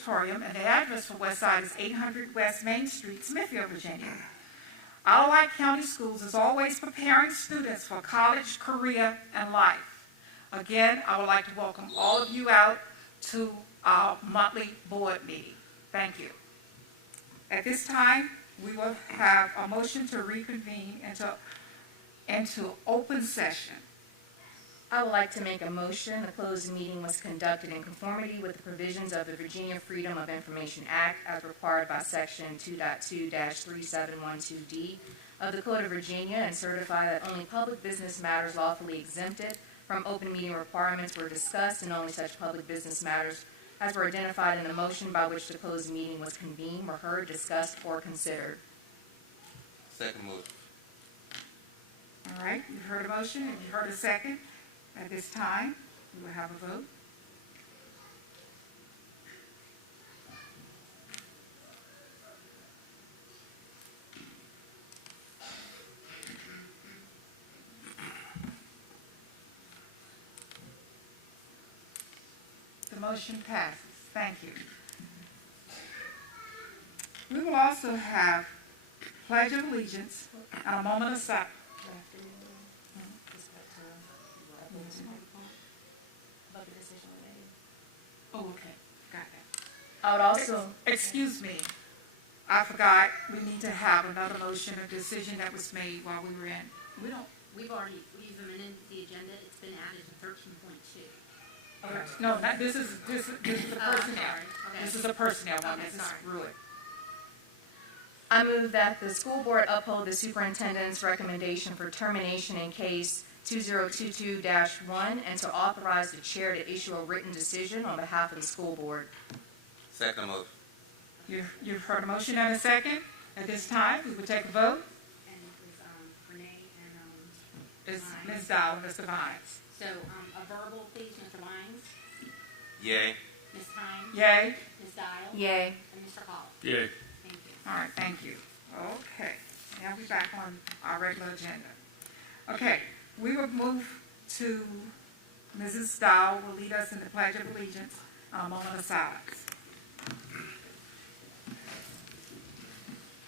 Auditorium, and the address for Westside is 800 West Main Street, Smithfield, Virginia. Our Wight County Schools is always preparing students for college, career, and life. Again, I would like to welcome all of you out to our monthly board meeting. Thank you. At this time, we will have a motion to reconvene into open session. I would like to make a motion. The closed meeting was conducted in conformity with the provisions of the Virginia Freedom of Information Act as required by Section 2.2-3712D of the Code of Virginia, and certify that only public business matters lawfully exempted from open meeting requirements were discussed, and only such public business matters as were identified in the motion by which the closed meeting was convened were heard, discussed, or considered. Second motion. All right, you've heard a motion and you've heard a second. At this time, we will have a vote. The motion passes. Thank you. We will also have Pledge of Allegiance and a moment of silence. Oh, okay. Got that. I would also, Excuse me. I forgot. We need to have another motion, a decision that was made while we were in. We've amended the agenda. It's been added to 13.2. Okay. No, not, this is the personnel. Sorry. Okay. This is a personnel one. Okay, This is sorry. Ruud. I move that the school board uphold the superintendent's recommendation for termination in case 2022-1 and to authorize the chair to issue a written decision on behalf of the school board. Second motion. You've heard a motion and a second. At this time, we will take a vote. And it was Renee and It's Vines. Ms. Dow and Mr. Vines. So a verbal, please, Mr. Vines, Yay. Ms. Hines, Yay? Ms. Dial, Yay. and Mr. Hall. Yay. Thank you. All right, thank you. Okay, now we're back on our regular agenda. Okay, we will move to Mrs. Dow will lead us in the Pledge of Allegiance, a moment of silence.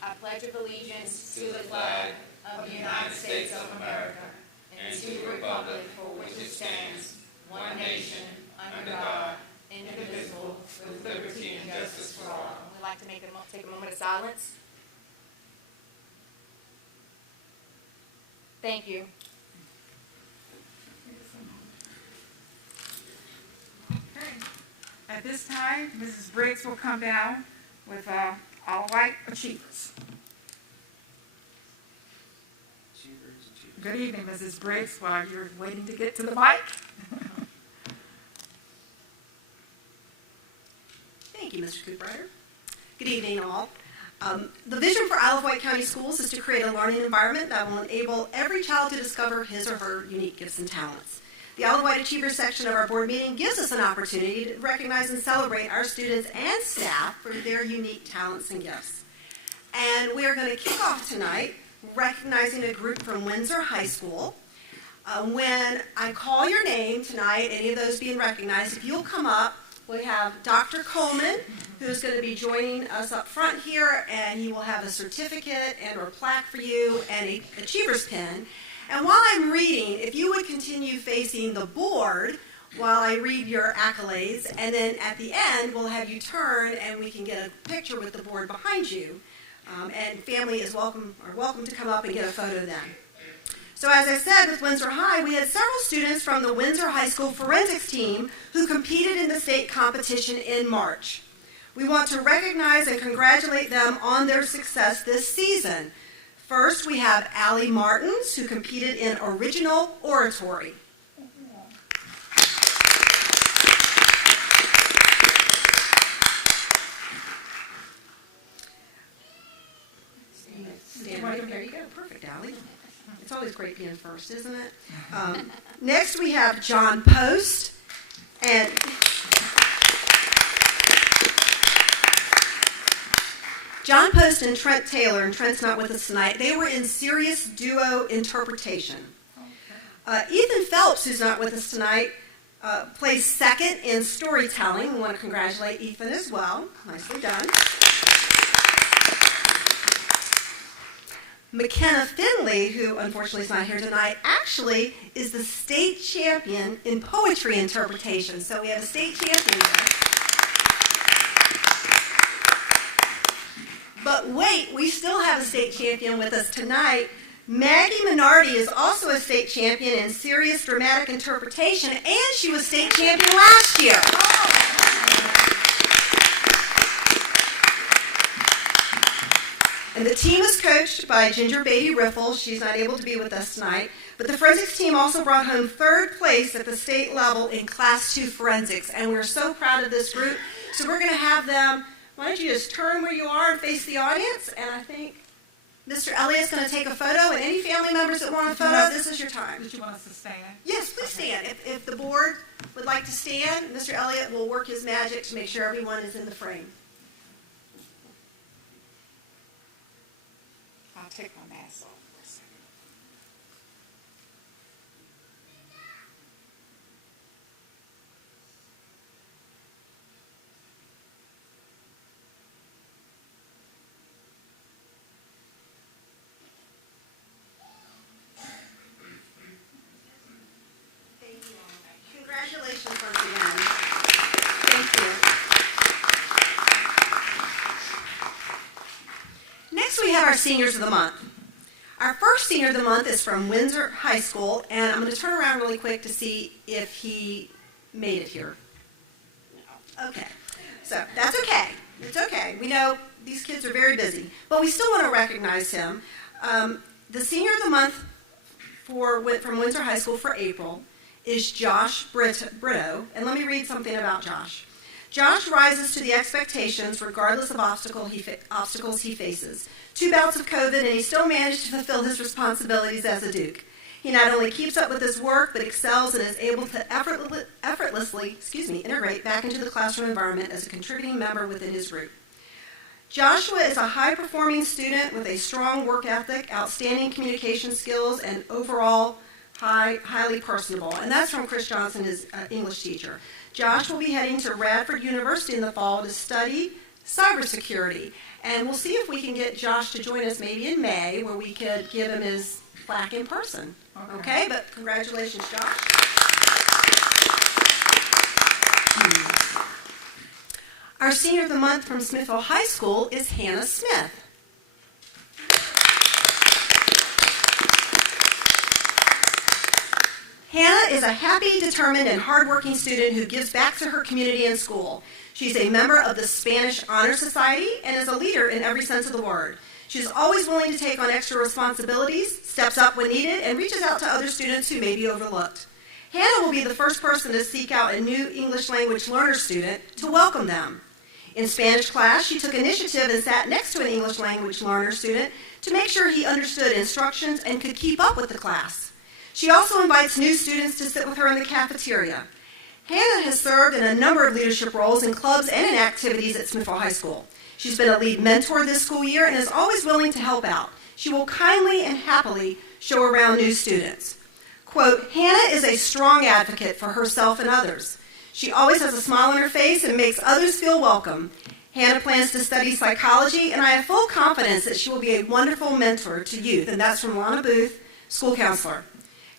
I pledge allegiance to the flag of the United States of America and to the republic for which it stands, one nation, under God, indivisible, with liberty and justice for all. We'd like to take a moment of silence. Thank you. Okay, at this time, Mrs. Briggs will come down with our white achievers. Good evening, Mrs. Briggs, while you're waiting to get to the mic. Thank you, Mr. Cooprider. Good evening, all. The vision for Isle of Wight County Schools is to create a learning environment that will enable every child to discover his or her unique gifts and talents. The Isle of Wight Achievers section of our board meeting gives us an opportunity to recognize and celebrate our students and staff for their unique talents and gifts. And we are going to kick off tonight recognizing a group from Windsor High School. When I call your name tonight, any of those being recognized, if you'll come up, we have Dr. Coleman, who's going to be joining us up front here, and he will have a certificate and or plaque for you and a achiever's pin. And while I'm reading, if you would continue facing the board while I read your accolades, and then at the end, we'll have you turn and we can get a picture with the board behind you. And family is welcome to come up and get a photo then. So as I said, with Windsor High, we had several students from the Windsor High School forensics team who competed in the state competition in March. We want to recognize and congratulate them on their success this season. First, we have Allie Martins, who competed in original oratory. Stand right there. You go. Perfect, Allie. It's always great being first, isn't it? Next, we have John Post. And John Post and Trent Taylor, and Trent's not with us tonight, they were in serious duo interpretation. Ethan Phelps, who's not with us tonight, placed second in storytelling. We want to congratulate Ethan as well. Nicely done. McKenna Finley, who unfortunately is not here tonight, actually is the state champion in poetry interpretation. So we have a state champion there. But wait, we still have a state champion with us tonight. Maggie Minardi is also a state champion in serious dramatic interpretation, and she was state champion last year. And the team is coached by Ginger Beatty Riffle. She's not able to be with us tonight. But the forensics team also brought home third place at the state level in Class 2 forensics. And we're so proud of this group. So we're going to have them, why don't you just turn where you are and face the audience. And I think Mr. Elliott's going to take a photo. And any family members that want a photo, this is your time. Did you want us to stand? Yes, please stand. If the board would like to stand, Mr. Elliott will work his magic to make sure everyone is in the frame. I'll take my mask off for a second. Thank you all. Congratulations once again. Thank you. Next, we have our Seniors of the Month. Our first Senior of the Month is from Windsor High School, and I'm going to turn around really quick to see if he made it here. No. Okay. So that's okay. It's okay. We know these kids are very busy, but we still want to recognize him. The Senior of the Month from Windsor High School for April is Josh Brito, and let me read something about Josh. Josh rises to the expectations regardless of obstacles he faces. 2 bouts of COVID, and he still managed to fulfill his responsibilities as a Duke. He not only keeps up with his work, but excels and is able to effortlessly integrate back into the classroom environment as a contributing member within his group. Joshua is a high-performing student with a strong work ethic, outstanding communication skills, and overall highly personable. And that's from Chris Johnson, his English teacher. Josh will be heading to Radford University in the fall to study cybersecurity. And we'll see if we can get Josh to join us maybe in May, where we could give him his plaque in person. Okay? But congratulations, Josh. Our Senior of the Month from Smithville High School is Hannah Smith. Hannah is a happy, determined, and hardworking student who gives back to her community and school. She's a member of the Spanish Honor Society and is a leader in every sense of the word. She's always willing to take on extra responsibilities, steps up when needed, and reaches out to other students who may be overlooked. Hannah will be the first person to seek out a new English language learner student to welcome them. In Spanish class, she took initiative and sat next to an English language learner student to make sure he understood instructions and could keep up with the class. She also invites new students to sit with her in the cafeteria. Hannah has served in a number of leadership roles in clubs and in activities at Smithville High School. She's been a lead mentor this school year and is always willing to help out. She will kindly and happily show around new students. Quote, Hannah is a strong advocate for herself and others. She always has a smile on her face and makes others feel welcome. Hannah plans to study psychology, and I have full confidence that she will be a wonderful mentor to youth. And that's from Lana Booth, school counselor.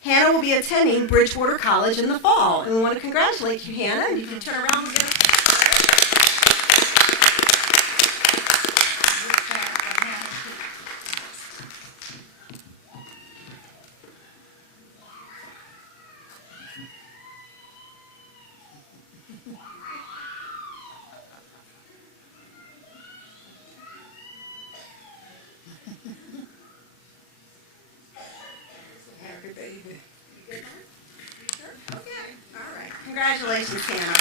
Hannah will be attending Bridgewater College in the fall, and we want to congratulate you, Hannah, and you can turn around and give it. Congratulations, Hannah.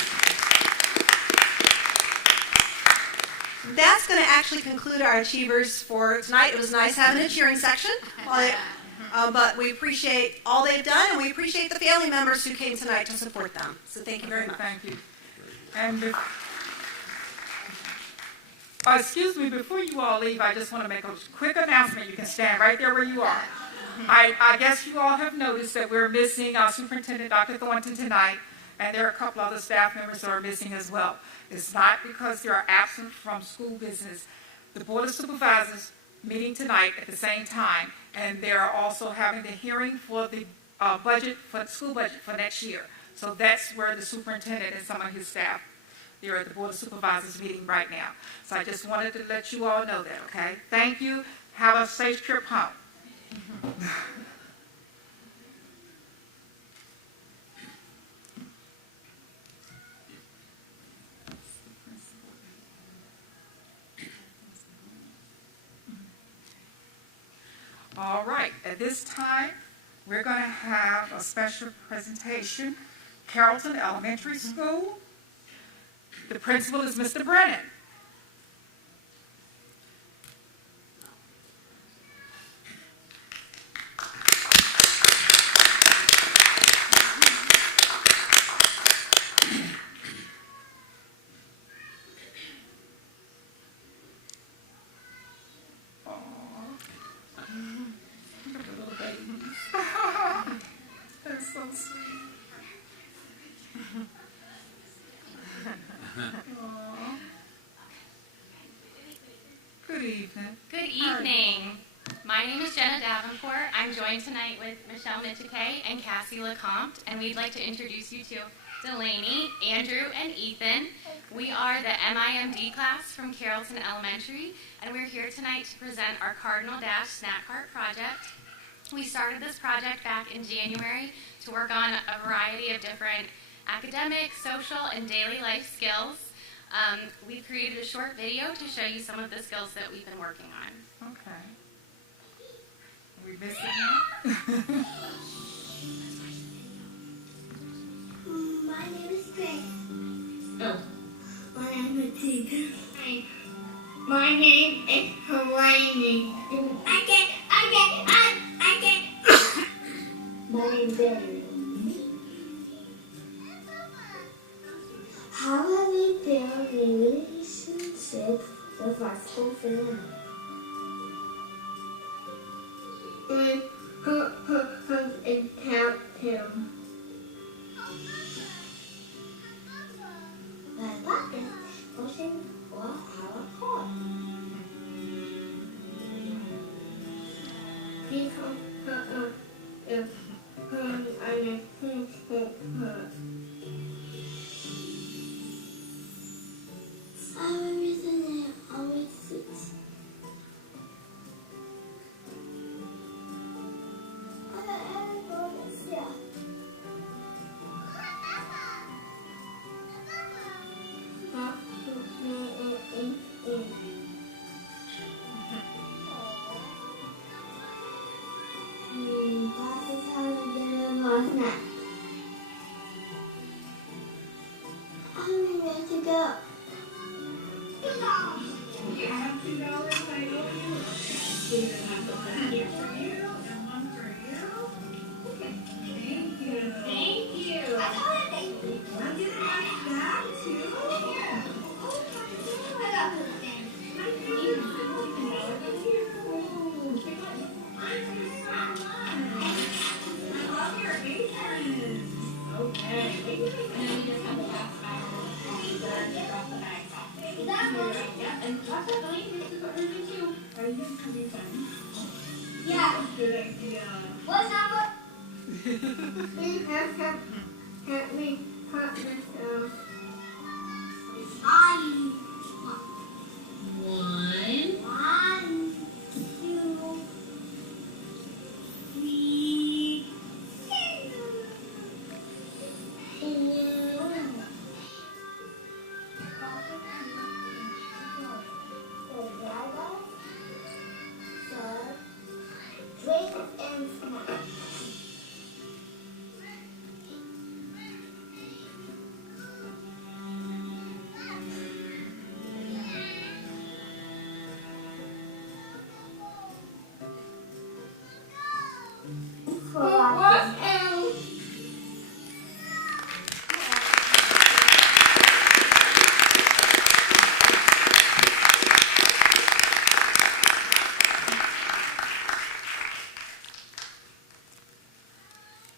That's going to actually conclude our Achievers for tonight. It was nice having a cheering section, but we appreciate all they've done, and we appreciate the family members who came tonight to support them. So thank you very much. Thank you. And excuse me, before you all leave, I just want to make a quick announcement. You can stand right there where you are. I guess you all have noticed that we're missing our Superintendent, Dr. Thornton, tonight. and there are a couple other staff members that are missing as well. It's not because they are absent from school business. The Board of Supervisors meeting tonight at the same time, and they are also having the hearing for the budget, for the school budget for next year. So that's where the superintendent and some of his staff, they're at the Board of Supervisors meeting right now. So I just wanted to let you all know that, okay? Thank you. Have a safe trip home. All right, at this time, we're going to have a special presentation, Carrollton Elementary School. The principal is Mr. Brennan. That's so sweet. Aw. Good evening. Good evening. My name is Jenna Davenport. I'm joined tonight with Michelle Mitchekay and Cassie LeCompte, and we'd like to introduce you to Delaney, Andrew, and Ethan. We are the MIMD class from Carrollton Elementary, and we're here tonight to present our Cardinal Dash Snack Cart project. We started this project back in January to work on a variety of different academic, social, and daily life skills. We've created a short video to show you some of the skills that we've been working on. Okay. We missing one? My name is Grace. Oh. My name is Tegan. My name is Hermione. I get. My name is Eddie. How have we built a relationship with our school family? We hugs and count him. My pocket pushing for our heart. Because if I our reason always sits. I'm ready to go. You have $2 I owe you. We're gonna have to put here for you and one for you. Okay. Thank you. Thank you. I'll get it back too. I love your aprons. Okay. Yeah, and drop that line. This is what we're going to do. Are you having fun? Yeah. Good idea. What number? Please help me put myself. One, two, three, drink and snack.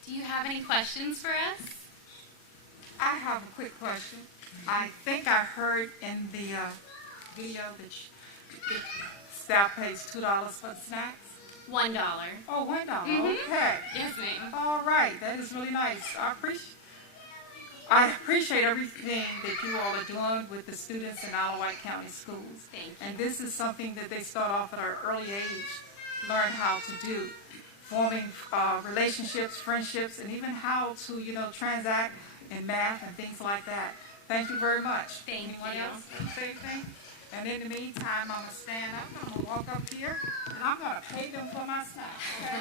Do you have any questions for us? I have a quick question. I think I heard in the video that the staff pays $2 for the snacks. $1. Oh, $1. Mhm. Okay. Yes, ma'am. All right. That is really nice. I appreciate everything that you all are doing with the students in Wight County Schools. Thank you. And this is something that they start off at an early age, learn how to do, forming relationships, friendships, and even how to, transact in math and things like that. Thank you very much. Thank Anyone you. else want to say anything? And in the meantime, I'm going to stand up, I'm going to walk up here, and I'm going to pay them for my snack. Okay?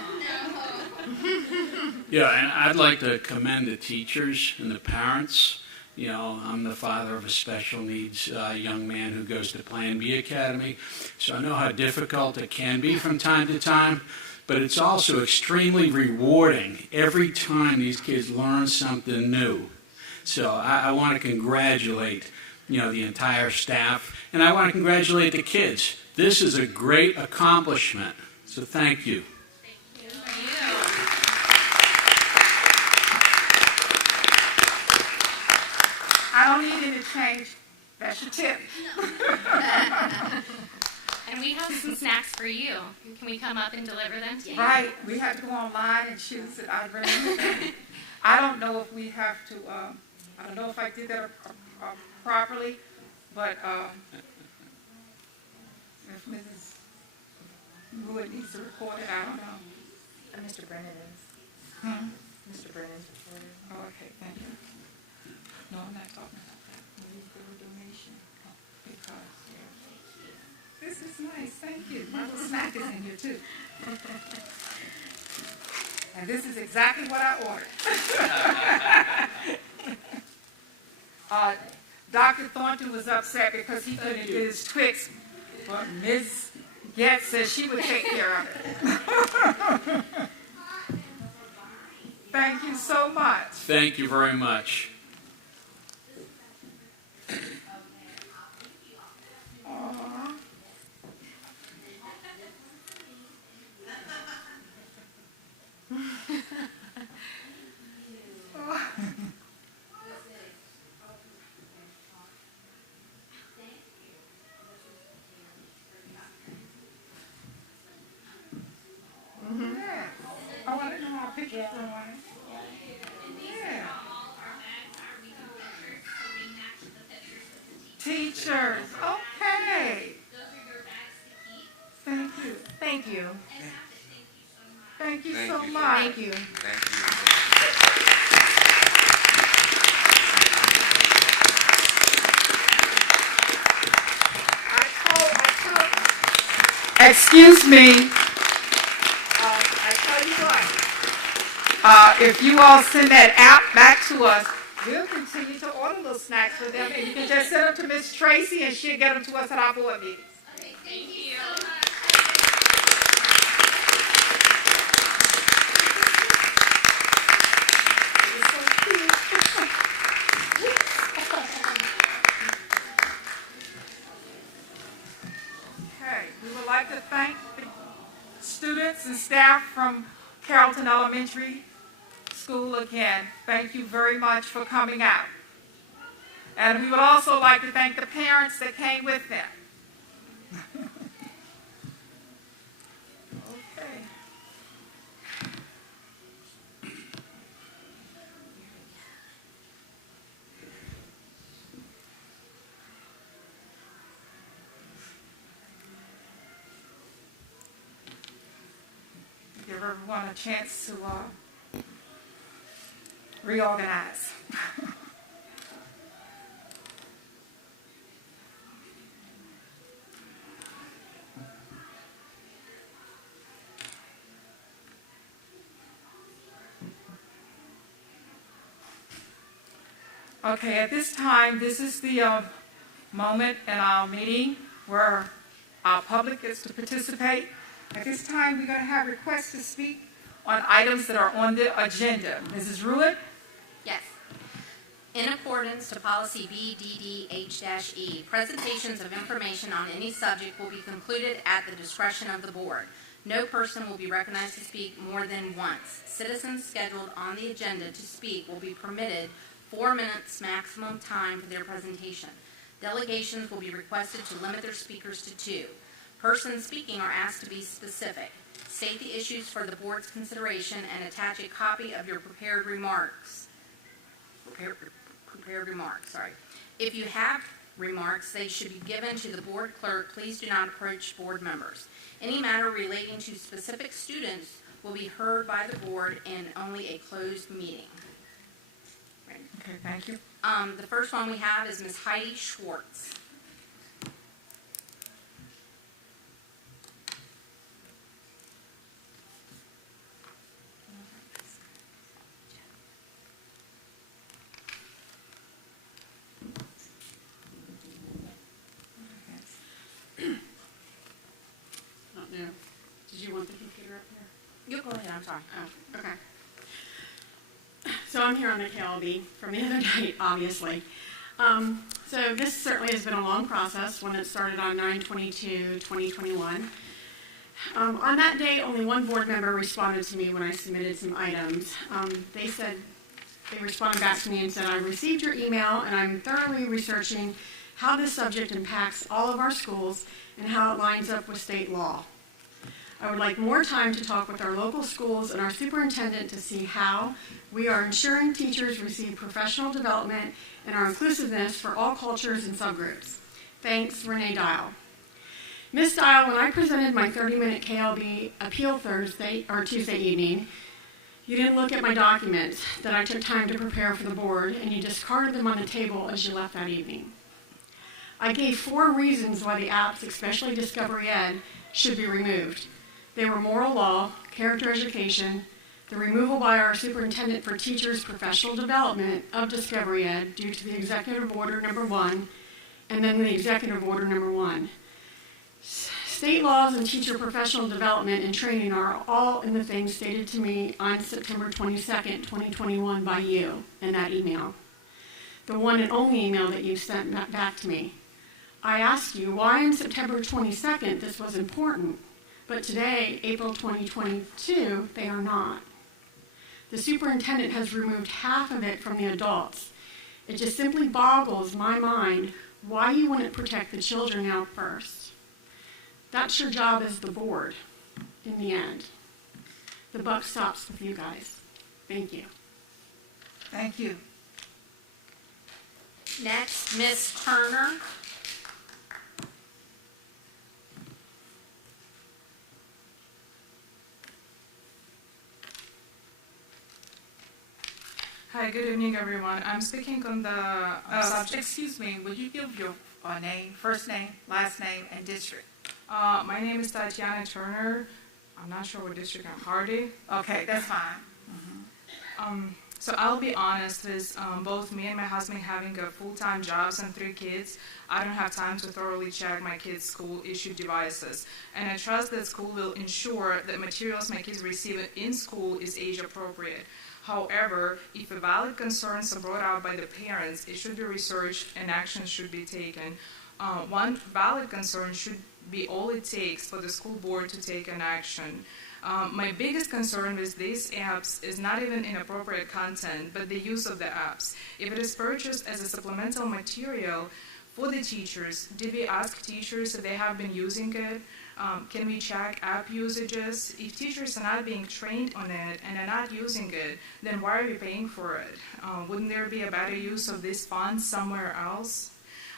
Yeah, and I'd like to commend the teachers and the parents. I'm the father of a special needs young man who goes to Plan B Academy, so I know how difficult it can be from time to time, but it's also extremely rewarding every time these kids learn something new. So I want to congratulate the entire staff, and I want to congratulate the kids. This is a great accomplishment, so thank you. I don't need any change. That's your tip. And we have some snacks for you. Can we come up and deliver them to you? Right. We have to go online and choose it. I don't know if we have to, I don't know if I did that properly, but if Mrs. Ruud needs to record it, I don't know. Mr. Brennan is. Mr. Brennan's recorded. Oh, okay, thank you. No, I'm not talking about that. We need a donation because this is nice. Thank you. My little snack is in here too. And this is exactly what I ordered. Dr. Thornton was upset because he couldn't get his Twix, but Ms. Getz said she would take care of it. Thank you so much. Thank you very much. Yeah. Oh, I didn't know how to pick it from one. Yeah. Teachers. Okay. Thank you. Thank you. Thank you Thank so you. much. Thank you. Excuse me. I tell you what. If you all send that app back to us, we'll continue to order little snacks for them, and you can just send them to Miss Tracy, and she'll get them to us at our board meetings. Okay, thank you. You're so cute. Okay, we would like to thank the students and staff from Carrollton Elementary School again. Thank you very much for coming out. And we would also like to thank the parents that came with them. Okay. Give everyone a chance to reorganize. Okay, at this time, this is the moment in our meeting where our public gets to participate. At this time, we're going to have requests to speak on items that are on the agenda. Mrs. Ruud? Yes. In accordance to policy BDDH-E, presentations of information on any subject will be concluded at the discretion of the board. No person will be recognized to speak more than once. Citizens scheduled on the agenda to speak will be permitted 4 minutes maximum time for their presentation. Delegations will be requested to limit their speakers to 2. Persons speaking are asked to be specific. State the issues for the board's consideration and attach a copy of your prepared remarks. If you have remarks, they should be given to the board clerk. Please do not approach board members. Any matter relating to specific students will be heard by the board in only a closed meeting. Okay, thank you. The first one we have is Ms. Heidi Schwartz. Did you want the computer up here? You go ahead, I'm sorry. Oh, okay. So I'm here on the KLB from the other night, obviously. So this certainly has been a long process when it started on 9/22/2021. On that day, only one board member responded to me when I submitted some items. They responded back to me and said, I received your email and I'm thoroughly researching how this subject impacts all of our schools and how it lines up with state law. I would like more time to talk with our local schools and our superintendent to see how we are ensuring teachers receive professional development and our inclusiveness for all cultures and subgroups. Thanks, Renee Dial. Ms. Dial, when I presented my 30-minute KLB appeal Tuesday evening, you didn't look at my documents that I took time to prepare for the board, and you discarded them on the table as you left that evening. I gave 4 reasons why the apps, especially Discovery Ed, should be removed. They were moral law, character education, the removal by our superintendent for teachers' professional development of Discovery Ed due to the Executive Order number 1, and then the Executive Order number 1. State laws and teacher professional development and training are all in the things stated to me on September 22nd, 2021 by you in that email. The one and only email that you sent back to me. I asked you why on September 22nd this was important, but today, April 2022, they are not. The superintendent has removed half of it from the adults. It just simply boggles my mind why you wouldn't protect the children out first. That's your job as the board in the end. The buck stops with you guys. Thank you. Thank you. Next, Ms. Turner. Hi, good evening, everyone. I'm speaking on the subject. Excuse me, would you give your name, first name, last name, and district? My name is Tatiana Turner. I'm not sure what district I'm Hardy. Okay, that's fine. So I'll be honest, with both me and my husband having a full-time jobs and 3 kids, I don't have time to thoroughly check my kids' school-issued devices. And I trust that school will ensure that materials my kids receive in school is age-appropriate. However, if a valid concerns are brought out by the parents, it should be researched and action should be taken. One valid concern should be all it takes for the school board to take an action. My biggest concern with these apps is not even inappropriate content, but the use of the apps. If it is purchased as a supplemental material for the teachers, did we ask teachers if they have been using it? Can we check app usages? If teachers are not being trained on it and are not using it, then why are we paying for it? Wouldn't there be a better use of these funds somewhere else?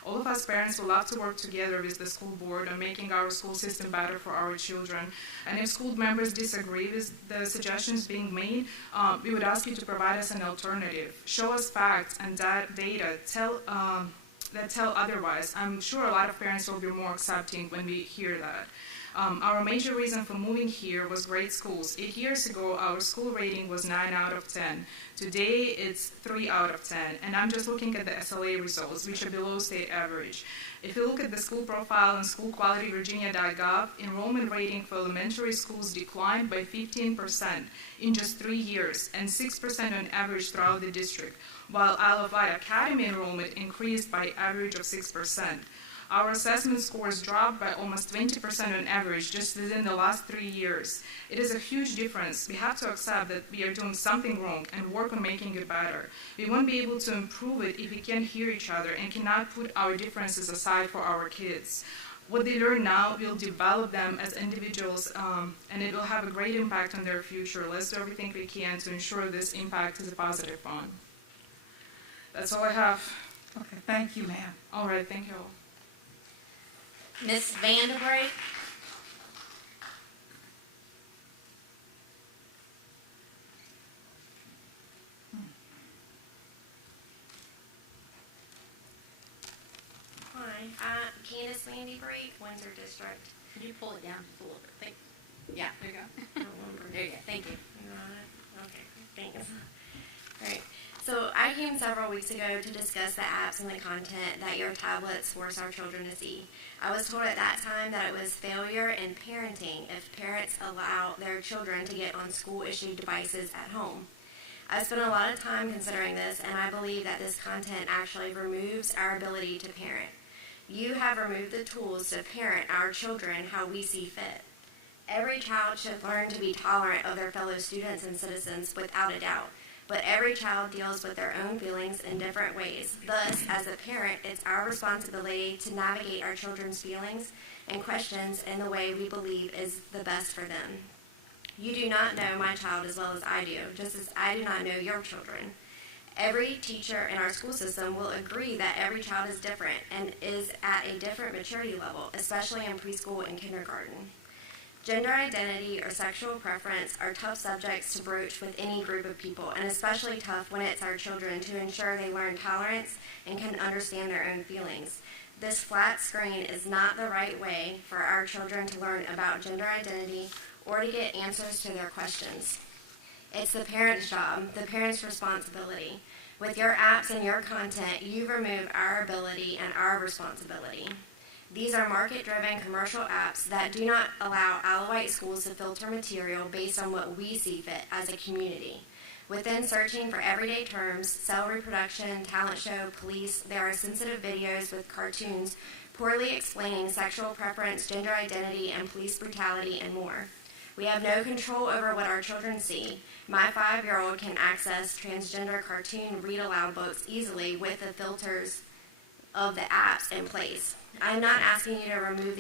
All of us parents would love to work together with the school board on making our school system better for our children. And if school members disagree with the suggestions being made, we would ask you to provide us an alternative. Show us facts and data that tell otherwise. I'm sure a lot of parents will be more accepting when we hear that. Our major reason for moving here was great schools. 8 years ago, our school rating was 9 out of 10. Today, it's 3 out of 10. And I'm just looking at the SLA results, which are below state average. If you look at the school profile on schoolqualityvirginia.gov, enrollment rating for elementary schools declined by 15% in just 3 years and 6% on average throughout the district, while Isle of Wight Academy enrollment increased by average of 6%. Our assessment scores dropped by almost 20% on average just within the last 3 years. It is a huge difference. We have to accept that we are doing something wrong and work on making it better. We won't be able to improve it if we can't hear each other and cannot put our differences aside for our kids. What they learn now will develop them as individuals, and it will have a great impact on their future. Let's do everything we can to ensure this impact is a positive one. That's all I have. Okay, thank you, ma'am. All right, thank you all. Ms. Vanderbrake. Hi, Candace Vanderbrake, Windsor District. Could you pull it down just a little bit? Yeah, there you go. There you go. Thank you. Okay, thanks. All right. So I came several weeks ago to discuss the apps and the content that your tablets force our children to see. I was told at that time that it was failure in parenting if parents allow their children to get on school-issued devices at home. I spent a lot of time considering this, and I believe that this content actually removes our ability to parent. You have removed the tools to parent our children how we see fit. Every child should learn to be tolerant of their fellow students and citizens without a doubt, but every child deals with their own feelings in different ways. Thus, as a parent, it's our responsibility to navigate our children's feelings and questions in the way we believe is the best for them. You do not know my child as well as I do, just as I do not know your children. Every teacher in our school system will agree that every child is different and is at a different maturity level, especially in preschool and kindergarten. Gender identity or sexual preference are tough subjects to broach with any group of people, and especially tough when it's our children, to ensure they learn tolerance and can understand their own feelings. This flat screen is not the right way for our children to learn about gender identity or to get answers to their questions. It's the parent's job, the parent's responsibility. With your apps and your content, you remove our ability and our responsibility. These are market-driven commercial apps that do not allow Wight schools to filter material based on what we see fit as a community. Within searching for everyday terms, cell reproduction, talent show, police, there are sensitive videos with cartoons poorly explaining sexual preference, gender identity, and police brutality, and more. We have no control over what our children see. My 5-year-old can access transgender cartoon read-aloud books easily with the filters of the apps in place. I'm not asking you to remove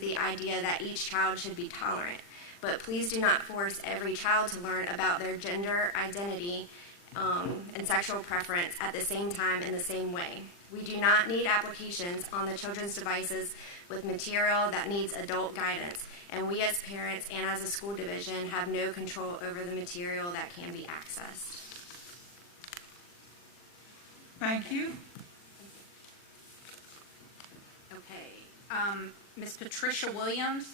the idea that each child should be tolerant, but please do not force every child to learn about their gender identity and sexual preference at the same time in the same way. We do not need applications on the children's devices with material that needs adult guidance, and we as parents and as a school division have no control over the material that can be accessed. Thank you. Okay. Ms. Patricia Williams.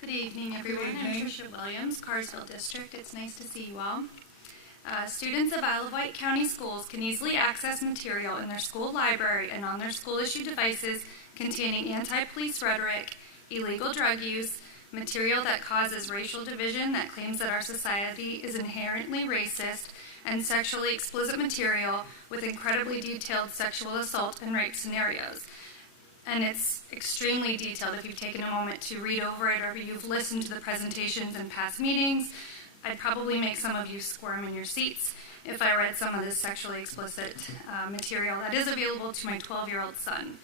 Good evening, everyone. I'm Patricia Williams, Carsville District. It's nice to see you all. Students of Wight County Schools can easily access material in their school library and on their school-issued devices containing anti-police rhetoric, illegal drug use, material that causes racial division that claims that our society is inherently racist, and sexually explicit material with incredibly detailed sexual assault and rape scenarios. And it's extremely detailed. If you've taken a moment to read over it or if you've listened to the presentations in past meetings, I'd probably make some of you squirm in your seats if I read some of this sexually explicit material that is available to my 12-year-old son.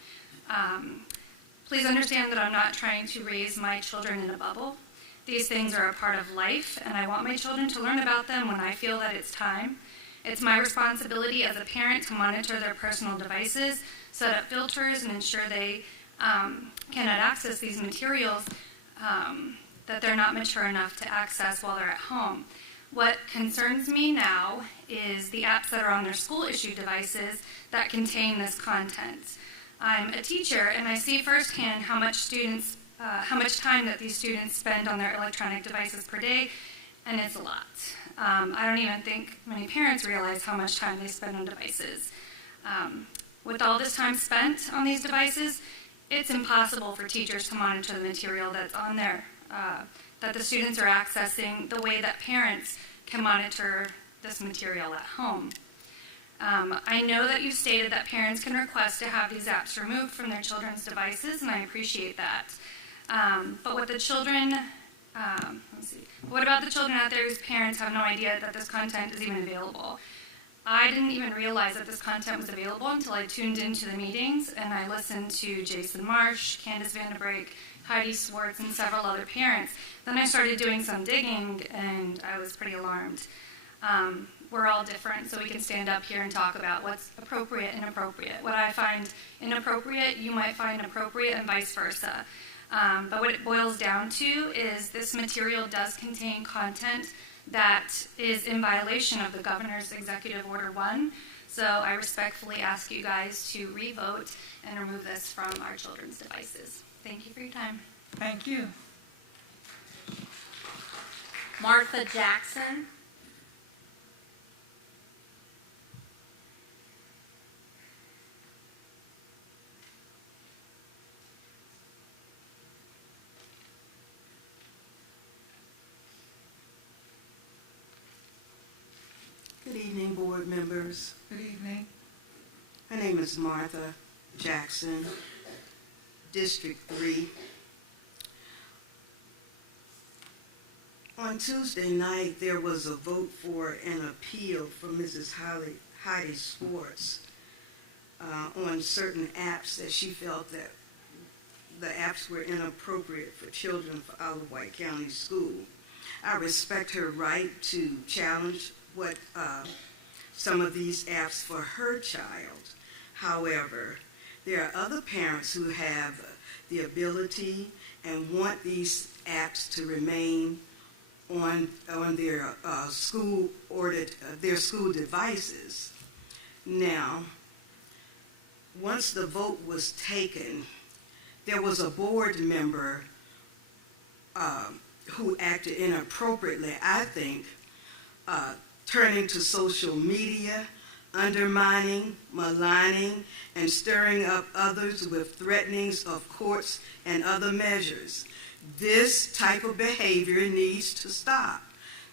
Please understand that I'm not trying to raise my children in a bubble. These things are a part of life, and I want my children to learn about them when I feel that it's time. It's my responsibility as a parent to monitor their personal devices, set up filters, and ensure they cannot access these materials that they're not mature enough to access while they're at home. What concerns me now is the apps that are on their school-issued devices that contain this content. I'm a teacher, and I see firsthand how much time that these students spend on their electronic devices per day, and it's a lot. I don't even think many parents realize how much time they spend on devices. With all this time spent on these devices, it's impossible for teachers to monitor the material that's on there, that the students are accessing the way that parents can monitor this material at home. I know that you stated that parents can request to have these apps removed from their children's devices, and I appreciate that. But what about the children out there whose parents have no idea that this content is even available? I didn't even realize that this content was available until I tuned into the meetings and I listened to Jason Marsh, Candace Vanderbrake, Heidi Swartz, and several other parents. Then I started doing some digging and I was pretty alarmed. We're all different, so we can stand up here and talk about what's appropriate and inappropriate. What I find inappropriate, you might find appropriate, and vice versa. But what it boils down to is this material does contain content that is in violation of the Governor's Executive Order 1. So I respectfully ask you guys to re-vote and remove this from our children's devices. Thank you for your time. Thank you. Martha Jackson. Good evening, board members. Good evening. My name is Martha Jackson, District 3. On Tuesday night, there was a vote for an appeal from Mrs. Heidi Swartz on certain apps that she felt that the apps were inappropriate for children for Wight County Schools. I respect her right to challenge what some of these apps for her child. However, there are other parents who have the ability and want these apps to remain on their school devices. Now, once the vote was taken, there was a board member who acted inappropriately, I think, turning to social media, undermining, maligning, and stirring up others with threatenings of courts and other measures. This type of behavior needs to stop.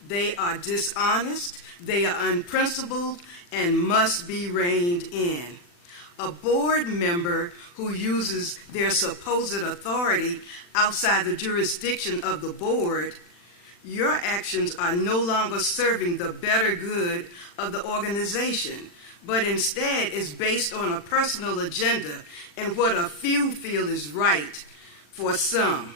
They are dishonest, they are unprincipled, and must be reined in. A board member who uses their supposed authority outside the jurisdiction of the board, your actions are no longer serving the better good of the organization, but instead is based on a personal agenda and what a few feel is right for some.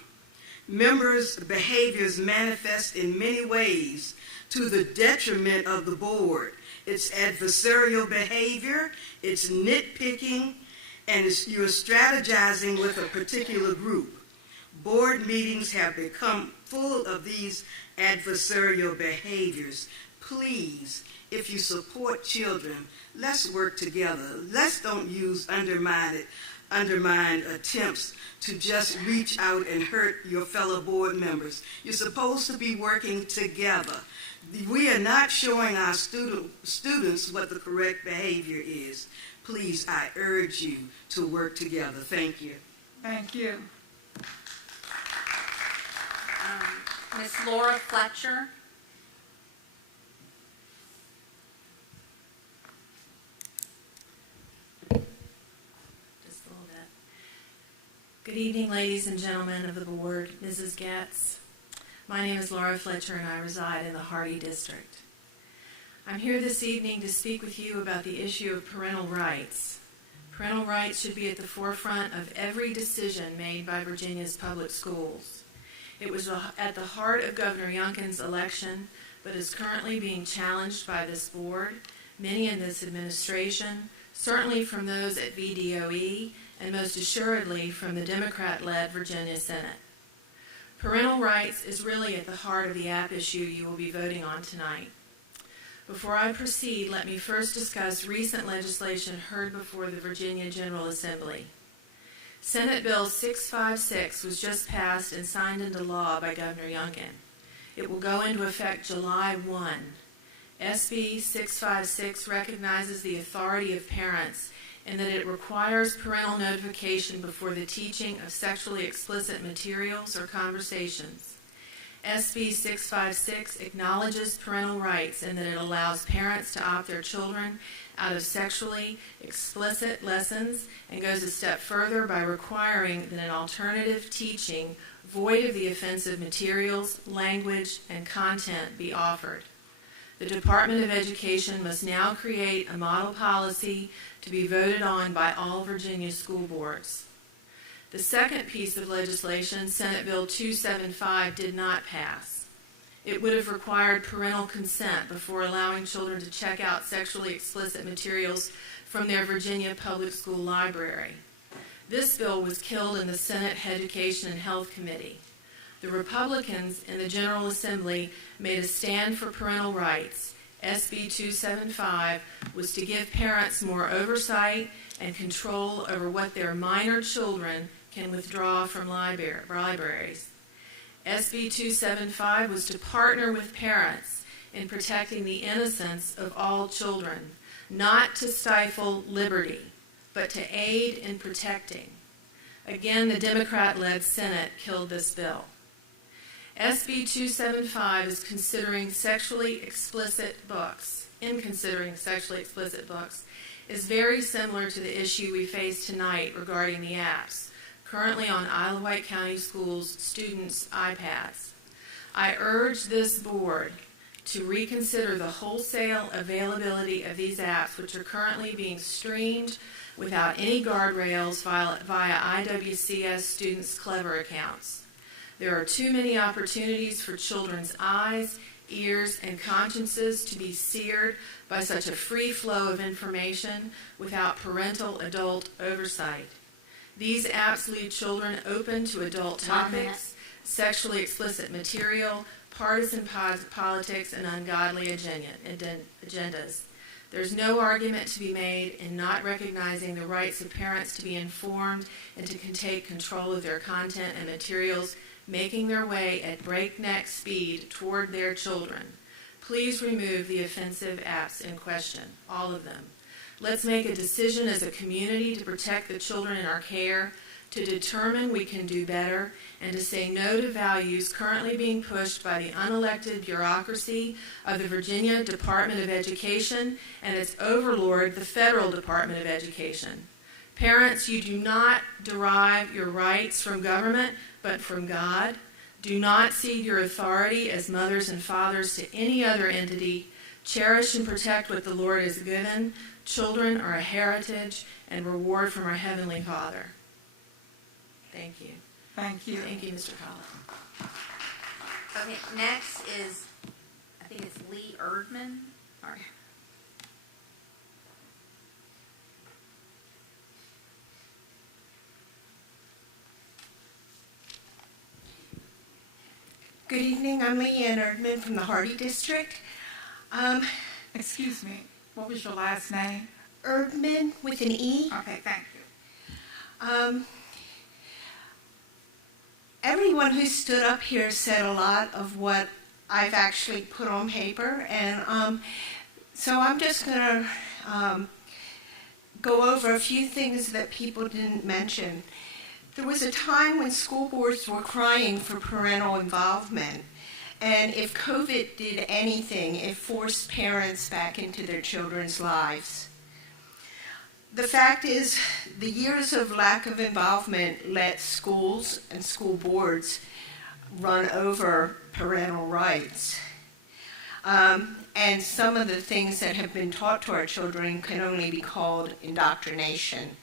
Members' behaviors manifest in many ways to the detriment of the board. It's adversarial behavior, it's nitpicking, and you're strategizing with a particular group. Board meetings have become full of these adversarial behaviors. Please, if you support children, let's work together. Let's don't use undermined attempts to just reach out and hurt your fellow board members. You're supposed to be working together. We are not showing our students what the correct behavior is. Please, I urge you to work together. Thank you. Thank you. Miss Laura Fletcher. Just a little bit. Good evening, ladies and gentlemen of the board, Mrs. Getz. My name is Laura Fletcher and I reside in the Hardy District. I'm here this evening to speak with you about the issue of parental rights. Parental rights should be at the forefront of every decision made by Virginia's public schools. It was at the heart of Governor Youngkin's election, but is currently being challenged by this board, many in this administration, certainly from those at VDOE, and most assuredly from the Democrat-led Virginia Senate. Parental rights is really at the heart of the app issue you will be voting on tonight. Before I proceed, let me first discuss recent legislation heard before the Virginia General Assembly. Senate Bill 656 was just passed and signed into law by Governor Youngkin. It will go into effect July 1. SB 656 recognizes the authority of parents and that it requires parental notification before the teaching of sexually explicit materials or conversations. SB 656 acknowledges parental rights in that it allows parents to opt their children out of sexually explicit lessons and goes a step further by requiring that an alternative teaching void of the offensive materials, language, and content be offered. The Department of Education must now create a model policy to be voted on by all Virginia school boards. The second piece of legislation, Senate Bill 275, did not pass. It would have required parental consent before allowing children to check out sexually explicit materials from their Virginia public school library. This bill was killed in the Senate Education and Health Committee. The Republicans in the General Assembly made a stand for parental rights. SB 275 was to give parents more oversight and control over what their minor children can withdraw from libraries. SB 275 was to partner with parents in protecting the innocence of all children, not to stifle liberty, but to aid in protecting. Again, the Democrat-led Senate killed this bill. SB 275 is considering sexually explicit books, is very similar to the issue we face tonight regarding the apps, currently on Isle of Wight County Schools students' iPads. I urge this board to reconsider the wholesale availability of these apps, which are currently being streamed without any guardrails via IWCS students' Clever accounts. There are too many opportunities for children's eyes, ears, and consciences to be seared by such a free flow of information without parental adult oversight. These apps leave children open to adult topics, sexually explicit material, partisan politics, and ungodly agendas. There's no argument to be made in not recognizing the rights of parents to be informed and to take control of their content and materials, making their way at breakneck speed toward their children. Please remove the offensive apps in question, all of them. Let's make a decision as a community to protect the children in our care, to determine we can do better, and to say no to values currently being pushed by the unelected bureaucracy of the Virginia Department of Education and its overlord, the Federal Department of Education. Parents, you do not derive your rights from government, but from God. Do not cede your authority as mothers and fathers to any other entity. Cherish and protect what the Lord has given. Children are a heritage and reward from our Heavenly Father. Thank you. Thank you. Thank you, Mr. Collins. Okay, next is, I think it's Lee Erdman. All right. Good evening, I'm Leanne Erdman from the Hardy District. Excuse me, what was your last name? Erdman with an E. Okay, thank you. Everyone who stood up here said a lot of what I've actually put on paper, and so I'm just going to go over a few things that people didn't mention. There was a time when school boards were crying for parental involvement, and if COVID did anything, it forced parents back into their children's lives. The fact is, the years of lack of involvement let schools and school boards run over parental rights. And some of the things that have been taught to our children can only be called indoctrination.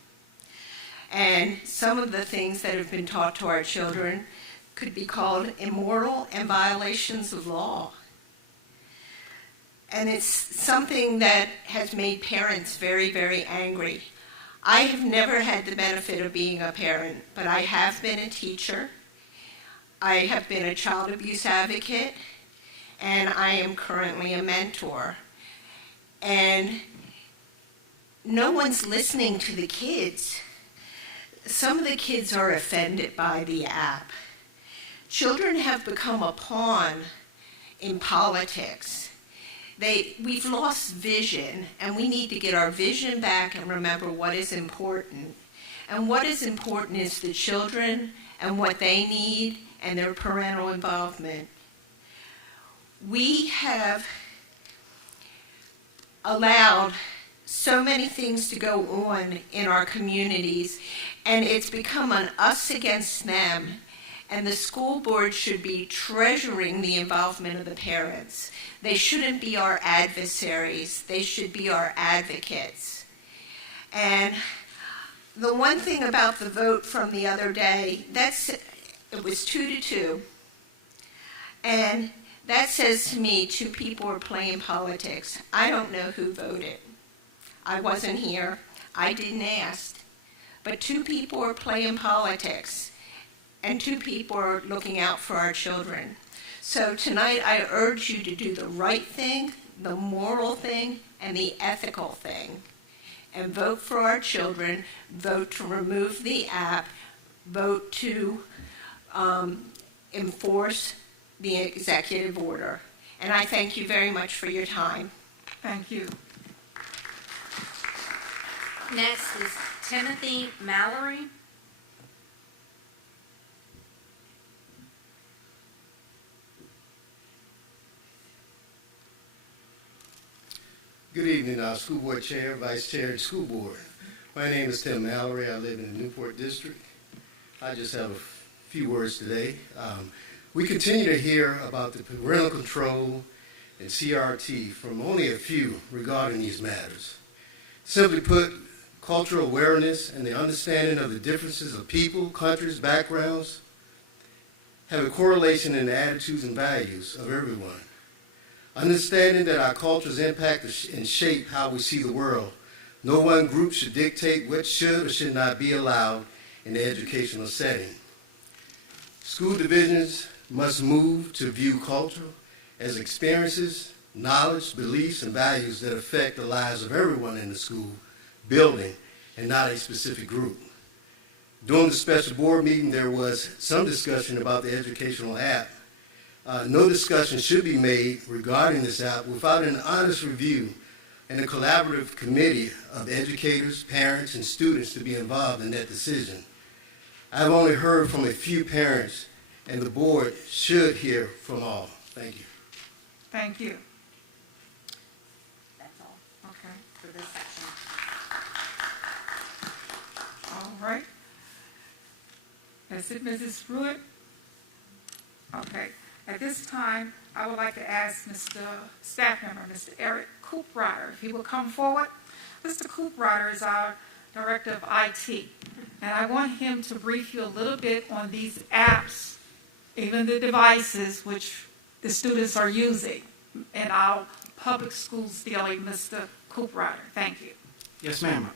And some of the things that have been taught to our children could be called immoral and violations of law. And it's something that has made parents very, very angry. I have never had the benefit of being a parent, but I have been a teacher. I have been a child abuse advocate, and I am currently a mentor. And no one's listening to the kids. Some of the kids are offended by the app. Children have become a pawn in politics. we've lost vision, and we need to get our vision back and remember what is important. And what is important is the children and what they need and their parental involvement. We have allowed so many things to go on in our communities, and it's become an us against them. And the school board should be treasuring the involvement of the parents. They shouldn't be our adversaries. They should be our advocates. And the one thing about the vote from the other day, it was 2-2. And that says to me 2 people are playing politics. I don't know who voted. I wasn't here. I didn't ask. But 2 people are playing politics. And 2 people are looking out for our children. So tonight I urge you to do the right thing, the moral thing, and the ethical thing. And vote for our children, vote to remove the app, vote to enforce the executive order. And I thank you very much for your time. Thank you. Next is Timothy Mallory. Good evening, School Board Chair, Vice Chair, and School Board. My name is Tim Mallory. I live in the Newport District. I just have a few words today. We continue to hear about the parental control and CRT from only a few regarding these matters. Simply put, cultural awareness and the understanding of the differences of people, countries, backgrounds have a correlation in the attitudes and values of everyone. Understanding that our cultures impact and shape how we see the world. No one group should dictate what should or should not be allowed in the educational setting. School divisions must move to view culture as experiences, knowledge, beliefs, and values that affect the lives of everyone in the school building and not a specific group. During the special board meeting, there was some discussion about the educational app. No discussion should be made regarding this app without an honest review and a collaborative committee of educators, parents, and students to be involved in that decision. I've only heard from a few parents, and the board should hear from all. Thank you. Thank you. That's all. Okay. For this section. All right. That's it, Mrs. Pruitt? Okay. At this time, I would like to ask Mr. Staff Member, Mr. Eric Cooprider, if he will come forward. Mr. Cooprider is our Director of IT, and I want him to brief you a little bit on these apps, even the devices which the students are using in our public schools daily. Mr. Cooprider, thank you. Yes, ma'am.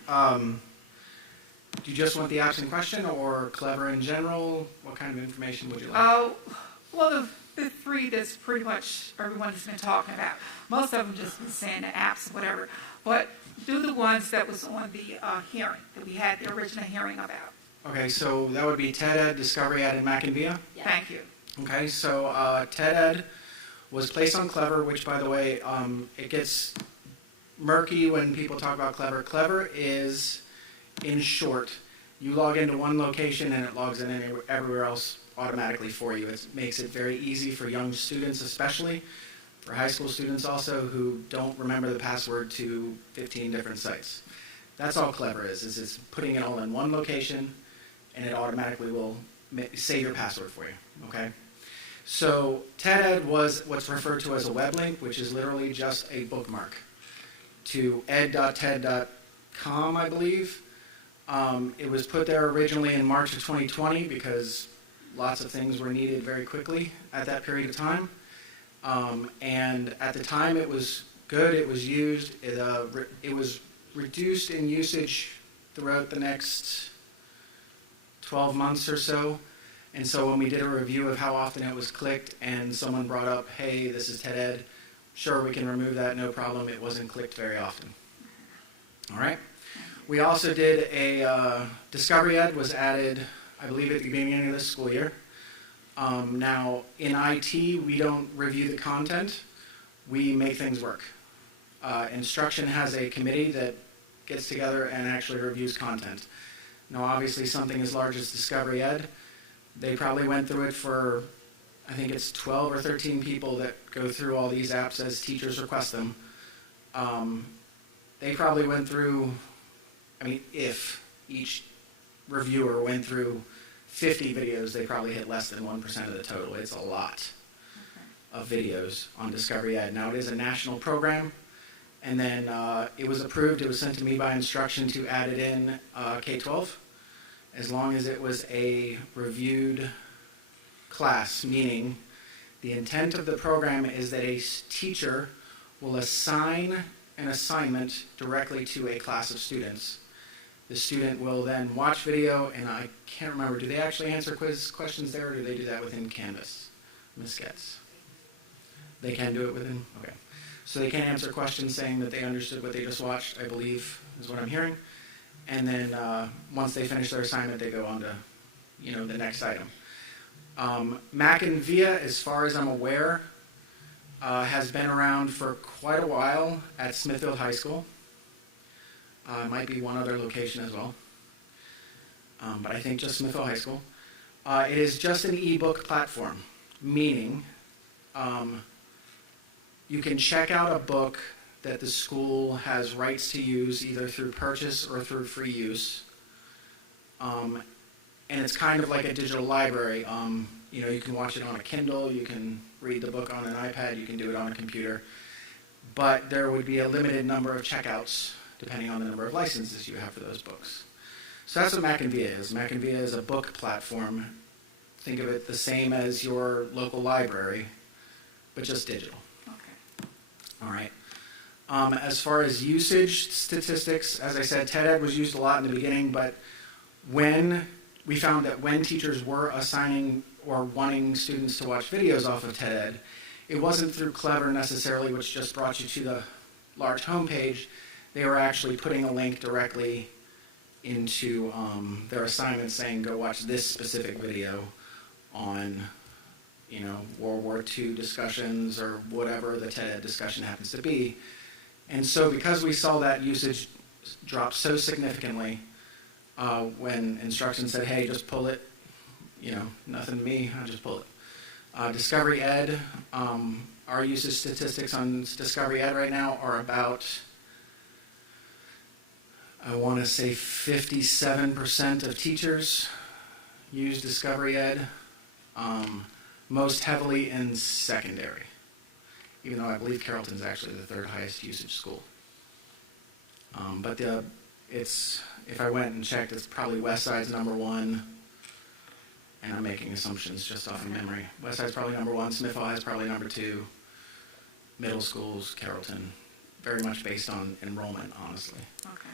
Do you just want the apps in question or Clever in general? What kind of information would you like? Well, the 3 that's pretty much everyone has been talking about. Most of them just been saying the apps or whatever. But do the ones that was on the hearing, that we had the original hearing about. Okay, so that would be TED Ed, Discovery Ed, and Mackinvia? Yeah. Thank you. Okay, so TED Ed was placed on Clever, which, by the way, it gets murky when people talk about Clever. Clever is, in short, you log into one location and it logs in everywhere else automatically for you. It makes it very easy for young students, especially for high school students also, who don't remember the password to 15 different sites. That's all Clever is it's putting it all in one location, and it automatically will save your password for you, okay? So TED Ed was what's referred to as a web link, which is literally just a bookmark to ed.ted.com, I believe. It was put there originally in March of 2020 because lots of things were needed very quickly at that period of time. And at the time it was good, it was used, it was reduced in usage throughout the next 12 months or so. And so when we did a review of how often it was clicked and someone brought up, hey, this is TED Ed, sure, we can remove that, no problem. It wasn't clicked very often. All right. We also did a Discovery Ed was added, I believe, at the beginning of this school year. Now, in IT, we don't review the content. We make things work. Instruction has a committee that gets together and actually reviews content. Now, obviously, something as large as Discovery Ed, they probably went through it for, I think it's 12 or 13 people that go through all these apps as teachers request them. They probably went through, if each reviewer went through 50 videos, they probably hit less than 1% of the total. It's a lot of videos on Discovery Ed. Now, it is a national program, and then it was approved. It was sent to me by instruction to add it in K-12, as long as it was a reviewed class, meaning the intent of the program is that a teacher will assign an assignment directly to a class of students. The student will then watch video, and I can't remember, do they actually answer quiz questions there, or do they do that within Canvas? Ms. Getz? They can do it within? Okay. So they can answer questions saying that they understood what they just watched, I believe, is what I'm hearing. And then once they finish their assignment, they go on to, the next item. Mac and VIA, as far as I'm aware, has been around for quite a while at Smithfield High School. Might be one other location as well, but I think just Smithfield High School. It is just an ebook platform, meaning you can check out a book that the school has rights to use either through purchase or through free use. And it's kind of like a digital library. You can watch it on a Kindle, you can read the book on an iPad, you can do it on a computer. But there would be a limited number of checkouts depending on the number of licenses you have for those books. So that's what Mac and VIA is. Mac and VIA is a book platform. Think of it the same as your local library, but just digital. Okay. All right. As far as usage statistics, as I said, TED-Ed was used a lot in the beginning, but when we found that when teachers were assigning or wanting students to watch videos off of TED-Ed, it wasn't through Clever necessarily, which just brought you to the large homepage. They were actually putting a link directly into their assignment saying, go watch this specific video on, World War II discussions or whatever the TED-Ed discussion happens to be. And so because we saw that usage drop so significantly, when instruction said, hey, just pull it, nothing to me, I'll just pull it. Discovery Ed, our usage statistics on Discovery Ed right now are about, I want to say 57% of teachers use Discovery Ed, most heavily in secondary, even though I believe Carrollton is actually the third highest usage school. But if I went and checked, it's probably Westside's number one, and I'm making assumptions just off of memory. Westside's probably number one, Smithfield is probably number two, middle schools, Carrollton, very much based on enrollment, honestly. Okay.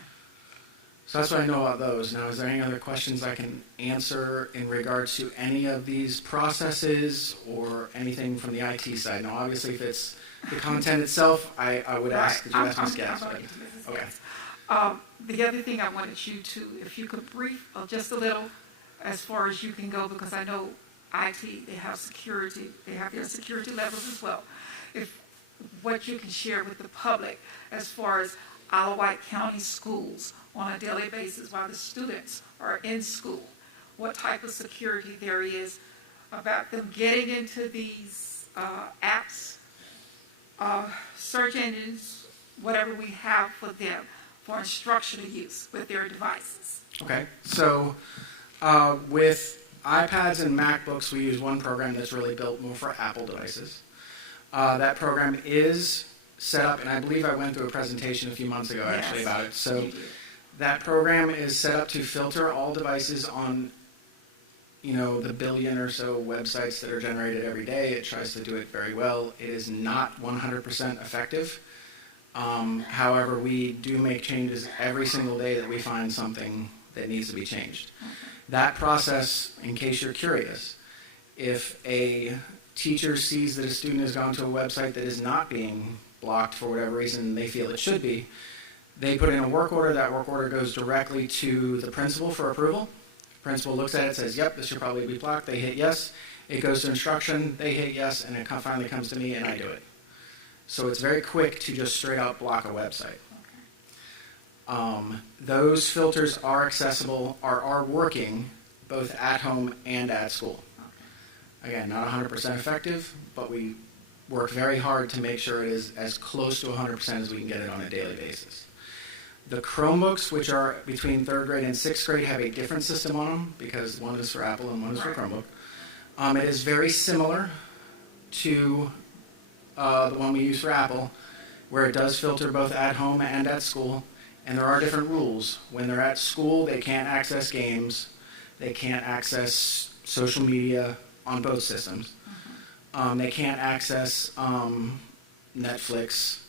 So that's what I know about those. Now, is there any other questions I can answer in regards to any of these processes or anything from the IT side? Now, obviously, if it's the content itself, I would ask that you ask Ms. Getz. Okay. The other thing I wanted you to, if you could brief just a little as far as you can go, because I know IT, they have security, they have their security levels as well. If what you can share with the public as far as Wight County Schools on a daily basis while the students are in school, what type of security there is about them getting into these apps, search engines, whatever we have for them for instructional use with their devices. Okay, so with iPads and MacBooks, we use one program that's really built more for Apple devices. That program is set up, and I believe I went through a presentation a few months ago actually about it. So that program is set up to filter all devices on, the billion or so websites that are generated every day. It tries to do it very well. It is not 100% effective. However, we do make changes every single day that we find something that needs to be changed. That process, in case you're curious, if a teacher sees that a student has gone to a website that is not being blocked for whatever reason they feel it should be, they put in a work order. That work order goes directly to the principal for approval. The principal looks at it, says, yep, this should probably be blocked. They hit yes. It goes to instruction. They hit yes, and it finally comes to me, and I do it. So it's very quick to just straight out block a website. Those filters are accessible, are working both at home and at school. Again, not 100% effective, but we work very hard to make sure it is as close to 100% as we can get it on a daily basis. The Chromebooks, which are between 3rd grade and 6th grade, have a different system on them because one is for Apple and one is for Chromebook. It is very similar to the one we use for Apple, where it does filter both at home and at school, and there are different rules. When they're at school, they can't access games, they can't access social media on both systems, they can't access Netflix,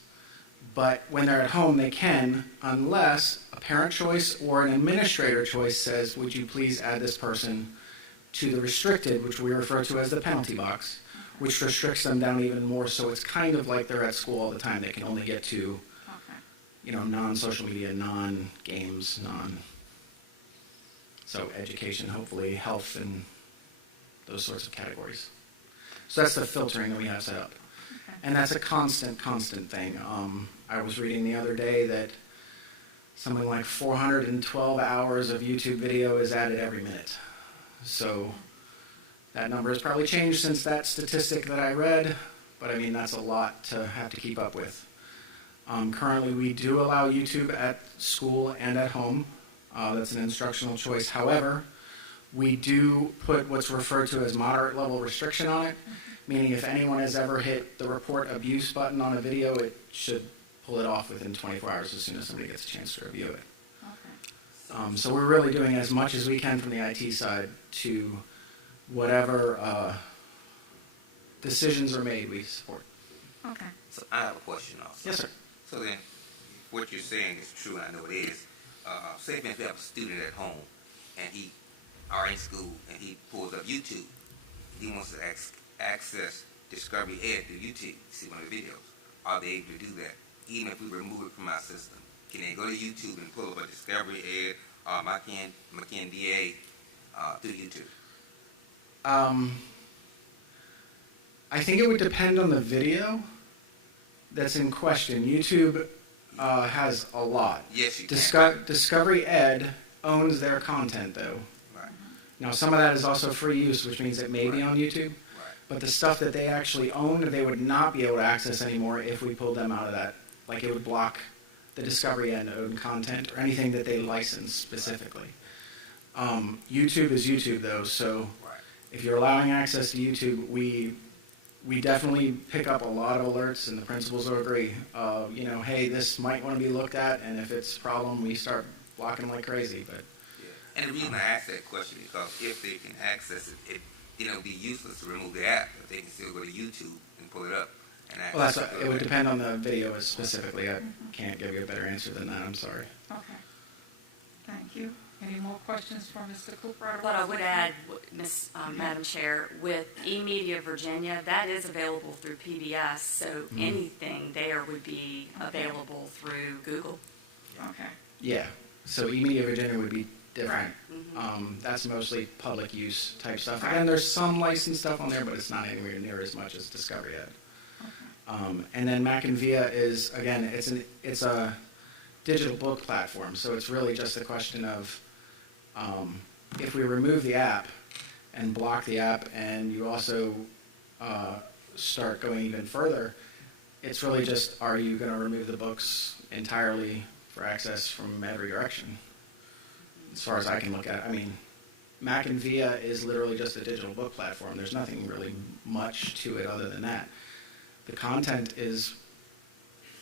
but when they're at home, they can, unless a parent choice or an administrator choice says, would you please add this person to the restricted, which we refer to as the penalty box, which restricts them down even more, so it's kind of like they're at school all the time. They can only get to, non-social media, non-games, so education, hopefully, health, and those sorts of categories. So that's the filtering that we have set up. And that's a constant thing. I was reading the other day that something like 412 hours of YouTube video is added every minute. So that number has probably changed since that statistic that I read, but I mean, that's a lot to have to keep up with. Currently, we do allow YouTube at school and at home. That's an instructional choice. However, we do put what's referred to as moderate level restriction on it, meaning if anyone has ever hit the report abuse button on a video, it should pull it off within 24 hours as soon as somebody gets a chance to review it. So we're really doing as much as we can from the IT side to whatever decisions are made, we support. Okay. So I have a question also. Yes, sir. So then, what you're saying is true, I know it is. Say if you have a student at home and he are in school and he pulls up YouTube, he wants to access Discovery Ed through YouTube, see one of the videos. Are they able to do that? Even if we remove it from our system, can they go to YouTube and pull up a Discovery Ed or McKen DA through YouTube? I think it would depend on the video that's in question. YouTube has a lot. Yes, you can. Discovery Ed owns their content, though. Right. Now, some of that is also free use, which means it may be on YouTube. Right. But the stuff that they actually own, they would not be able to access anymore if we pulled them out of that. Like, it would block the Discovery Ed owned content or anything that they license specifically. YouTube is YouTube, though, so if you're allowing access to YouTube, we definitely pick up a lot of alerts, and the principals will agree. Hey, this might want to be looked at, and if it's a problem, we start blocking like crazy. But and the reason I asked that question is because if they can access it, it'll be useless to remove the app, but they can still go to YouTube and pull it up. And well, it would depend on the video specifically. I can't give you a better answer than that. I'm sorry. Okay. Thank you. Any more questions for Mr. Cooper? What I would add, Madam Chair, with eMedia Virginia, that is available through PBS, so anything there would be available through Google. Okay. Yeah, so eMedia Virginia would be different. Right. That's mostly public use type stuff. Again, there's some licensed stuff on there, but it's not anywhere near as much as Discovery Ed. Okay. And then Mac and Via is, again, it's a digital book platform, so it's really just a question of if we remove the app and block the app, and you also start going even further, it's really just, are you going to remove the books entirely for access from every direction? As far as I can look at it. I mean, Mac and Via is literally just a digital book platform. There's nothing really much to it other than that. The content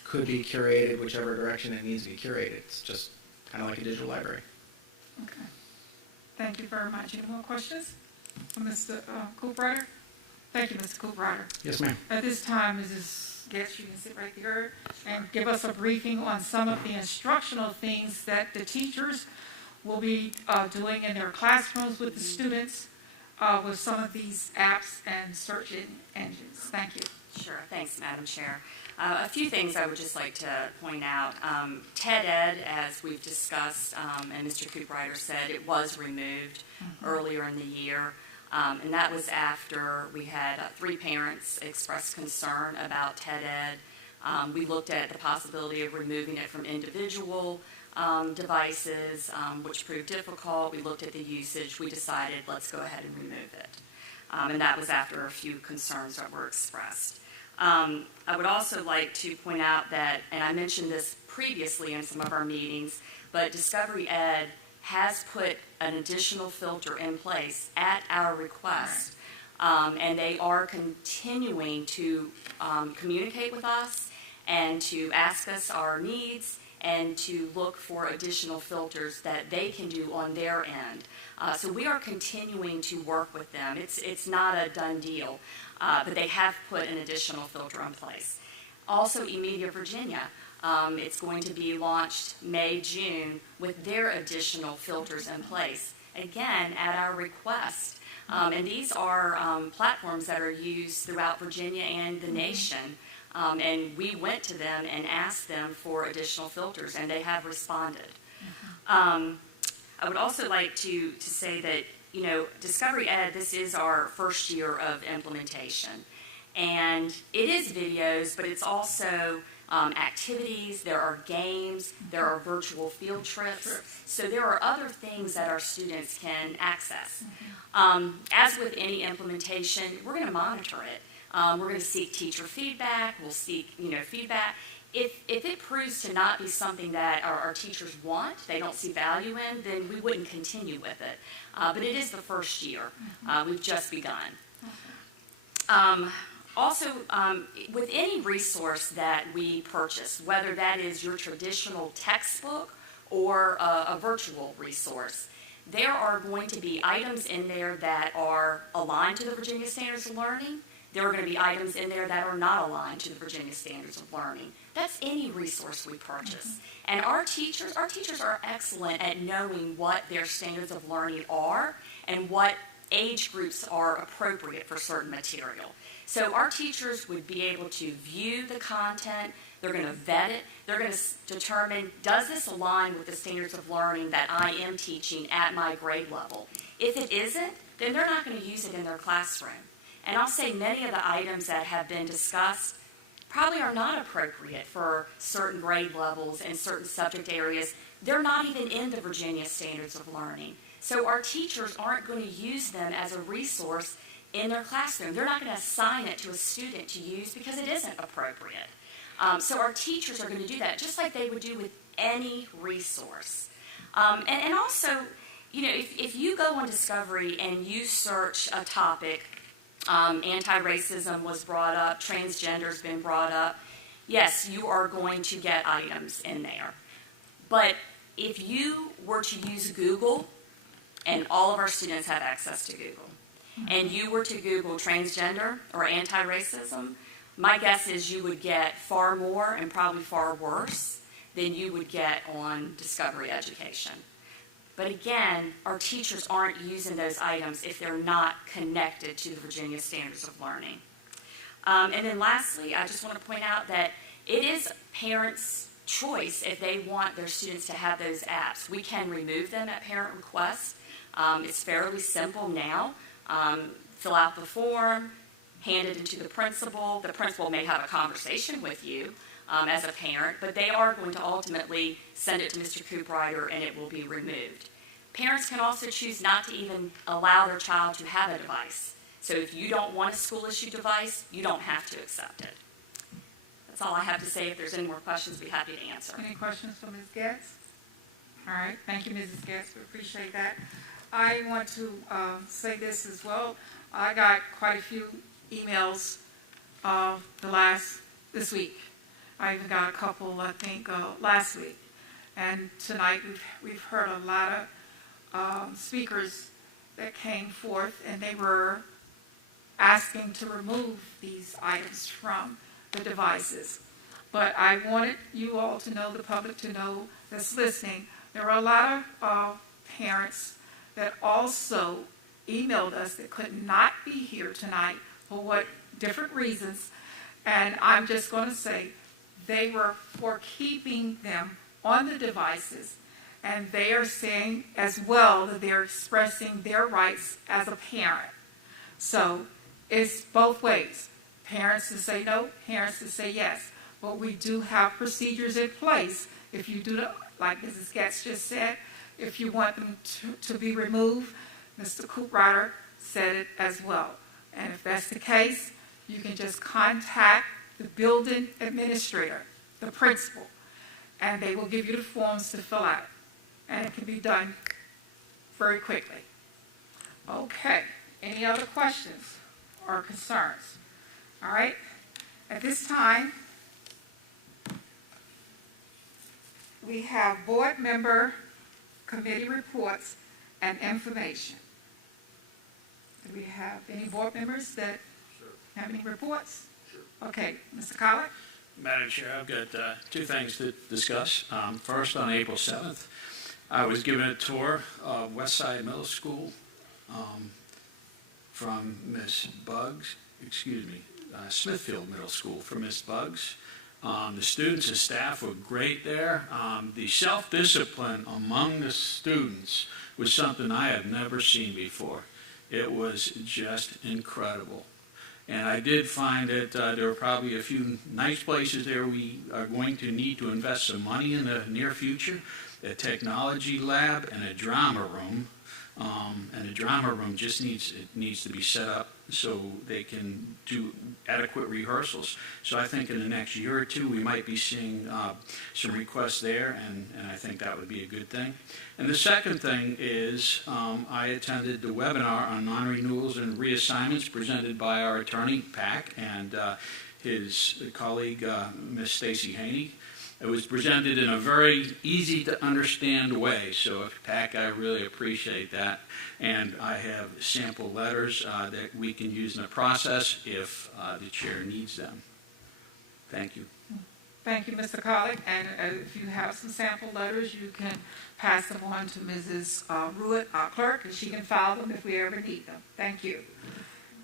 could be curated whichever direction it needs to be curated. It's just kind of like a digital library. Okay. Thank you very much. Any more questions for Mr. Cooper? Thank you, Mr. Cooper. Yes, ma'am. At this time, Mrs. Getz, you can sit right there and give us a briefing on some of the instructional things that the teachers will be doing in their classrooms with the students with some of these apps and search engines. Thank you. Sure. Thanks, Madam Chair. A few things I would just like to point out. TED Ed, as we've discussed, and Mr. Cooprider said, it was removed earlier in the year. And that was after we had 3 parents express concern about TED Ed We looked at the possibility of removing it from individual devices, which proved difficult. We looked at the usage. We decided, let's go ahead and remove it. And that was after a few concerns that were expressed. I would also like to point out that, and I mentioned this previously in some of our meetings, but Discovery Ed has put an additional filter in place at our request. And they are continuing to communicate with us and to ask us our needs and to look for additional filters that they can do on their end. So we are continuing to work with them. It's not a done deal, but they have put an additional filter in place. Also, Immediate Virginia, it's going to be launched May, June with their additional filters in place, again, at our request. And these are platforms that are used throughout Virginia and the nation. And we went to them and asked them for additional filters, and they have responded. I would also like to say that, you know, Discovery Ed, this is our first year of implementation. And it is videos, but it's also activities, there are games, there are virtual field trips. So there are other things that our students can access. As with any implementation, we're going to monitor it. We're going to seek teacher feedback. We'll seek, feedback. If it proves to not be something that our teachers want, they don't see value in, then we wouldn't continue with it. But it is the first year. We've just begun. Also, with any resource that we purchase, whether that is your traditional textbook or a virtual resource, there are going to be items in there that are aligned to the Virginia Standards of Learning. There are going to be items in there that are not aligned to the Virginia Standards of Learning. That's any resource we purchase. And our teachers are excellent at knowing what their standards of learning are and what age groups are appropriate for certain material. So our teachers would be able to view the content, they're going to vet it, they're going to determine, does this align with the standards of learning that I am teaching at my grade level? If it isn't, then they're not going to use it in their classroom. And I'll say many of the items that have been discussed probably are not appropriate for certain grade levels and certain subject areas. They're not even in the Virginia Standards of Learning. So our teachers aren't going to use them as a resource in their classroom. They're not going to assign it to a student to use because it isn't appropriate. So our teachers are going to do that just like they would do with any resource. And also, if you go on Discovery and you search a topic, anti-racism was brought up, transgender's been brought up, yes, you are going to get items in there. But if you were to use Google, and all of our students have access to Google, and you were to Google transgender or anti-racism, my guess is you would get far more and probably far worse than you would get on Discovery Education. But again, our teachers aren't using those items if they're not connected to the Virginia Standards of Learning. And then lastly, I just want to point out that it is parents' choice if they want their students to have those apps. We can remove them at parent request. It's fairly simple now. Fill out the form, hand it into the principal. The principal may have a conversation with you as a parent, but they are going to ultimately send it to Mr. Cooprider and it will be removed. Parents can also choose not to even allow their child to have a device. So if you don't want a school-issued device, you don't have to accept it. That's all I have to say. If there's any more questions, I'd be happy to answer. Any questions for Ms. Getz? All right. Thank you, Mrs. Getz. We appreciate that. I want to say this as well. I got quite a few emails this week. I even got a couple, I think, last week. And tonight we've heard a lot of speakers that came forth, and they were asking to remove these items from the devices. But I wanted you all to know, the public to know that's listening, there are a lot of parents that also emailed us that could not be here tonight for what different reasons. And I'm just going to say they were for keeping them on the devices. And they are saying as well that they're expressing their rights as a parent. So it's both ways. Parents to say no, parents to say yes. but we do have procedures in place. If you do, like Mrs. Getz just said, if you want them to be removed, Mr. Cooprider said it as well. And if that's the case, you can just contact the building administrator, the principal, and they will give you the forms to fill out. And it can be done very quickly. Okay, any other questions or concerns? All right, at this time, we have board member committee reports and information. Do we have any board members that have any reports? Sure. Okay, Mr. Collett? Madam Chair, I've got two things to discuss. First, on April 7th, I was given a tour of Westside Middle School from Miss Buggs, Smithfield Middle School from Miss Buggs. The students and staff were great there. The self-discipline among the students was something I had never seen before. It was just incredible. And I did find that there were probably a few nice places there we are going to need to invest some money in the near future. A technology lab and a drama room. And the drama room just needs to be set up so they can do adequate rehearsals. So I think in the next year or two we might be seeing some requests there, and I think that would be a good thing. And the second thing is I attended the webinar on non-renewals and reassignments presented by our attorney, Hvac, and his colleague, Ms. Stacy Haney. It was presented in a very easy to understand way, so Hvac, I really appreciate that. And I have sample letters that we can use in the process if the chair needs them. Thank you. Thank you, Mr. Collett. And if you have some sample letters, you can pass them on to Mrs. Ruitt, our clerk, and she can file them if we ever need them. Thank you.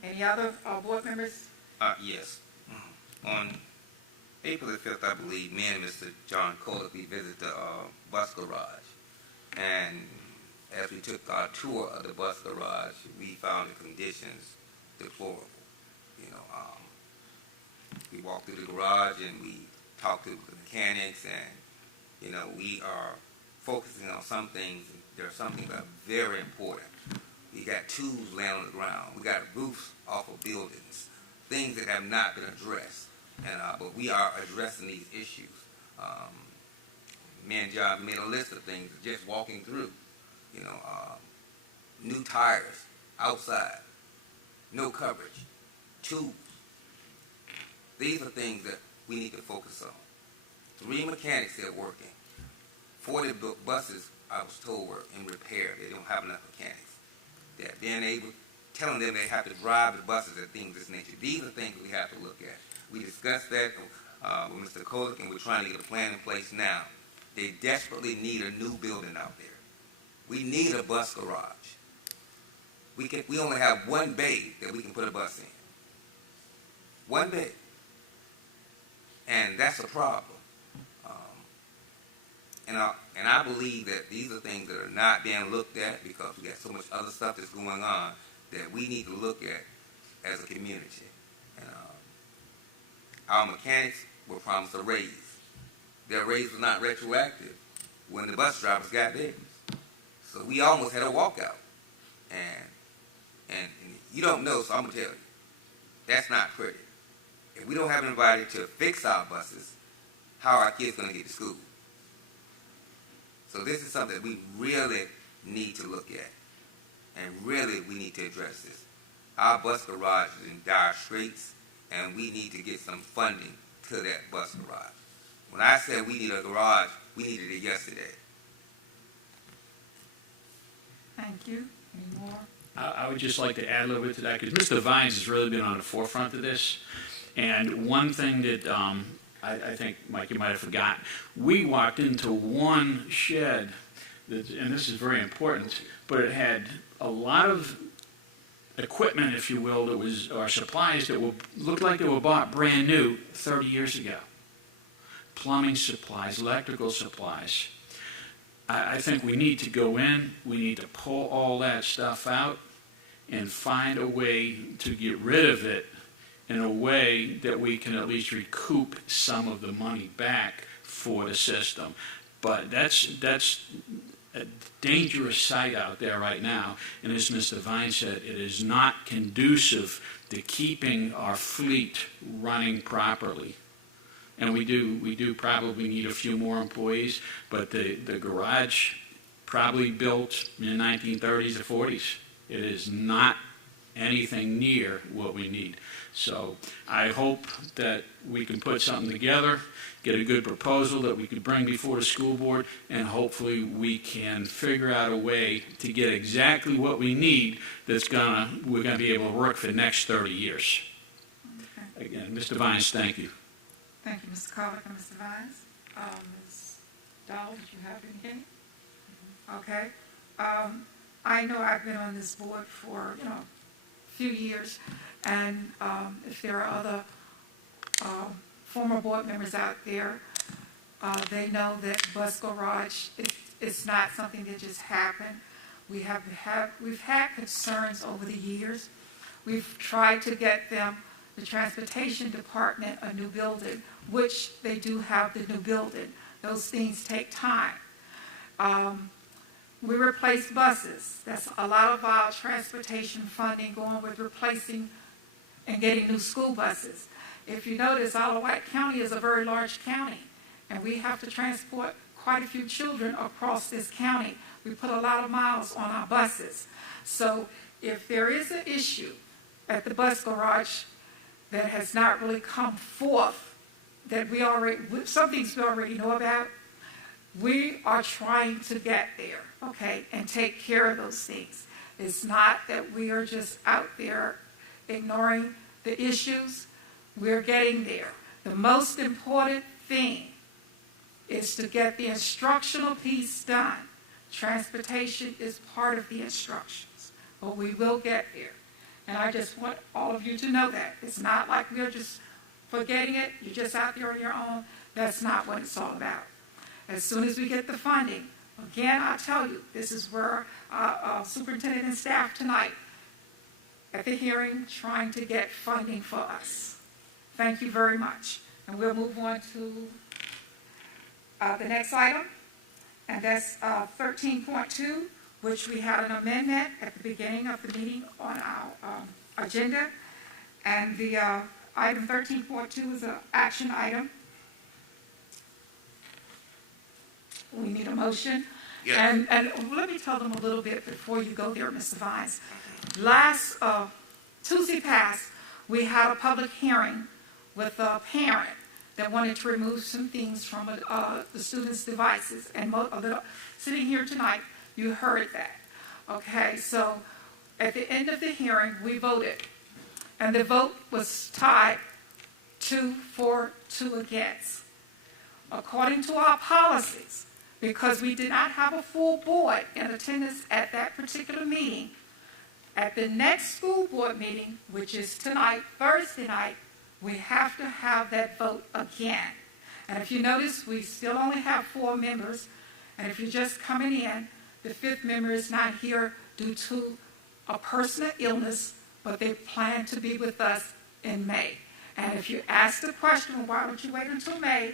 Any other board members? Yes. On April the 5th, I believe, me and Mr. John Colick, we visited the bus garage. And as we took our tour of the bus garage, we found the conditions deplorable. You know, we walked through the garage and we talked to the mechanics, and, you know, we are focusing on some things. There are some things that are very important. We got tools laying on the ground. We got roofs off of buildings, things that have not been addressed. And, but we are addressing these issues. Me and John made a list of things just walking through. You know, new tires outside, no coverage, tools. These are things that we need to focus on. 3 mechanics that are working. 40 buses, I was told, were in repair. They don't have enough mechanics. They're being able, telling them they have to drive the buses and things of this nature. These are things we have to look at. We discussed that with Mr. Colick, and we're trying to get a plan in place now. They desperately need a new building out there. We need a bus garage. We only have one bay that we can put a bus in. One bay. And that's a problem. And I believe that these are things that are not being looked at because we got so much other stuff that's going on that we need to look at as a community. And, our mechanics were promised a raise. Their raise was not retroactive when the bus drivers got theirs. So we almost had a walkout. And you don't know, so I'm going to tell you, that's not pretty. If we don't have anybody to fix our buses, how are our kids going to get to school? So this is something that we really need to look at. And really we need to address this. Our bus garage is in dire straits, and we need to get some funding to that bus garage. When I said we need a garage, we needed it yesterday. Thank you. Any more? I would just like to add a little bit to that, because Mr. Vines has really been on the forefront of this. And one thing that I think, Mike, you might have forgotten, we walked into one shed, and this is very important, but it had a lot of equipment, if you will, that was, or supplies that looked like they were bought brand new 30 years ago. Plumbing supplies, electrical supplies. I think we need to go in, we need to pull all that stuff out and find a way to get rid of it in a way that we can at least recoup some of the money back for the system. But that's a dangerous site out there right now, and as Mr. Vine said, it is not conducive to keeping our fleet running properly. And we do probably need a few more employees, but the garage probably built in the 1930s or 40s. It is not anything near what we need. So I hope that we can put something together, get a good proposal that we could bring before the school board, and hopefully we can figure out a way to get exactly what we need that's we're gonna be able to work for the next 30 years. Okay. Again, Mr. Vines, thank you. Thank you, Mr. Carlick and Mr. Vines. Ms. Dahl, did you have anything? Okay. I know I've been on this board for, a few years, and if there are other former board members out there, they know that bus garage, it's not something that just happened. We've had concerns over the years. We've tried to get them, the transportation department, a new building, which they do have the new building. Those things take time. We replace buses. That's a lot of our transportation funding going with replacing and getting new school buses. If you notice, Wight County is a very large county, and we have to transport quite a few children across this county. We put a lot of miles on our buses. So if there is an issue at the bus garage that has not really come forth, that some things we already know about, we are trying to get there, okay, and take care of those things. It's not that we are just out there ignoring the issues. We're getting there. The most important thing is to get the instructional piece done. Transportation is part of the instructions, but we will get there. And I just want all of you to know that. It's not like we're just forgetting it. You're just out there on your own. That's not what it's all about. As soon as we get the funding, again, I tell you, this is where our superintendent and staff tonight at the hearing trying to get funding for us. Thank you very much. And we'll move on to the next item, and that's 13.2, which we had an amendment at the beginning of the meeting on our agenda. And the item 13.2 is an action item. We need a motion. Yes. And let me tell them a little bit before you go there, Mr. Vines. Last Tuesday past, we had a public hearing with a parent that wanted to remove some things from the students' devices. And sitting here tonight, you heard that. Okay, so at the end of the hearing, we voted. And the vote was tied 2 for, 2 against. According to our policies, because we did not have a full board in attendance at that particular meeting, at the next school board meeting, which is tonight, Thursday night, we have to have that vote again. And if you notice, we still only have 4 members. And if you're just coming in, the 5th member is not here due to a personal illness, but they plan to be with us in May. And if you ask the question, why don't you wait until May?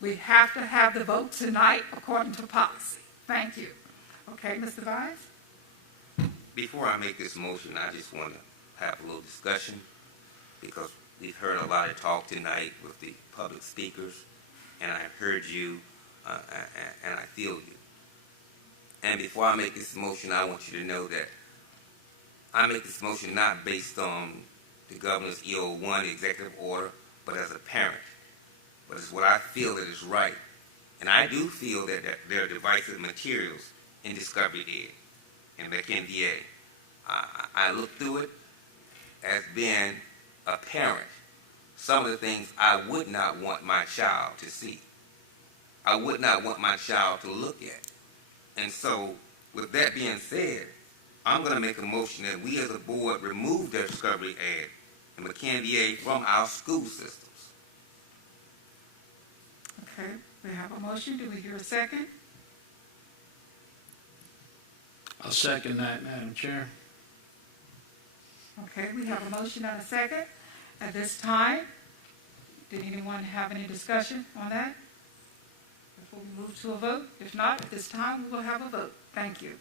We have to have the vote tonight according to policy. Thank you. Okay, Mr. Vines? Before I make this motion, I just want to have a little discussion because we've heard a lot of talk tonight with the public speakers, and I heard you, and I feel you. And before I make this motion, I want you to know that I make this motion not based on the governor's EO1, the executive order, but as a parent. But it's what I feel that is right. And I do feel that there are divisive materials in Discovery Ed and the NDA. I look through it as being a parent. Some of the things I would not want my child to see. I would not want my child to look at. And so, with that being said, I'm going to make a motion that we as a board remove the Discovery Ed and McKenzie from our school systems. Okay, we have a motion. Do we hear a second? I'll second that, Madam Chair. Okay, we have a motion and a second. At this time, did anyone have any discussion on that before we move to a vote? If not, at this time, we will have a vote. Thank you.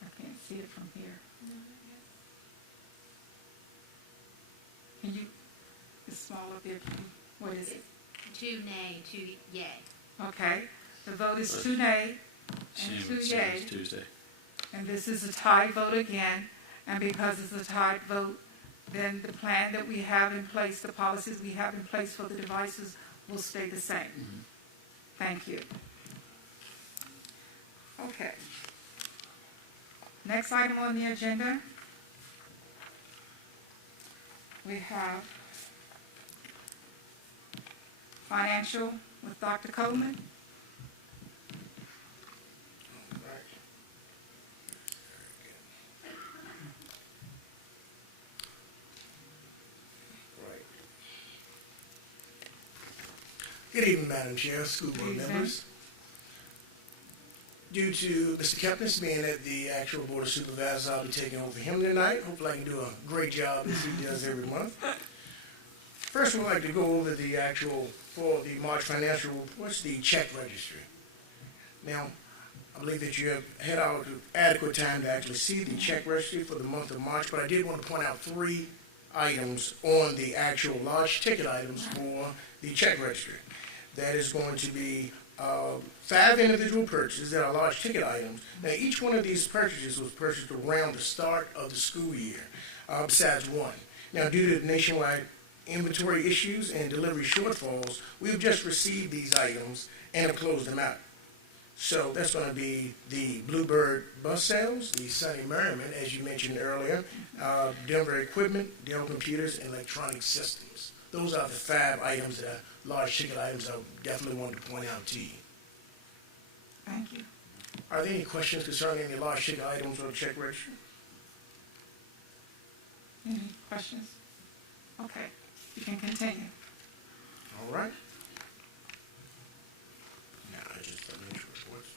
I can't see it from here. Can you, it's small up there. What is it? 2 nay, 2 yay. Okay, the vote is 2 nay and 2 yay. Tuesday. And this is a tied vote again, and because it's a tied vote, then the plan that we have in place, the policies we have in place for the devices will stay the same. Thank you. Okay. Next item on the agenda, we have financial with Dr. Coleman. Good evening, Madam Chair, school board members. Due to Mr. Kepnes being at the actual Board of Supervisors, I'll be taking over for him tonight. Hopefully I can do a great job as he does every month. First, we'd like to go over the actual, for the March financial reports, the check registry. Now, I believe that you have had out adequate time to actually see the check registry for the month of March, but I did want to point out 3 items on the actual large ticket items for the check registry. That is going to be 5 individual purchases that are large ticket items. Now, each one of these purchases was purchased around the start of the school year, besides one. Now, due to the nationwide inventory issues and delivery shortfalls, we've just received these items and have closed them out. So that's going to be the Bluebird bus sales, the Sunny Merriman, as you mentioned earlier, Denver Equipment, Dell Computers, and Electronic Systems. Those are the 5 items that are large ticket items I definitely wanted to point out to you. Thank you. Are there any questions concerning any large ticket items on the check register? Any questions? Okay, you can continue. All right. Now, I just financial reports.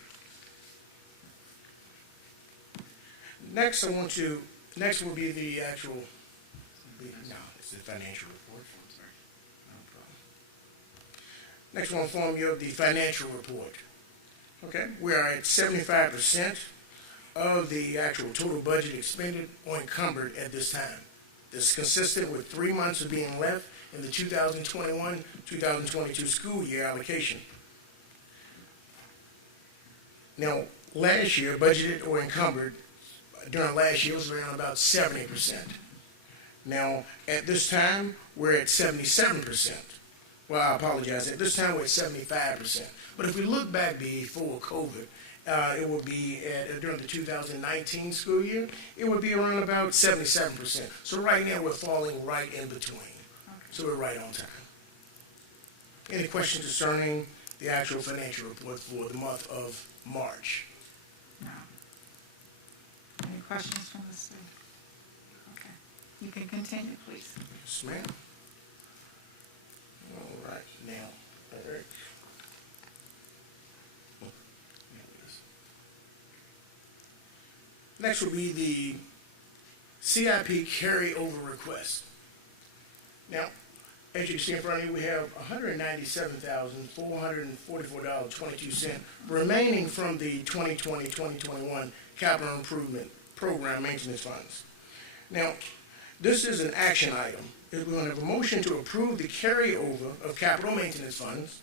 Next will be the actual, it's the financial report. No problem. Next, we'll inform you of the financial report. Okay, we are at 75% of the actual total budget expended or encumbered at this time. This is consistent with 3 months of being left in the 2021-2022 school year allocation. Now, last year, budgeted or encumbered during last year was around about 70%. Now, at this time, we're at 77%. Well, I apologize. At this time, we're at 75%. But if we look back before COVID, it would be during the 2019 school year, it would be around about 77%. So right now, we're falling right in between. So we're right on time. Any questions concerning the actual financial report for the month of March? No. Any questions from the staff? Okay. You can continue, please. Yes, ma'am. All right, now, Eric. Next will be the CIP carryover request. Now, as you can see in front of you, we have $197,444.22 remaining from the 2020-2021 Capital Improvement Program maintenance funds. Now, this is an action item. We're going to have a motion to approve the carryover of capital maintenance funds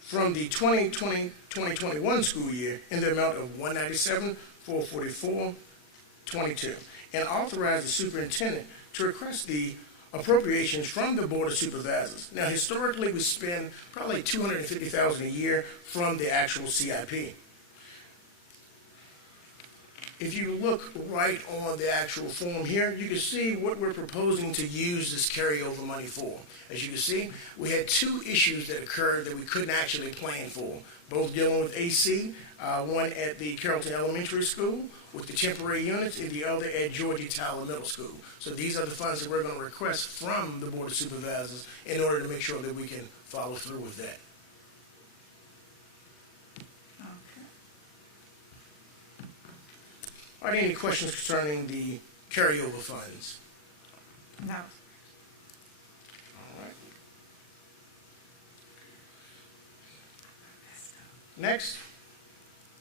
from the 2020-2021 school year in the amount of $197,444.22 and authorize the superintendent to request the appropriations from the Board of Supervisors. Now, historically, we spend probably $250,000 a year from the actual CIP. If you look right on the actual form here, you can see what we're proposing to use this carryover money for. As you can see, we had 2 issues that occurred that we couldn't actually plan for, both dealing with AC, one at the Carrollton Elementary School, with the temporary units and the other at Georgie Middle School. So these are the funds that we're going to request from the Board of Supervisors in order to make sure that we can follow through with that. Are there any questions concerning the carryover funds? No. All right. Next,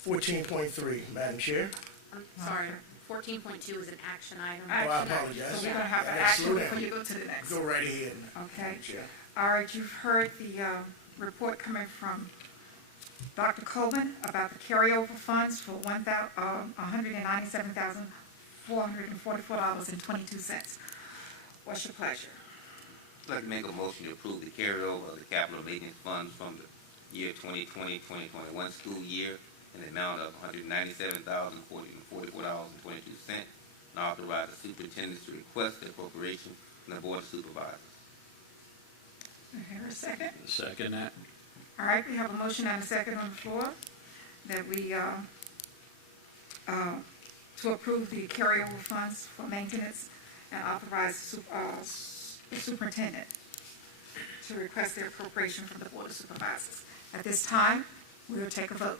14.3, Madam Chair. I'm sorry, 14.2 is an action item. Oh, I apologize. So we're going to have an Yeah, action slow down. before you go to the next. Go right ahead. Okay. Chair. All right, you've heard the report coming from Dr. Coleman about the carryover funds for $197,444.22. What's your pleasure? I'd like to make a motion to approve the carryover of the capital maintenance funds from the year 2020-2021 school year in the amount of $197,444.22 and authorize the superintendent to request the appropriation from the Board of Supervisors. I hear a second. Second that. All right, we have a motion and a second on the floor that we to approve the carryover funds for maintenance and authorize the superintendent to request the appropriation from the Board of Supervisors. At this time, we will take a vote.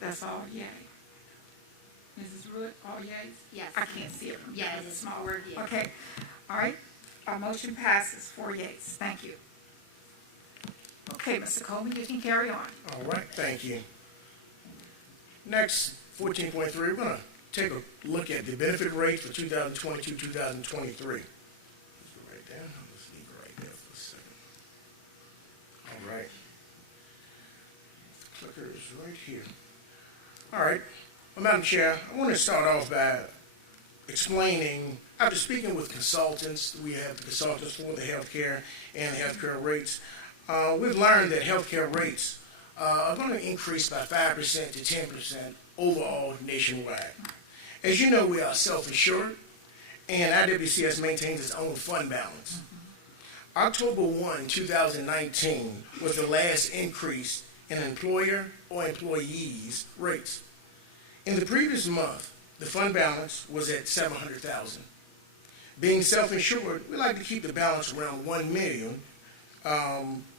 That's all yay. Mrs. Root, all yays? Yes. I can't see it from here. Yes. It's a small Word yes. Okay, all right. Our motion passes 4 yeas. Thank you. Okay, Mr. Coleman, you can carry on. All right, thank you. Next, 14.3, we're going to take a look at the benefit rates for 2022-2023. Let's go right down. Let's leave it right there for a second. All right. Clicker is right here. All right. Well, Madam Chair, I want to start off by explaining, after speaking with consultants, we have the consultants for the healthcare and healthcare rates. We've learned that healthcare rates are going to increase by 5% to 10% overall nationwide. As you know, we are self-insured, and IWCS maintains its own fund balance. October 1, 2019 was the last increase in employer or employees' rates. In the previous month, the fund balance was at $700,000. Being self-insured, we like to keep the balance around $1 million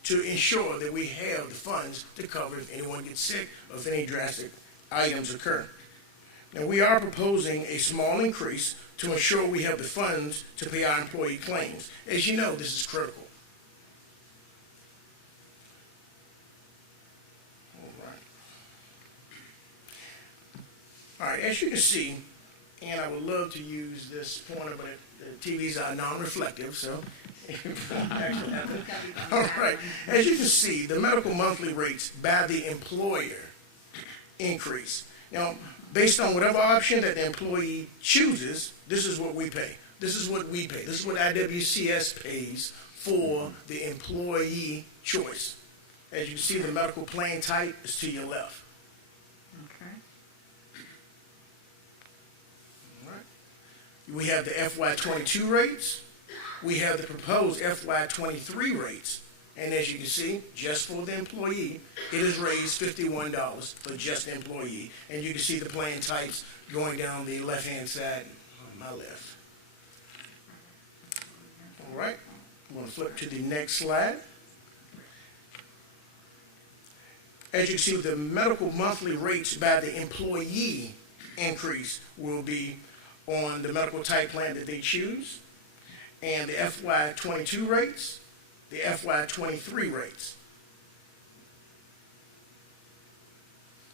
to ensure that we have the funds to cover if anyone gets sick or if any drastic items occur. Now, we are proposing a small increase to ensure we have the funds to pay our employee claims. As you know, this is critical. All right, as you can see, and I would love to use this pointer, but the TVs are non-reflective, so. All right, as you can see, the medical monthly rates by the employer increase. Now, based on whatever option that the employee chooses, this is what we pay. This is what we pay. This is what IWCS pays for the employee choice. As you can see, the medical plan type is to your left. Okay. We have the FY22 rates. We have the proposed FY23 rates. And as you can see, just for the employee, it is raised $51 for just the employee. And you can see the plan types going down the left-hand side on my left. All right, I'm going to flip to the next slide. As you can see, the medical monthly rates by the employee increase will be on the medical type plan that they choose, and the FY22 rates, the FY23 rates.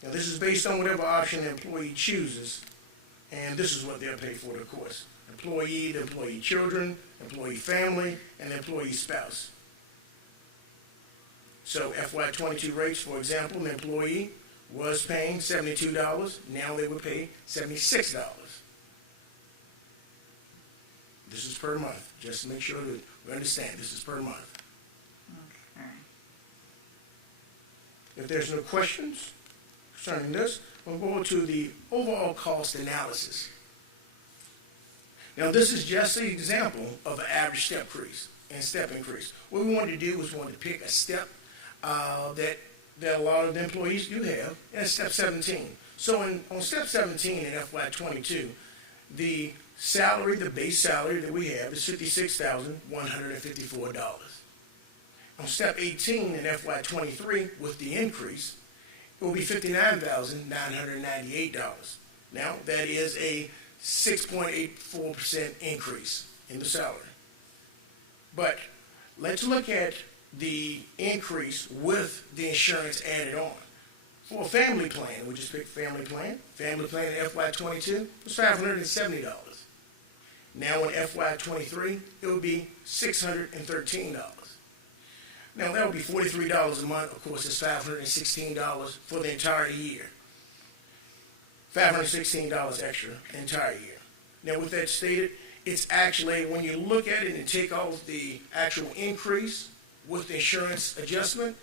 Now, this is based on whatever option the employee chooses, and this is what they'll pay for, of course. Employee, the employee children, employee family, and the employee spouse. So FY22 rates, for example, the employee was paying $72, now they would pay $76. This is per month, just to make sure that we understand this is per month. Okay. If there's no questions concerning this, we'll go to the overall cost analysis. Now, this is just an example of an average step increase. and step increase. What we wanted to do was we wanted to pick a step that a lot of the employees do have, and it's step 17. So on step 17 in FY22, the salary, the base salary that we have is $56,154. On step 18 in FY23, with the increase, it will be $59,998. Now, that is a 6.84% increase in the salary. But let's look at the increase with the insurance added on. For a family plan, we just picked family plan. Family plan in FY22 was $570. Now in FY23, it would be $613. Now that would be $43 a month. Of course, it's $516 for the entire year. $516 extra the entire year. Now with that stated, it's actually, when you look at it and take off the actual increase with the insurance adjustment,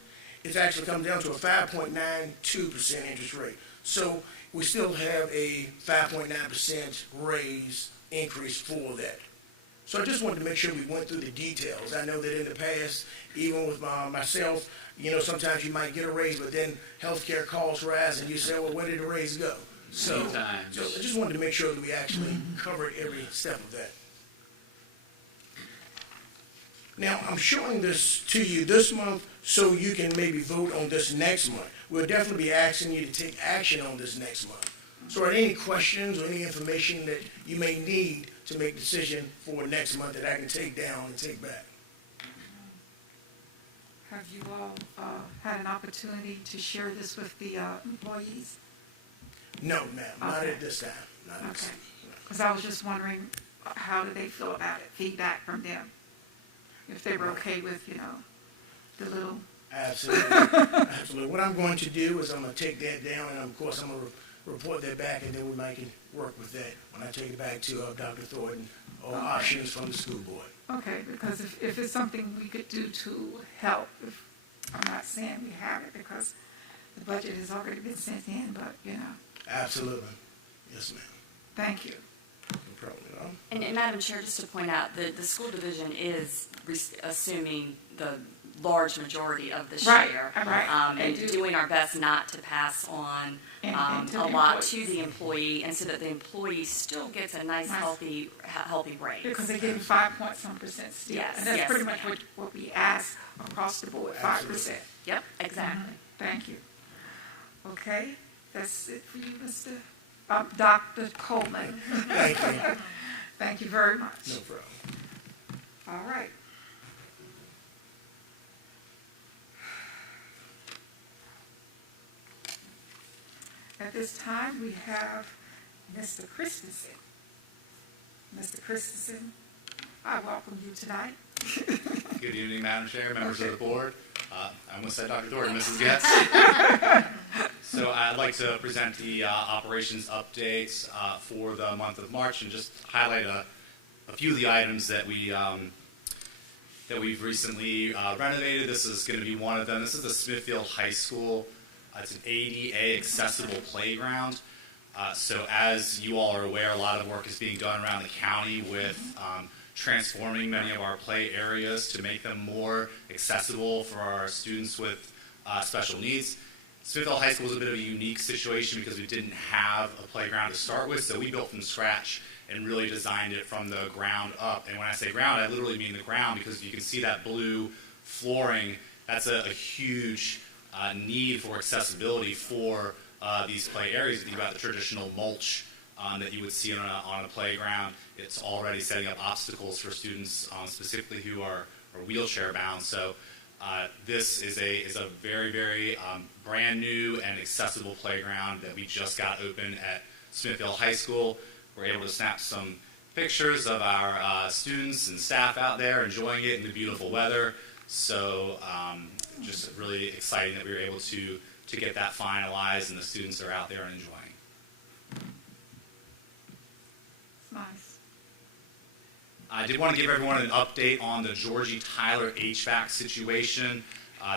it actually comes down to a 5.92% interest rate. So we still have a 5.9% raise increase for that. So I just wanted to make sure we went through the details. I know that in the past, even with myself, you know, sometimes you might get a raise, but then healthcare costs rise and you say, well, where did the raise go? So I just wanted to make sure that we actually covered every step of that. Now, I'm showing this to you this month so you can maybe vote on this next month. We'll definitely be asking you to take action on this next month. So are there any questions or any information that you may need to make a decision for next month that I can take down and take back? Have you all had an opportunity to share this with the employees? No, ma'am, not at this time. Not at this time. Because I was just wondering, how do they feel about it? Feedback from them? If they were okay with, you know, the little... Absolutely. Absolutely. What I'm going to do is I'm going to take that down, and of course I'm going to report that back, and then we might can work with that when I take it back to Dr. Thornton or options from the school board. Okay, because if it's something we could do to help, I'm not saying we have it because the budget has already been sent in, but, you know. Absolutely. Yes, ma'am. Thank you. No problem at all. And Madam Chair, just to point out, the school division is assuming the large majority of the share. Right. And doing our best not to pass on a lot to the employee, and so that the employee still gets a nice. healthy raise. Because they're getting 5% still. Yes, and that's yes. pretty much what we ask across the board, 5%. Yep, exactly. Thank you. Okay, that's it for you, Dr. Coleman. Thank you. Thank you very much. No problem. All right. At this time, we have Mr. Christensen. Mr. Christensen, I welcome you tonight. Good evening, Madam Chair, members of the board. I almost said Dr. Thornton, Mrs. Getz. So I'd like to present the operations updates for the month of March and just highlight a few of the items that we've recently renovated. This is going to be one of them. This is the Smithfield High School. It's an ADA accessible playground. So as you all are aware, a lot of work is being done around the county with transforming many of our play areas to make them more accessible for our students with special needs. Smithfield High School is a bit of a unique situation because we didn't have a playground to start with, so we built from scratch and really designed it from the ground up. And when I say ground, I literally mean the ground, because you can see that blue flooring. That's a huge need for accessibility for these play areas. Think about the traditional mulch that you would see on a playground. It's already setting up obstacles for students, specifically who are wheelchair bound. So this is a very, very brand new and accessible playground that we just got open at Smithfield High School. We're able to snap some pictures of our students and staff out there enjoying it in the beautiful weather. So just really exciting that we were able to get that finalized and the students are out there and enjoying. Nice. I did want to give everyone an update on the Georgie Tyler HVAC situation.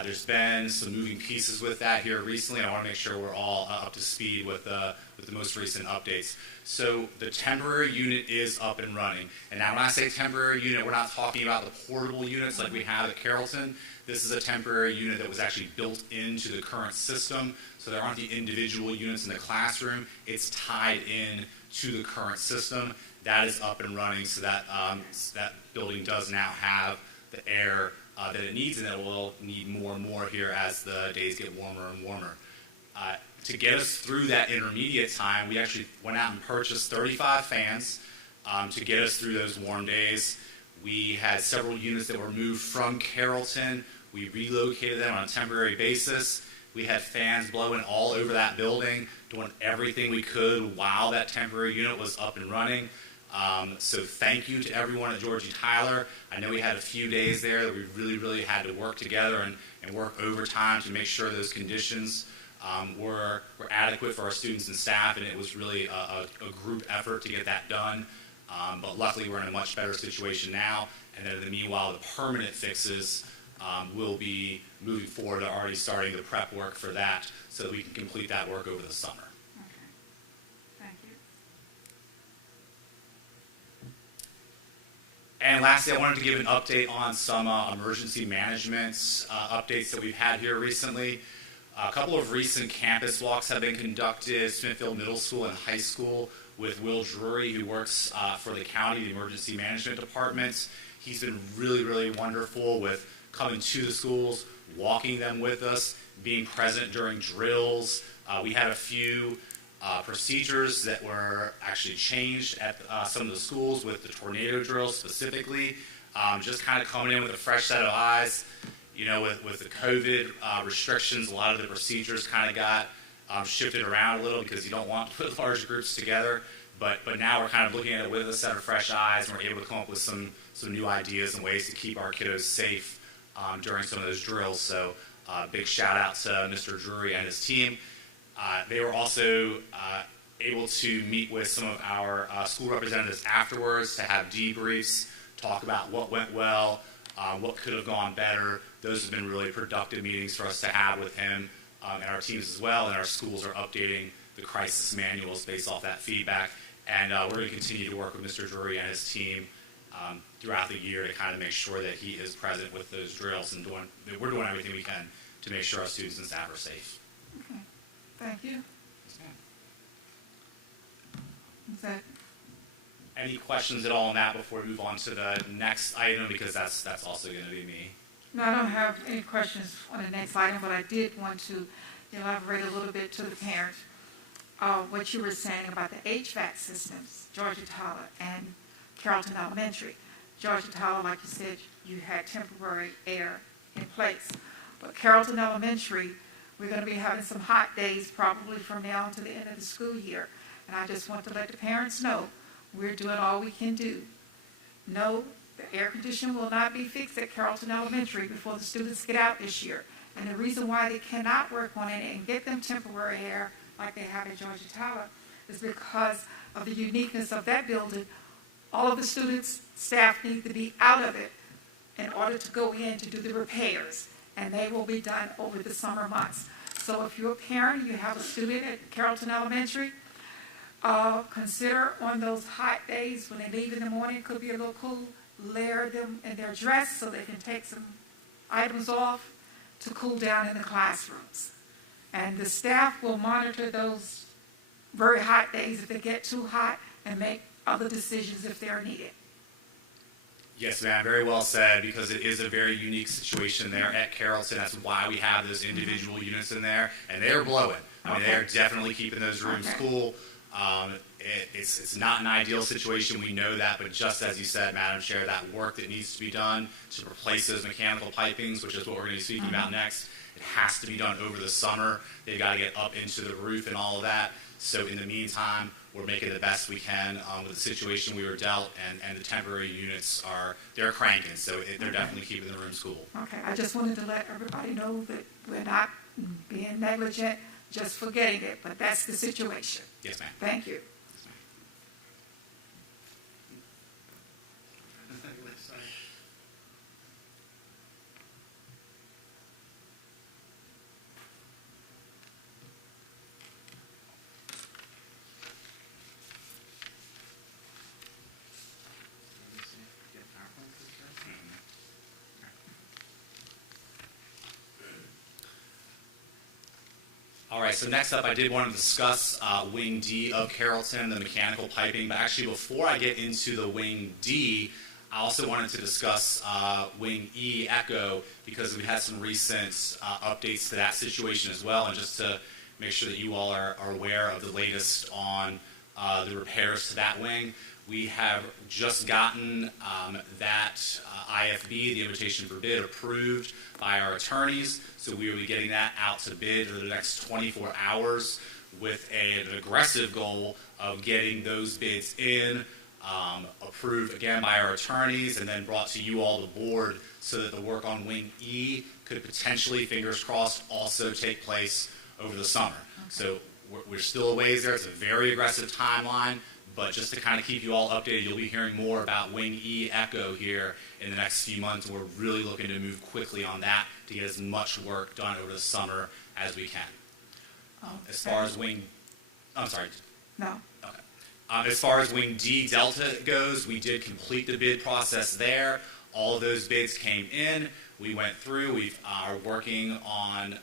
There's been some moving pieces with that here recently. I want to make sure we're all up to speed with the most recent updates. So the temporary unit is up and running. And now when I say temporary unit, we're not talking about the portable units like we have at Carrollton. This is a temporary unit that was actually built into the current system. So there aren't the individual units in the classroom. It's tied in to the current system. That is up and running, so that that building does now have the air that it needs, and it will need more and more here as the days get warmer and warmer. To get us through that intermediate time, we actually went out and purchased 35 fans to get us through those warm days. We had several units that were moved from Carrollton. We relocated them on a temporary basis. We had fans blowing all over that building, doing everything we could while that temporary unit was up and running. So thank you to everyone at Georgie Tyler. I know we had a few days there that we really had to work together and work overtime to make sure those conditions were adequate for our students and staff, and it was really a group effort to get that done. But luckily we're in a much better situation now, and then in the meanwhile the permanent fixes will be moving forward. They're already starting the prep work for that so that we can complete that work over the summer. And lastly, I wanted to give an update on some emergency management updates that we've had here recently. A couple of recent campus walks have been conducted, Smithfield Middle School and High School, with Will Drury, who works for the county, the emergency management department. He's been really wonderful with coming to the schools, walking them with us, being present during drills. We had a few procedures that were actually changed at some of the schools with the tornado drills specifically. Just kind of coming in with a fresh set of eyes. You know, with the COVID restrictions, a lot of the procedures kind of got shifted around a little because you don't want to put large groups together. But now we're kind of looking at it with a set of fresh eyes, and we're able to come up with some new ideas and ways to keep our kiddos safe during some of those drills. So big shout out to Mr. Drury and his team. They were also able to meet with some of our school representatives afterwards to have debriefs, talk about what went well, what could have gone better. Those have been really productive meetings for us to have with him and our teams as well, and our schools are updating the crisis manuals based off that feedback. And we're going to continue to work with Mr. Drury and his team throughout the year to kind of make sure that he is present with those drills, and we're doing everything we can to make sure our students and staff are safe. Okay. Thank you. Is that any questions at all on that before we move on to the next item, because that's also going to be me? No, I don't have any questions on the next item, but I did want to elaborate a little bit to the parents what you were saying about the HVAC systems, Georgie Tyler and Carrollton Elementary. Georgie Tyler, like you said, you had temporary air in place, but Carrollton Elementary, we're going to be having some hot days probably from now until the end of the school year, and I just want to let the parents know we're doing all we can do. No, the air conditioning will not be fixed at Carrollton Elementary before the students get out this year. And the reason why they cannot work on it and get them temporary air like they have at Georgie Tyler is because of the uniqueness of that building. All of the students, staff need to be out of it in order to go in to do the repairs, and they will be done over the summer months. So if you're a parent, you have a student at Carrollton Elementary, consider on those hot days when they leave in the morning, it could be a little cool, layer them in their dress so they can take some items off to cool down in the classrooms. And the staff will monitor those very hot days if they get too hot and make other decisions if they're needed. Yes, ma'am, very well said, because it is a very unique situation there at Carrollton. That's why we have those individual units in there, and they're blowing. I mean, they're definitely keeping those rooms cool. It's not an ideal situation, we know that, but just as you said, Madam Chair, that work that needs to be done to replace those mechanical pipings, which is what we're going to be speaking about next, it has to be done over the summer. They've got to get up into the roof and all of that. So in the meantime, we're making the best we can with the situation we were dealt, and the temporary units they're cranking, so they're definitely keeping the rooms cool. Okay, I just wanted to let everybody know that we're not being negligent, just forgetting it, but that's the situation. Yes, ma'am. Thank you. All right, so next up I did want to discuss Wing D of Carrollton, the mechanical piping. But actually before I get into the Wing D, I also wanted to discuss Wing E Echo because we had some recent updates to that situation as well, and just to make sure that you all are aware of the latest on the repairs to that wing. We have just gotten that IFB, the invitation for bid, approved by our attorneys, so we will be getting that out to bid in the next 24 hours with an aggressive goal of getting those bids in, approved again by our attorneys, and then brought to you all, the board, so that the work on Wing E could potentially, fingers crossed, also take place over the summer. Okay. So we're still a ways there. It's a very aggressive timeline, but just to kind of keep you all updated, you'll be hearing more about Wing E Echo here in the next few months. And we're really looking to move quickly on that to get as much work done over the summer as we can. As far as Wing, I'm sorry. No. Okay. As far as Wing D Delta goes, we did complete the bid process there. All of those bids came in. We went through. We are working on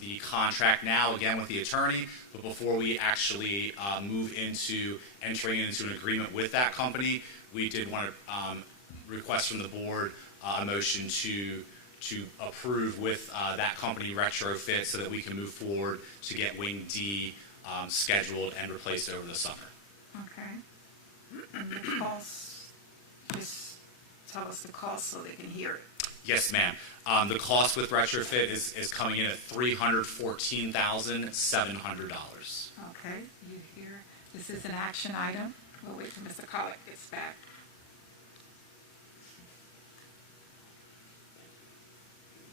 the contract now, again with the attorney. But before we actually move into entering into an agreement with that company, we did want to request from the board a motion to approve with that company retrofit so that we can move forward to get Wing D scheduled and replaced over the summer. Okay. And the cost, just tell us the cost so they can hear it. Yes, ma'am. The cost with retrofit is coming in at $314,700. Okay, you hear, this is an action item. We'll wait till Mr. Collick gets back.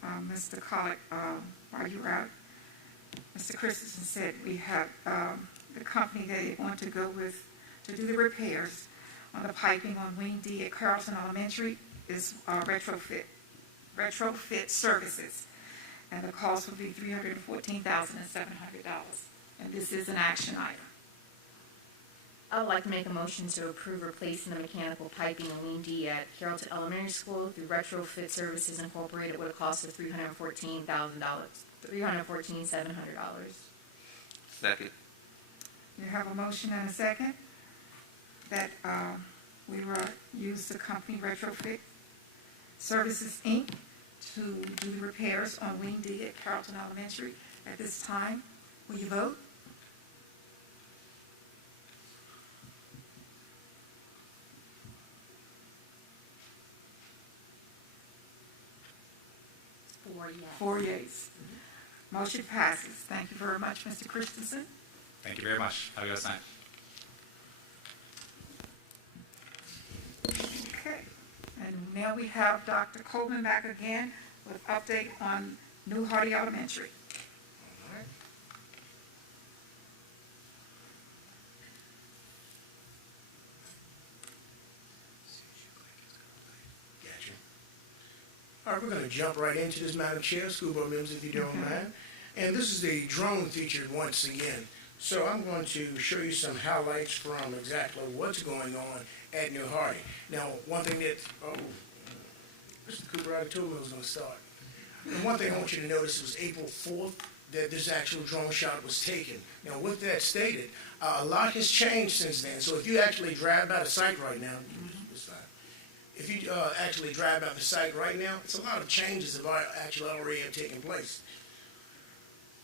Mr. Collick, while you were out, Mr. Christensen said we have the company they want to go with to do the repairs on the piping on Wing D at Carrollton Elementary is retrofit services, and the cost will be $314,700, and this is an action item. I would like to make a motion to approve replacing the mechanical piping on Wing D at Carrollton Elementary School through Retrofit Services Incorporated with a cost of $314,700. Second. You have a motion and a second that we will use the company Retrofit Services, Inc. to do the repairs on Wing D at Carrollton Elementary. At this time, will you vote? Four yeas. Motion passes. Thank you very much, Mr. Christensen. Thank you very much. Have a good night. Okay. And now we have Dr. Coleman back again with update on New Hardy Elementary. All right, we're going to jump right into this, Madam Chair, school board members, if you don't mind. And this is the drone featured once again. So I'm going to show you some highlights from exactly what's going on at New Hardy. Now, one thing that, Mr. Cooper already told me I was going to start. And one thing I want you to notice was April 4th that this actual drone shot was taken. Now, with that stated, a lot has changed since then. So if you actually drive by the site right now, if you actually drive by the site right now, it's a lot of changes that actually already have taken place.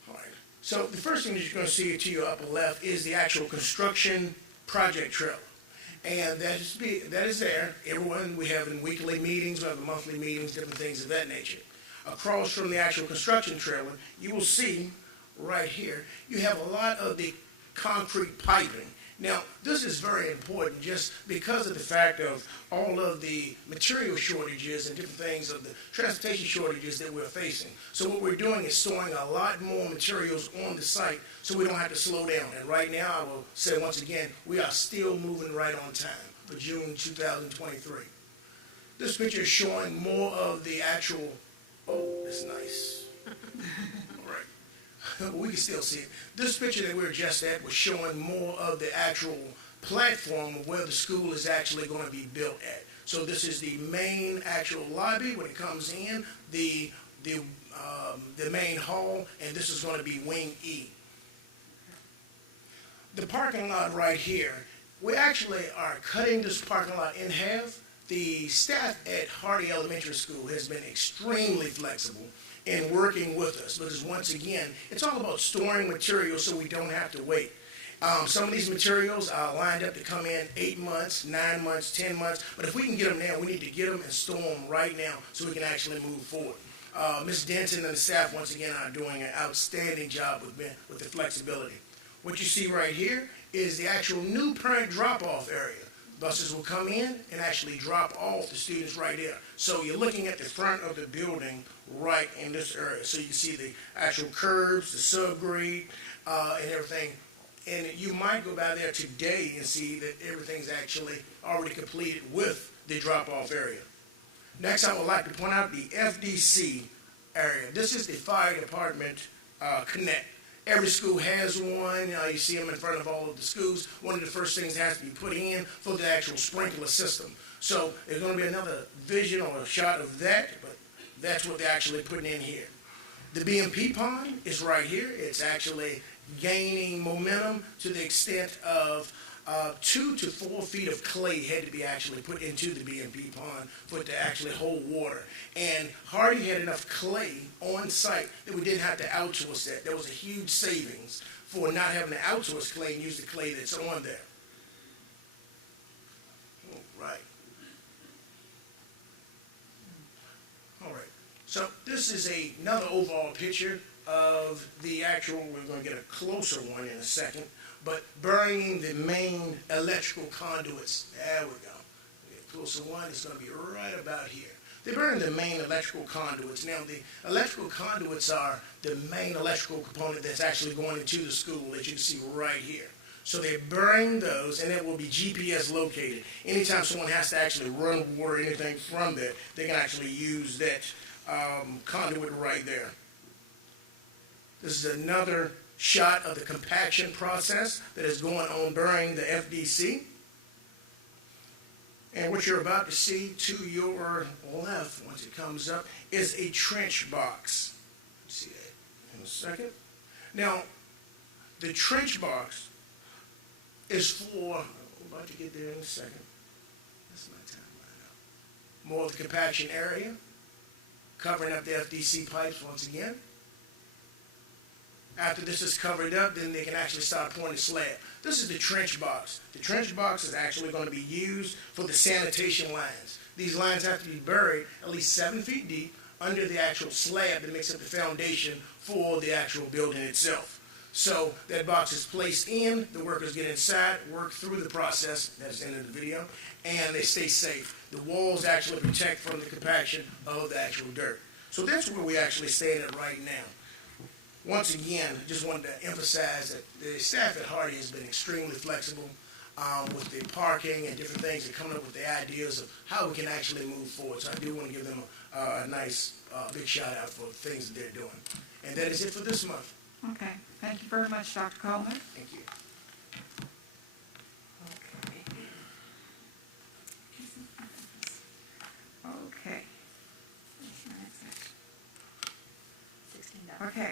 All right. So the first thing that you're going to see to your upper left is the actual construction project trailer. And that is there. Everyone, we have in weekly meetings, we have the monthly meetings, different things of that nature. Across from the actual construction trailer, you will see right here, you have a lot of the concrete piping. Now, this is very important just because of the fact of all of the material shortages and different things of the transportation shortages that we're facing. So what we're doing is storing a lot more materials on the site so we don't have to slow down. And right now, I will say once again, we are still moving right on time for June 2023. This picture is showing more of the actual, that's nice. We can still see it. This picture that we're just at was showing more of the actual platform of where the school is actually going to be built at. So this is the main actual lobby when it comes in, the main hall, and this is going to be Wing E. The parking lot right here, we actually are cutting this parking lot in half. The staff at Hardy Elementary School has been extremely flexible in working with us, because once again, it's all about storing materials so we don't have to wait. Some of these materials are lined up to come in 8 months, 9 months, 10 months, but if we can get them now, we need to get them and store them right now so we can actually move forward. Ms. Denton and the staff, once again, are doing an outstanding job with the flexibility. What you see right here is the actual new parent drop-off area. Buses will come in and actually drop off the students right there. So you're looking at the front of the building right in this area. So you can see the actual curbs, the subgrade, and everything. And you might go by there today and see that everything's actually already completed with the drop-off area. Next, I would like to point out the Fdc area. This is the Fire Department Connect. Every school has one. You see them in front of all of the schools. One of the first things that has to be put in for the actual sprinkler system. So there's going to be another vision or a shot of that, but that's what they're actually putting in here. The BMP pond is right here. It's actually gaining momentum to the extent of 2 to 4 feet of clay had to be actually put into the BMP pond for it to actually hold water. And Hardy had enough clay on site that we didn't have to outsource that. There was a huge savings for not having to outsource clay and use the clay that's on there. All right. All right. So this is another overall picture of the actual, we're going to get a closer one in a second, but burying the main electrical conduits. There we go. The closer one is going to be right about here. They're burying the main electrical conduits. Now, the electrical conduits are the main electrical component that's actually going into the school, as you can see right here. So they're burying those, and it will be GPS located. Anytime someone has to actually run water or anything from there, they can actually use that conduit right there. This is another shot of the compaction process that is going on burying the FDC. And what you're about to see to your left, once it comes up, is a trench box. See that in a second. Now, the trench box is for, we're about to get there in a second. That's my timeline now. More of the compaction area, covering up the FDC pipes once again. After this is covered up, then they can actually start pouring the slab. This is the trench box. The trench box is actually going to be used for the sanitation lines. These lines have to be buried at least 7 feet deep under the actual slab that makes up the foundation for the actual building itself. So that box is placed in, the workers get inside, work through the process, that's the end of the video, and they stay safe. The walls actually protect from the compaction of the actual dirt. So that's where we actually stand at right now. Once again, I just wanted to emphasize that the staff at Hardy has been extremely flexible with the parking and different things and coming up with the ideas of how we can actually move forward. So I do want to give them a nice big shout out for the things that they're doing. And that is it for this month. Okay. Thank you very much, Dr. Coleman. Thank you. Okay. Okay.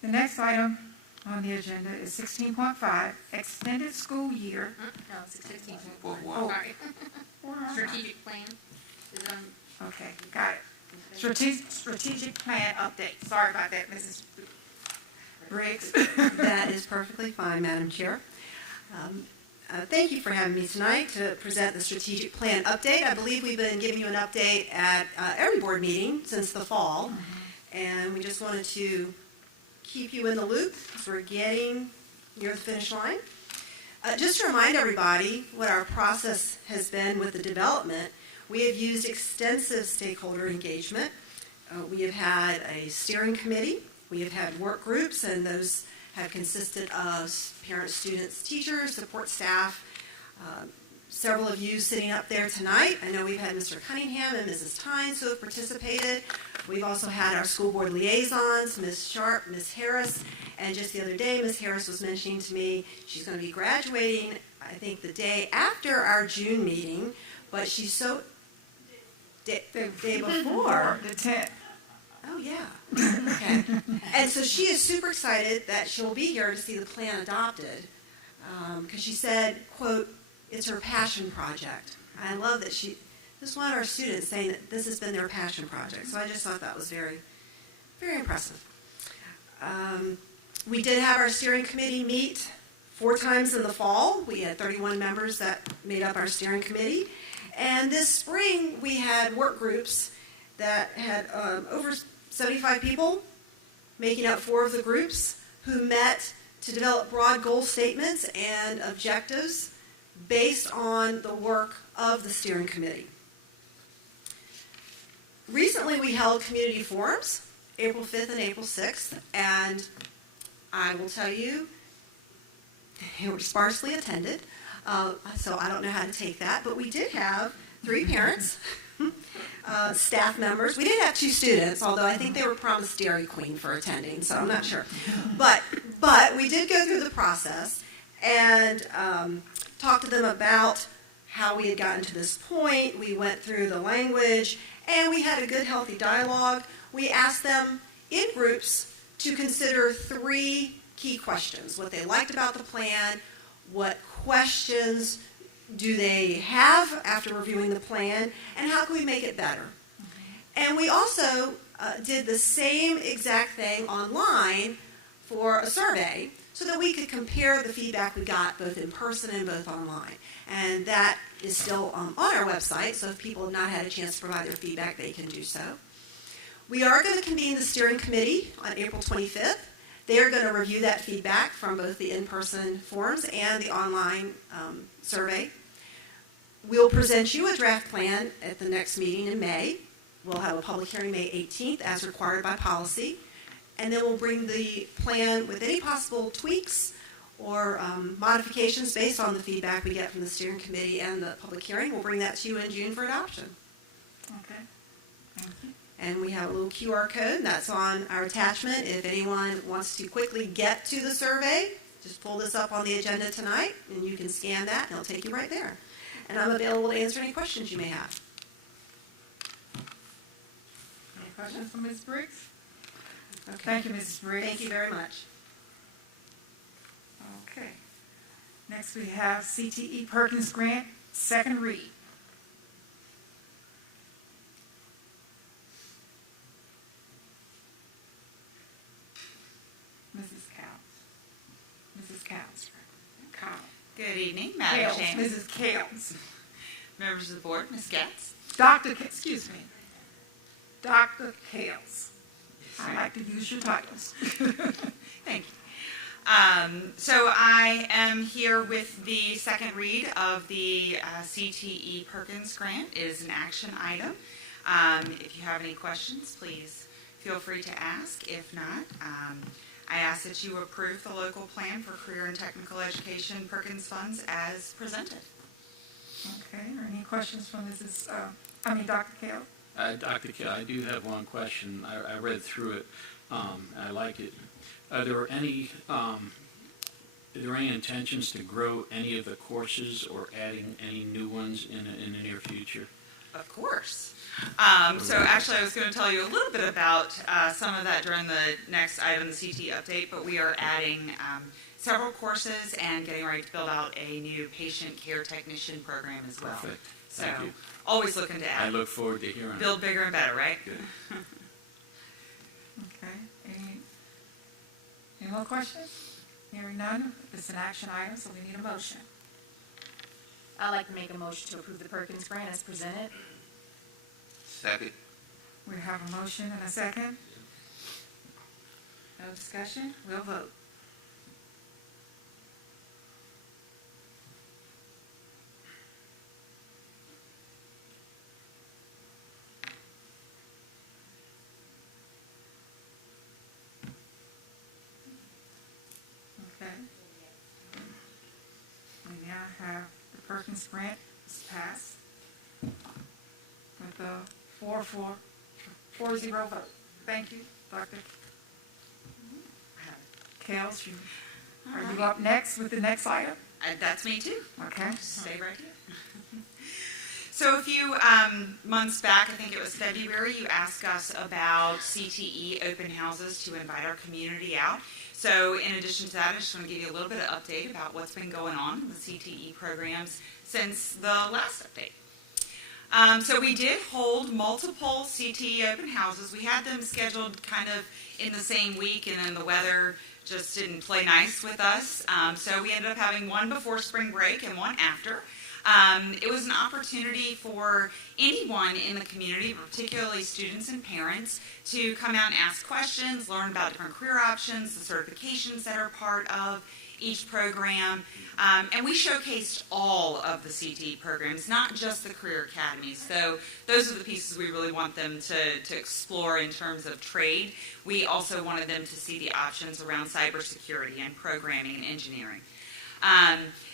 The next item on the agenda is 16.5, extended school year. No, it's 16. Oh. Sorry. Strategic plan. Is it on? Okay, got it. Strategic plan update. Sorry about that, Mrs. Briggs. That is perfectly fine, Madam Chair. Thank you for having me tonight to present the strategic plan update. I believe we've been giving you an update at every board meeting since the fall, and we just wanted to keep you in the loop as we're getting near the finish line. Just to remind everybody what our process has been with the development, we have used extensive stakeholder engagement. We have had a steering committee. We have had work groups, and those have consisted of parents, students, teachers, support staff. Several of you sitting up there tonight. I know we've had Mr. Cunningham and Mrs. Tynes who have participated. We've also had our school board liaisons, Ms. Sharp, Ms. Harris, and just the other day, Ms. Harris was mentioning to me she's going to be graduating, I think, the day after our June meeting, but she's so... Day before. The 10th. Oh, Oh, yeah. Okay. And so she is super excited that she'll be here to see the plan adopted because she said, quote, it's her passion project. I love that this is one of our students saying that this has been their passion project. So I just thought that was very, very impressive. We did have our steering committee meet 4 times in the fall. We had 31 members that made up our steering committee. And this spring, we had work groups that had over 75 people, making up 4 of the groups, who met to develop broad goal statements and objectives based on the work of the steering committee. Recently, we held community forums, April 5th and April 6th, and I will tell you, they were sparsely attended, so I don't know how to take that, but we did have 3 parents, staff members. We did have 2 students, although I think they were promised Dairy Queen for attending, so I'm not sure. But we did go through the process and talked to them about how we had gotten to this point. We went through the language, and we had a good, healthy dialogue. We asked them in groups to consider 3 key questions: what they liked about the plan, what questions do they have after reviewing the plan, and how can we make it better? And we also did the same exact thing online for a survey so that we could compare the feedback we got both in person and both online. And that is still on our website, so if people have not had a chance to provide their feedback, they can do so. We are going to convene the steering committee on April 25th. They are going to review that feedback from both the in-person forums and the online survey. We'll present you a draft plan at the next meeting in May. We'll have a public hearing May 18th as required by policy. And then we'll bring the plan with any possible tweaks or modifications based on the feedback we get from the steering committee and the public hearing. We'll bring that to you in June for adoption. Okay. Thank you. And we have a little QR code that's on our attachment. If anyone wants to quickly get to the survey, just pull this up on the agenda tonight, and you can scan that, and it'll take you right there. And I'm available to answer any questions you may have. Any questions from Ms. Briggs? Okay. Thank you, Mrs. Briggs. Thank you very much. Okay. Next we have CTE Perkins Grant, second read. Mrs. Counts. Good evening, Madam Chairman. Mrs. Counts. Members of the board, Ms. Getz. Dr. Kales. I like to use your titles. Thank you. So I am here with the second read of the CTE Perkins Grant. It is an action item. If you have any questions, please feel free to ask. If not, I ask that you approve the local plan for career and technical education Perkins funds as presented. Okay. Are any questions from Dr. Kale? Dr. Kale, I do have one question. I read through it. I like it. Are there any intentions to grow any of the courses or adding any new ones in the near future? Of course. So actually I was going to tell you a little bit about some of that during the next item, the CT update, but we are adding several courses and getting ready to build out a new patient care technician program as well. Perfect. So Thank you. Always looking to add. I look forward to hearing Build bigger and better, right? Good. Okay. Any more questions? Hearing none. It's an action item, so we need a motion. I'd like to make a motion to approve the Perkins Grant as presented. Second. We have a motion and a second. No discussion. We'll vote. Okay. We now have the Perkins Grant is passed with a 4-0 vote. Thank you, Dr. Kales. Are you up next with the next item? That's me too. Okay. Stay right here. So a few months back, I think it was February, you asked us about CTE open houses to invite our community out. So in addition to that, I just want to give you a little bit of update about what's been going on with CTE programs since the last update. So we did hold multiple CTE open houses. We had them scheduled kind of in the same week, and then the weather just didn't play nice with us. So we ended up having one before spring break and one after. It was an opportunity for anyone in the community, particularly students and parents, to come out and ask questions, learn about different career options, the certifications that are part of each program. And we showcased all of the CTE programs, not just the career academies. So those are the pieces we really want them to explore in terms of trade. We also wanted them to see the options around cybersecurity and programming and engineering.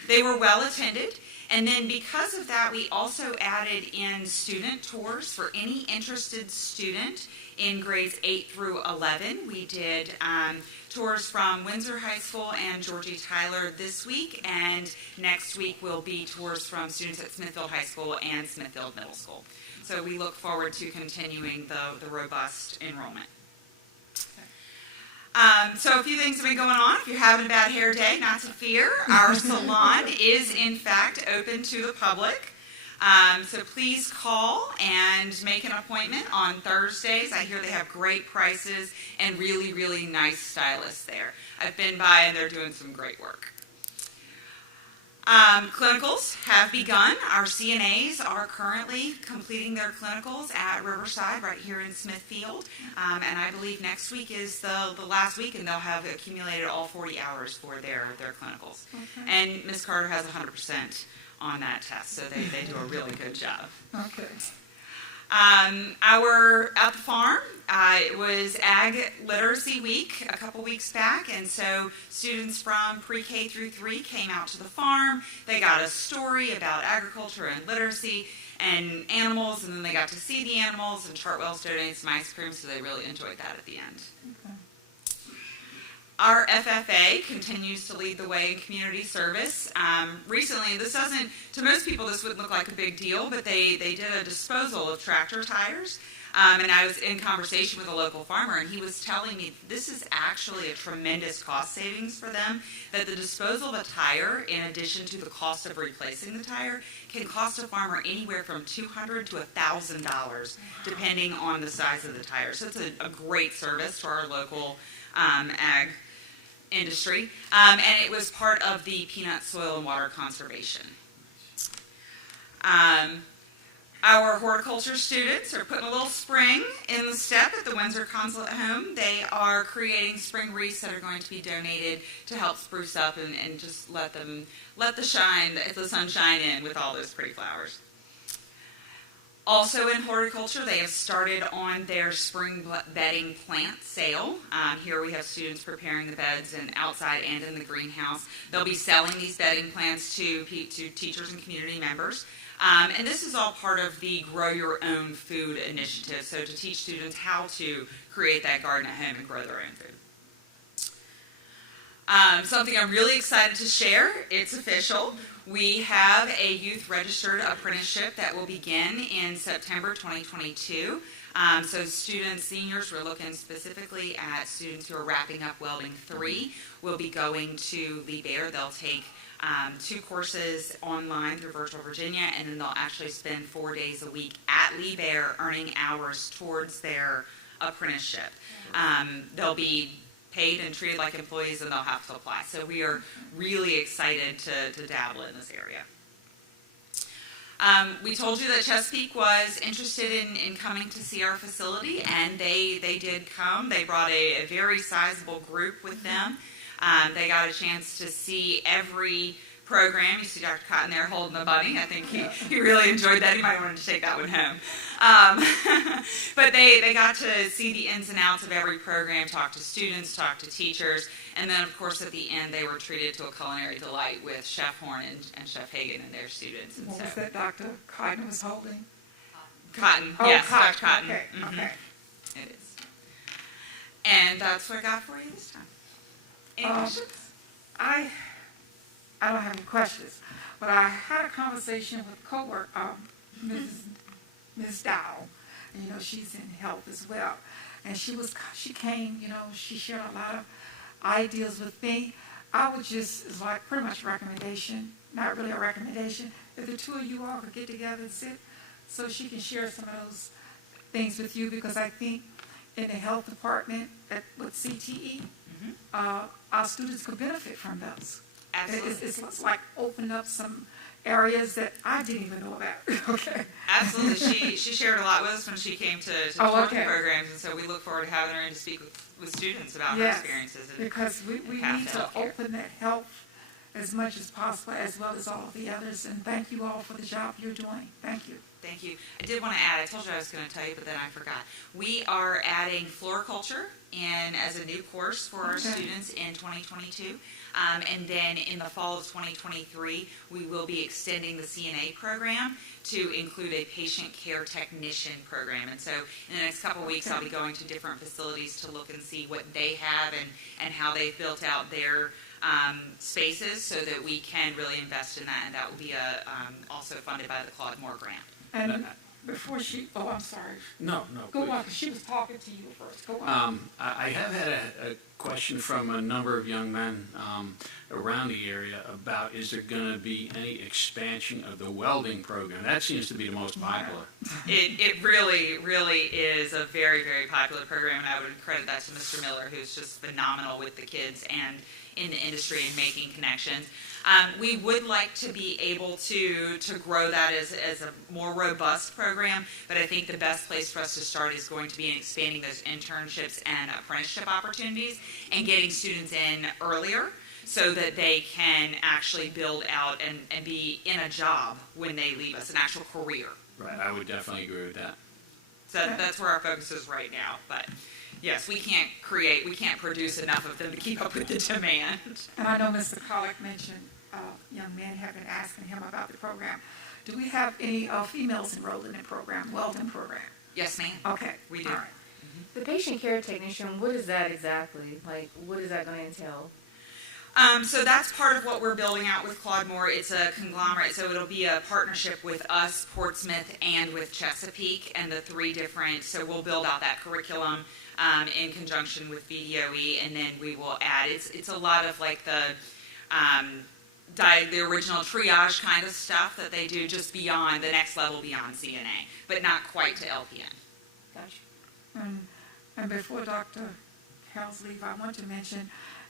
They were well attended. And then because of that, we also added in student tours for any interested student in grades 8 through 11. We did tours from Windsor High School and Georgie Tyler this week, and next week will be tours from students at Smithfield High School and Smithfield Middle School. So we look forward to continuing the robust enrollment. So a few things have been going on. If you're having a bad hair day, not to fear. Our salon is, in fact, open to the public. So please call and make an appointment on Thursdays. I hear they have great prices and really, really nice stylists there. I've been by and they're doing some great work. Clinicals have begun. Our CNAs are currently completing their clinicals at Riverside right here in Smithfield. And I believe next week is the last week, and they'll have accumulated all 40 hours for their clinicals. Okay. And Ms. Carter has 100% on that test, so they do a really good job. Okay. At the farm, it was Ag Literacy Week a couple weeks back, and so students from pre-K through 3 came out to the farm. They got a story about agriculture and literacy and animals, and then they got to see the animals, and Chartwell's donated some ice cream, so they really enjoyed that at the end. Okay. Our FFA continues to lead the way in community service. Recently, this doesn't, to most people this wouldn't look like a big deal, but they did a disposal of tractor tires. And I was in conversation with a local farmer, and he was telling me this is actually a tremendous cost savings for them, that the disposal of a tire, in addition to the cost of replacing the tire, can cost a farmer anywhere from $200 to $1,000, depending on the size of the tire. So it's a great service to our local ag industry, and it was part of the peanut soil and water conservation. Our horticulture students are putting a little spring in the step at the Windsor Consulate Home. They are creating spring wreaths that are going to be donated to help spruce up and just let the sun shine in with all those pretty flowers. Also in horticulture, they have started on their spring bedding plant sale. Here we have students preparing the beds and outside and in the greenhouse. They'll be selling these bedding plants to teachers and community members. And this is all part of the Grow Your Own Food initiative, so to teach students how to create that garden at home and grow their own food. Something I'm really excited to share, it's official. We have a youth registered apprenticeship that will begin in September 2022. So students, seniors, we're looking specifically at students who are wrapping up Welding 3, will be going to Liebherr. They'll take 2 courses online through Virtual Virginia, and then they'll actually spend 4 days a week at Liebherr earning hours towards their apprenticeship. They'll be paid and treated like employees, and they'll have to apply. So we are really excited to dabble in this area. We told you that Chesapeake was interested in coming to see our facility, and they did come. They brought a very sizable group with them. They got a chance to see every program. You see Dr. Cotton there holding the bunny. I think he really enjoyed that. He might want to take that one home. But they got to see the ins and outs of every program, talk to students, talk to teachers, and then, of course, at the end, they were treated to a culinary delight with Chef Horn and Chef Hagan and their students. And what was that Dr. Cotton was holding? Cotton, oh, yes, Cotton. Dr. Cotton. Okay, Mm-hmm. okay. It is. And that's what I got for you this time. Any questions? I don't have any questions, but I had a conversation with a coworker, Ms. Dow. You know, she's in health as well. And she came, you know, she shared a lot of ideas with me. I would just, it's like pretty much a recommendation, not really a recommendation, that the two of you all could get together and sit so she can share some of those things with you, because I think in the health department with CTE, our students could benefit from those. Absolutely. It's like open up some areas that I didn't even know about. Okay. Absolutely. She shared a lot with us when she came to tour the programs, and so we look forward to having her in to speak with students about her experiences. Because we need to open that health as much as possible, as well as all of the others. And thank you all for the job you're doing. Thank you. Thank you. I did want to add, I told you I was going to tell you, but then I forgot. We are adding floriculture as a new course for our students in 2022. And then in the fall of 2023, we will be extending the CNA program to include a patient care technician program. And so in the next couple of weeks, I'll be going to different facilities to look and see what they have and how they've built out their spaces so that we can really invest in that. And that will be also funded by the Claude Moore grant. And before I'm sorry. No. Go please. on, 'cause she was talking to you first. Go on. I have had a question from a number of young men around the area about, is there going to be any expansion of the welding program? That seems to be the most popular. It really, really is a very, very popular program, and I would credit that to Mr. Miller, who's just phenomenal with the kids and in the industry and making connections. We would like to be able to grow that as a more robust program, but I think the best place for us to start is going to be in expanding those internships and apprenticeship opportunities and getting students in earlier so that they can actually build out and be in a job when they leave us, an actual career. Right, I would definitely agree with that. So that's where our focus is right now. But yes, we can't produce enough of them to keep up with the demand. And I know Mr. Collick mentioned young men have been asking him about the program. Do we have any females enrolled in the program, welding program? Yes, ma'am. Okay, we do. All right. The patient care technician, what is that exactly? Like, what is that going to entail? So that's part of what we're building out with Claude Moore. It's a conglomerate, so it'll be a partnership with us, Portsmouth, and with Chesapeake, and the three different. So we'll build out that curriculum in conjunction with VDOE, and then we will add. It's a lot of like the original triage kind of stuff that they do, just beyond the next level beyond CNA, but not quite to LPN. Gotcha. And before Dr. Carroll's leave, I want to mention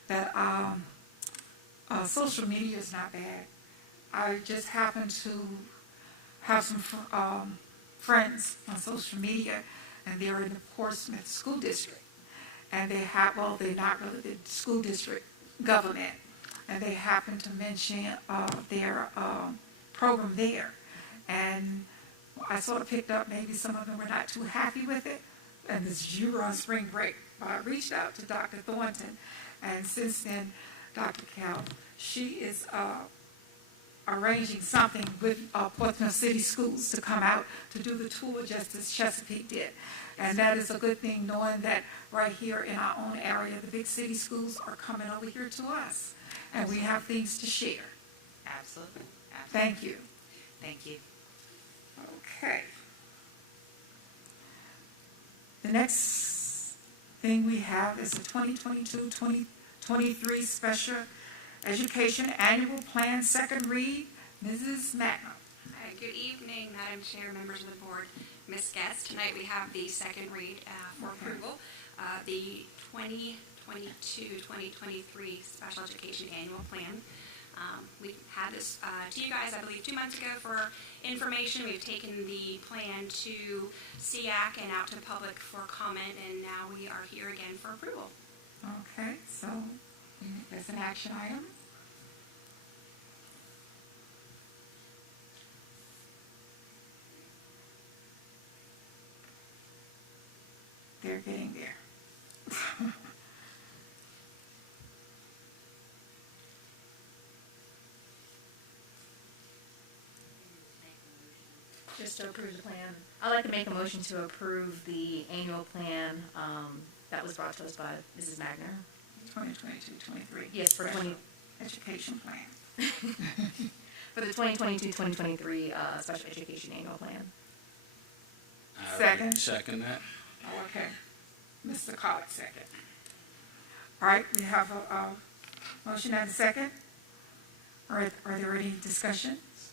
that social media is not bad. I just happen to have some friends on social media, and they're in the Portsmouth School District. And they're not really the school district government. And they happen to mention their program there. And I sort of picked up maybe some of them were not too happy with it. And this you were on spring break. But I reached out to Dr. Thornton. And since then, Dr. Cal, she is arranging something with Portsmouth City Schools to come out to do the tour just as Chesapeake did. And that is a good thing, knowing that right here in our own area, the big city schools are coming over here to us. And we have things to share. Absolutely. Thank you. Thank you. Okay. The next thing we have is the 2022-2023 Special Education Annual Plan Second Read. Mrs. Magna. Hi, good evening, Madam Chair, members of the board, Ms. Guest. Tonight we have the second read for approval, the 2022-2023 Special Education Annual Plan. We had this to you guys, I believe, 2 months ago for information. We've taken the plan to Hvac and out to public for comment, and now we are here again for approval. Okay, so that's an action item. They're getting there. Just to approve the plan. I'd like to make a motion to approve the annual plan that was brought to us by Mrs. Magner. 2022-23. Yes, for 20. Education plan. for the 2022-2023 special education annual plan. Second. Second that. Oh, okay. Mr. Collins, second. All right, we have a motion and a second. Are there any discussions?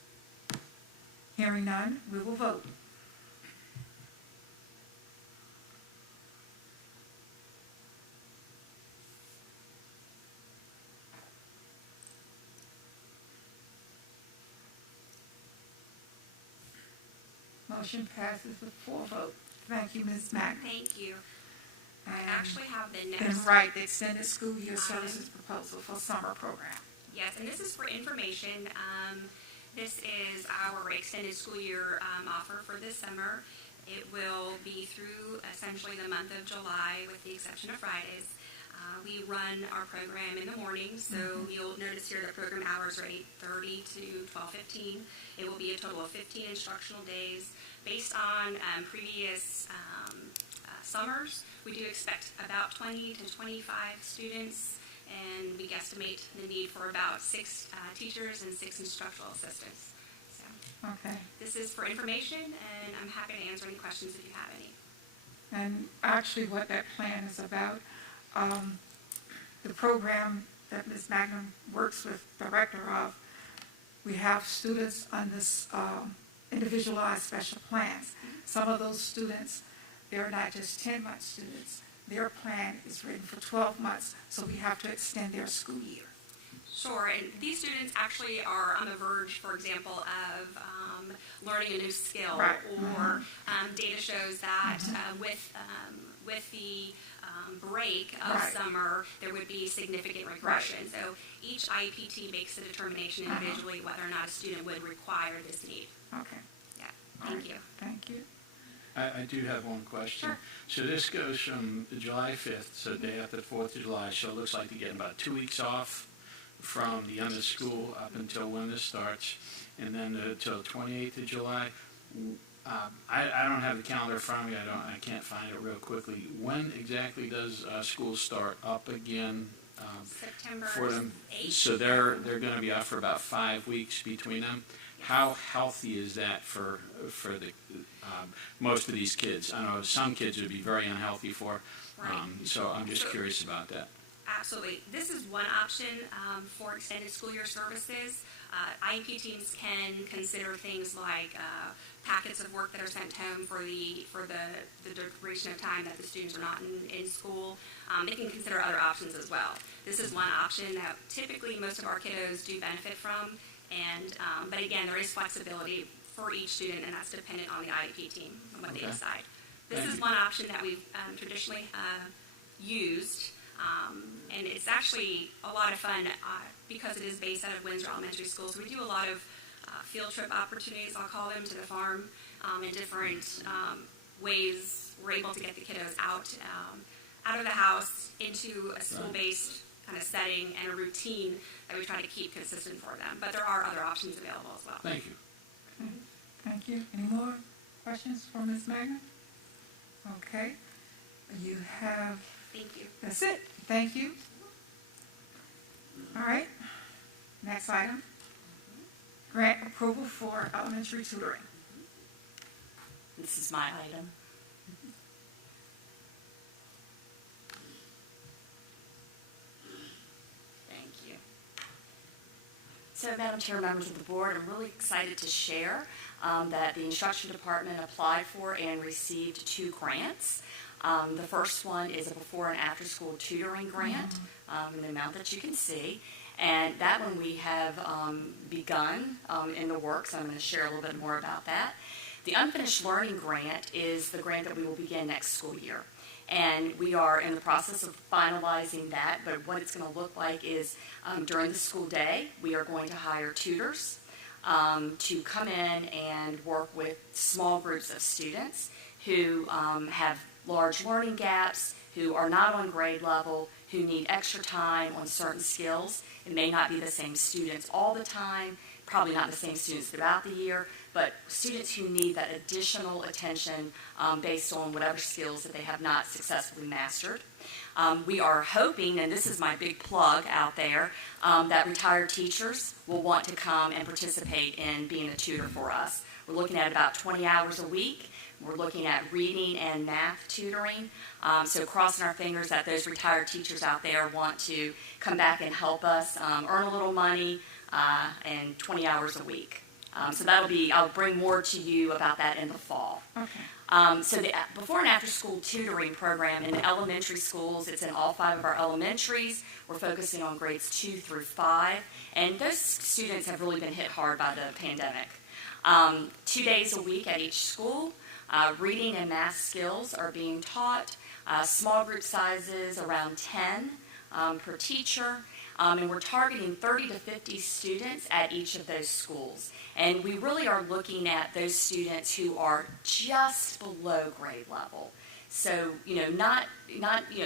Hearing none, we will vote. Motion passes with 4 votes. Thank you, Ms. Mack. Thank you. I actually have the Then next. right, the extended school year services proposal for summer program. Yes, and this is for information. This is our extended school year offer for this summer. It will be through essentially the month of July with the exception of Fridays. We run our program in the morning, so you'll notice here the program hours are 8:30 to 12:15. It will be a total of 15 instructional days. Based on previous summers, we do expect about 20 to 25 students, and we guesstimate the need for about 6 teachers and 6 instructional assistants. So, Okay. this is for information, and I'm happy to answer any questions if you have any. And actually what that plan is about, the program that Ms. Magnum works with, director of, we have students on this individualized special plans. Some of those students, they're not just 10-month students. Their plan is written for 12 months, so we have to extend their school year. Sure, and these students actually are on the verge, for example, of learning a new skill, Right. or data shows that with the break of Right. summer, there would be significant regression. So each IEPT makes a determination individually whether or not a student would require this need. Okay. Yeah, thank you. Thank you. I do have one question. Sure. So this goes from July 5th, so day after the 4th of July, so it looks like they're getting about 2 weeks off from the end of school up until when this starts, and then until 28th of July. I don't have the calendar in front of me. I can't find it real quickly. When exactly does school start up again? September For them? 8th. So they're going to be off for about 5 weeks between them. How healthy is that for the most of these kids? I know some kids would be very unhealthy for. So I'm just curious about that. Absolutely. This is one option for extended school year services. IEP teams can consider things like packets of work that are sent home for the duration of time that the students are not in school. They can consider other options as well. This is one option that typically most of our kiddos do benefit from, and but again, there is flexibility for each student, and that's dependent on the IEP team and what they decide. This is one option that we've traditionally used. And it's actually a lot of fun because it is based out of Windsor Elementary Schools. We do a lot of field trip opportunities, I'll call them, to the farm in different ways. We're able to get the kiddos out of the house into a school-based kind of setting and a routine that we try to keep consistent for them. But there are other options available as well. Thank you. Okay. Thank you. Any more questions for Ms. Magner? Okay. You have... Thank you. That's it. Thank you. All right. Next item. Grant approval for elementary tutoring. This is my item. Thank you. So, Madam Chair, members of the board, I'm really excited to share that the instruction department applied for and received 2 grants. The first one is a before and after school tutoring grant in the amount that you can see. And that one we have begun in the works. I'm going to share a little bit more about that. The unfinished learning grant is the grant that we will begin next school year. And we are in the process of finalizing that, but what it's going to look like is during the school day, we are going to hire tutors to come in and work with small groups of students who have large learning gaps, who are not on grade level, who need extra time on certain skills. It may not be the same students all the time, probably not the same students throughout the year, but students who need that additional attention based on whatever skills that they have not successfully mastered. We are hoping, and this is my big plug out there, that retired teachers will want to come and participate in being a tutor for us. We're looking at about 20 hours a week. We're looking at reading and math tutoring. So crossing our fingers that those retired teachers out there want to come back and help us earn a little money and 20 hours a week. So that'll be, I'll bring more to you about that in the fall. Okay. So the before and after school tutoring program in elementary schools, it's in all 5 of our elementaries. We're focusing on grades 2 through 5. And those students have really been hit hard by the pandemic. 2 days a week at each school. Reading and math skills are being taught. Small group sizes around 10 per teacher. And we're targeting 30 to 50 students at each of those schools. And we really are looking at those students who are just below grade level. So, not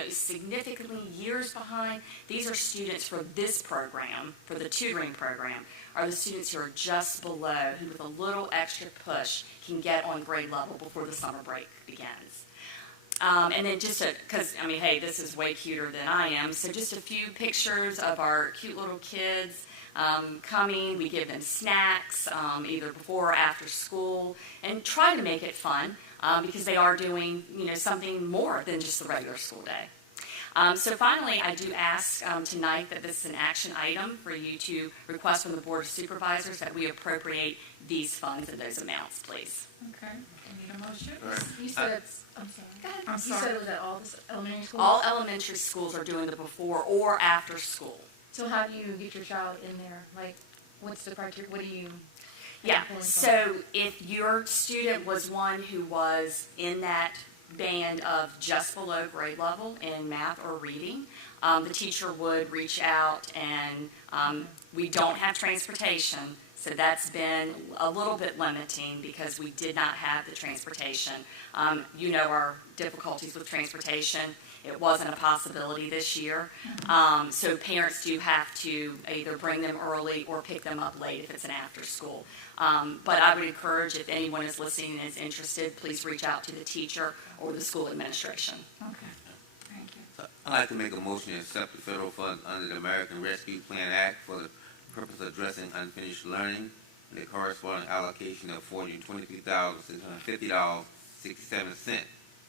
significantly years behind. These are students for this program, for the tutoring program, are the students who are just below, who with a little extra push can get on grade level before the summer break begins. And then just because, hey, this is way cuter than I am, so just a few pictures of our cute little kids coming. We give them snacks either before or after school and try to make it fun because they are doing, something more than just the regular school day. So finally, I do ask tonight that this is an action item for you to request from the Board of Supervisors that we appropriate these funds and those amounts, please. Okay. We need a motion. You said it's, I'm sorry. Go ahead. I'm You sorry. said it was at all the elementary schools? All elementary schools are doing the before or after school. So how do you get your child in there? Like, what's the criteria? What do you... Yeah, so if your student was one who was in that band of just below grade level in math or reading, the teacher would reach out and we don't have transportation, so that's been a little bit limiting because we did not have the transportation. Our difficulties with transportation. It wasn't a possibility this year. So parents do have to either bring them early or pick them up late if it's an after school. But I would encourage, if anyone is listening and is interested, please reach out to the teacher or the school administration. Okay. Thank you. I'd like to make a motion to accept the federal funds under the American Rescue Plan Act for the purpose of addressing unfinished learning and the corresponding allocation of $423,650.67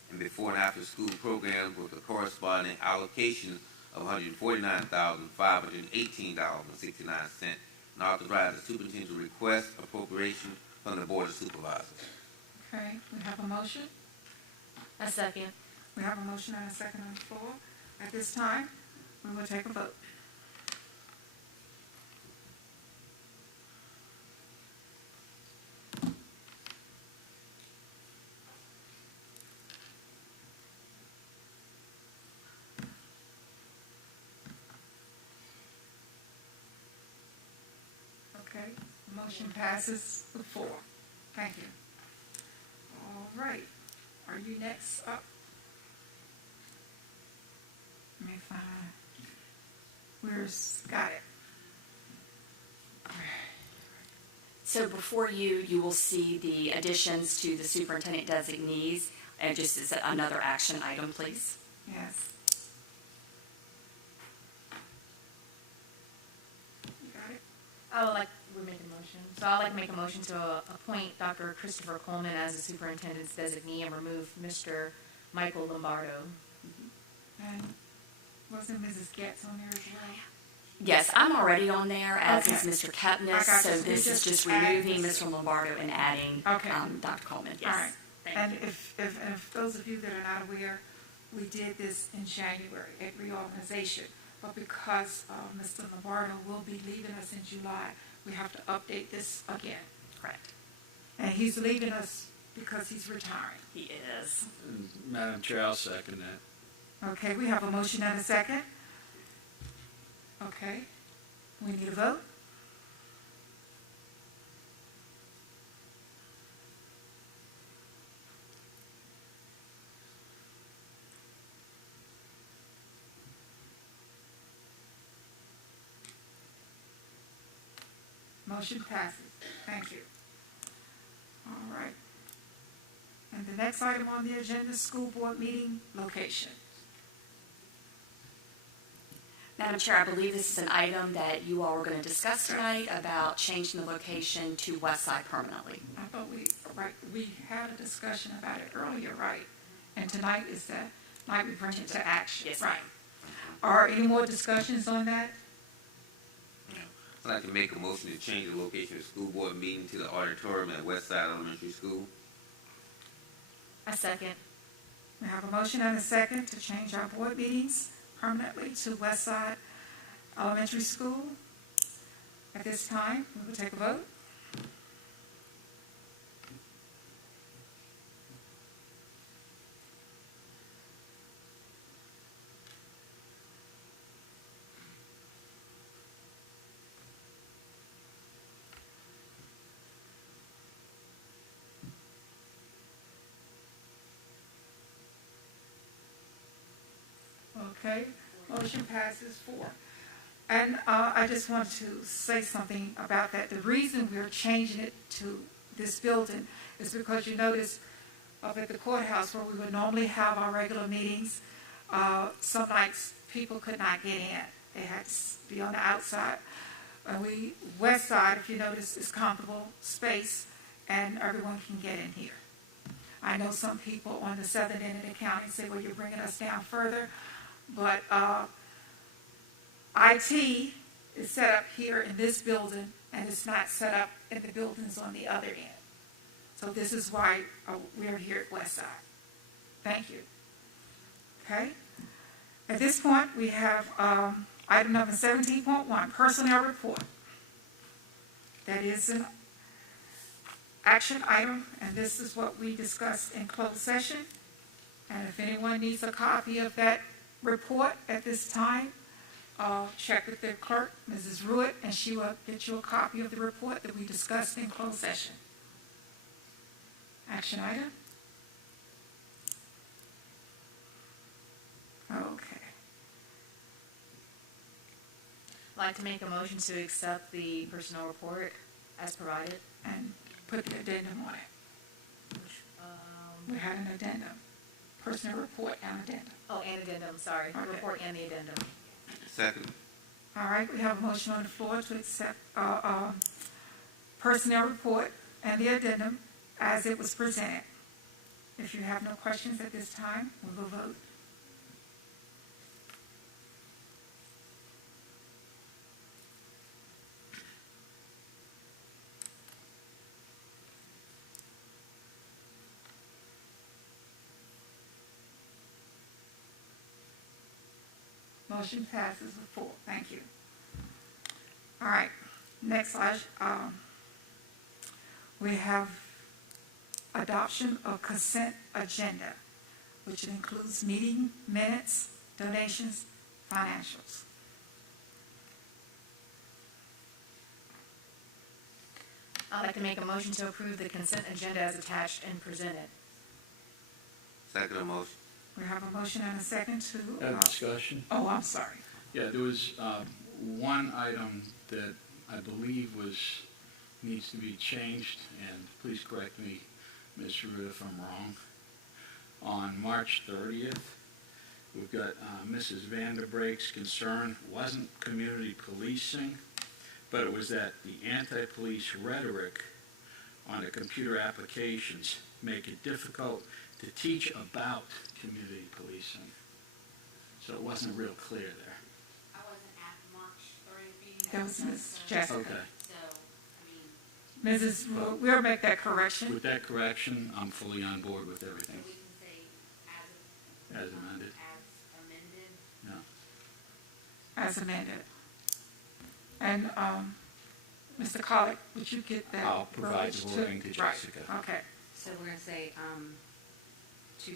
and before and after school programs with the corresponding allocation of $149,518.69 and authorize the superintendent to request appropriation from the Board of Supervisors. Okay, we have a motion. A second. We have a motion and a second on the floor. At this time, we will take a vote. Okay, motion passes with 4. Thank you. All right, are you next up? Let me find, got it. So before you will see the additions to the superintendent designees, and just as another action item, please. Yes. You got it? I would like, we make a motion. So I'd like to make a motion to appoint Dr. Christopher Coleman as the superintendent's designee and remove Mr. Michael Lombardo. And wasn't Mrs. Getz on there as well? Yes, I'm already on there, as Okay. is Mr. Kepnes, so this is just removing Mr. Lombardo and adding Dr. Coleman. Yes. All right. Thank And you. if those of you that are not aware, we did this in January at reorganization, but because Mr. Lombardo will be leaving us in July, we have to update this again. Correct. And he's leaving us because he's retiring. He is. Madam Chair, I'll second that. Okay, we have a motion and a second. Okay, we need a vote. Motion passes. Thank you. All right. And the next item on the agenda is school board meeting location. Madam Chair, I believe this is an item that you all were going to discuss tonight about changing the location to Westside permanently. I thought we had a discussion about it earlier, right? And tonight is the night we bring it to action. Yes, right. ma'am. Are any more discussions on that? I'd like to make a motion to change the location of the school board meeting to the auditorium at Westside Elementary School. I second. We have a motion and a second to change our board meetings permanently to Westside Elementary School. At this time, we will take a vote. Okay, motion passes 4. And I just want to say something about that. The reason we're changing it to this building is because you notice up at the courthouse where we would normally have our regular meetings, some nights people could not get in. They had to be on the outside. Westside, if you notice, is comfortable space and everyone can get in here. I know some people on the southern end of the county say, well, you're bringing us down further. But IT is set up here in this building, and it's not set up in the buildings on the other end. So this is why we're here at Westside. Thank you. Okay. At this point, we have item number 17.1, personnel report. That is an action item, and this is what we discussed in closed session. And if anyone needs a copy of that report at this time, check with the clerk, Mrs. Ruitt, and she will get you a copy of the report that we discussed in closed session. Action item. Okay. I'd like to make a motion to accept the personnel report as provided. And put the addendum on it. We had an addendum. Personnel report and addendum. Oh, and addendum, sorry. The report and the addendum. Second. All right, we have a motion on the floor to accept personnel report and the addendum as it was presented. If you have no questions at this time, we will vote. Motion passes with 4. Thank you. All right. Next slide. We have adoption of consent agenda, which includes meeting minutes, donations, financials. I'd like to make a motion to approve the consent agenda as attached and presented. Second motion. We have a motion and a second to... discussion? Oh, I'm sorry. Yeah, there was one item that I believe needs to be changed, and please correct me, Ms. Ruta, if I'm wrong. On March 30th, we've got Mrs. Vanderbrake's concern wasn't community policing, but it was that the anti-police rhetoric on the computer applications make it difficult to teach about community policing. So it wasn't real clear there. I wasn't at the March 30th meeting. That was Ms. Jessica. Okay. Mrs. We'll make that correction. With that correction, I'm fully on board with everything. So we can say As amended? as amended. No. As amended. And Mr. Collick, would you get that? I'll provide the wording to Jessica. Right. Okay. So we're going to say to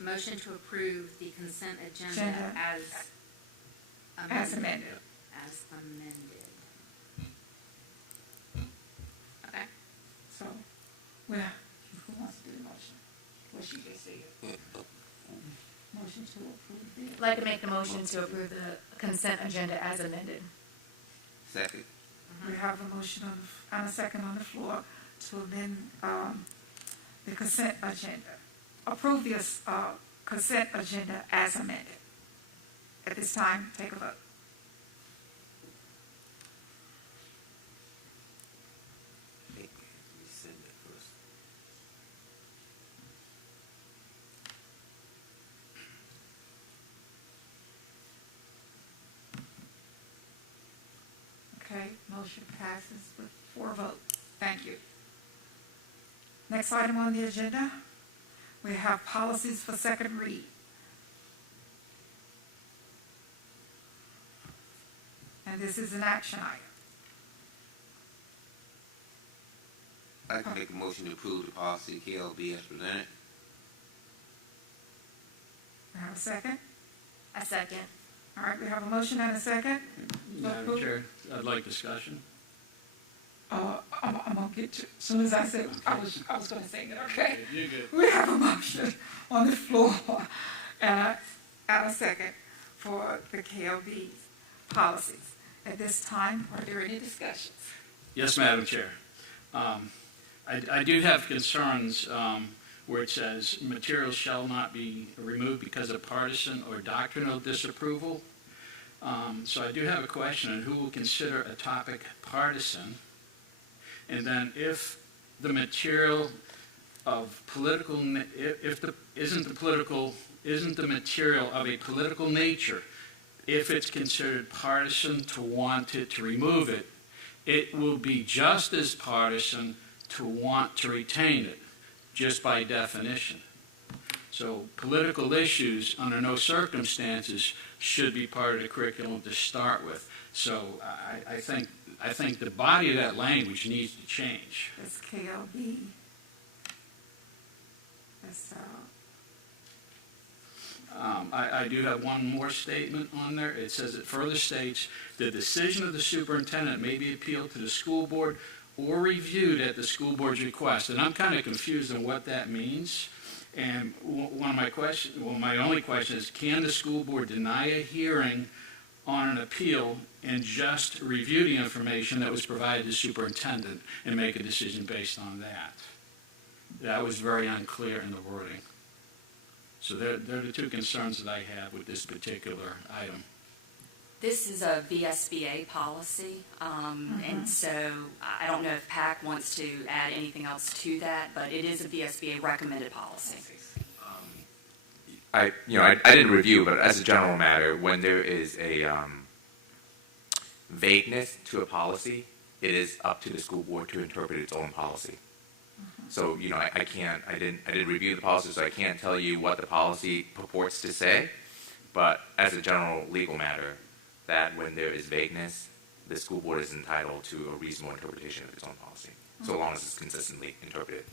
motion to approve the consent agenda as amended. As amended. Okay. So, well, who wants to do the motion? What she just said. Motion to approve I'd like to make the motion to approve the consent agenda as amended. Second. We have a motion and a second on the floor to amend the consent agenda. Approve the consent agenda as amended. At this time, take a vote. Okay, motion passes with 4 votes. Thank you. Next item on the agenda, we have policies for second read. And this is an action item. I'd like to make a motion to approve the policy KLB as presented. We have a second? A second. All right, we have a motion and a second. Madam Chair, I'd like discussion. I'm gonna get to, as soon as I said, I was gonna say it, okay? You're good. We have a motion on the floor and a second for the KLB policies. At this time, are there any discussions? Yes, Madam Chair. I do have concerns where it says materials shall not be removed because of partisan or doctrinal disapproval. So I do have a question on who will consider a topic partisan. And then if the material of political, isn't the material of a political nature, if it's considered partisan to want it to remove it, it will be just as partisan to want to retain it, just by definition. So political issues, under no circumstances, should be part of the curriculum to start with. So I think the body of that language needs to change. That's KLB. That's, I do have one more statement on there. It says it further states, the decision of the superintendent may be appealed to the school board or reviewed at the school board's request. And I'm kind of confused on what that means. And one of my questions, well, my only question is, can the school board deny a hearing on an appeal and just review the information that was provided to the superintendent and make a decision based on that? That was very unclear in the wording. So they're the two concerns that I have with this particular item. This is a VSBA policy, and so I don't know if PAC wants to add anything else to that, but it is a VSBA recommended policy. I didn't review, but as a general matter, when there is a vagueness to a policy, it is up to the school board to interpret its own policy. So, I didn't review the policy, so I can't tell you what the policy purports to say, but as a general legal matter, that when there is vagueness, the school board is entitled to a reasonable interpretation of its own policy, so long as it's consistently interpreted.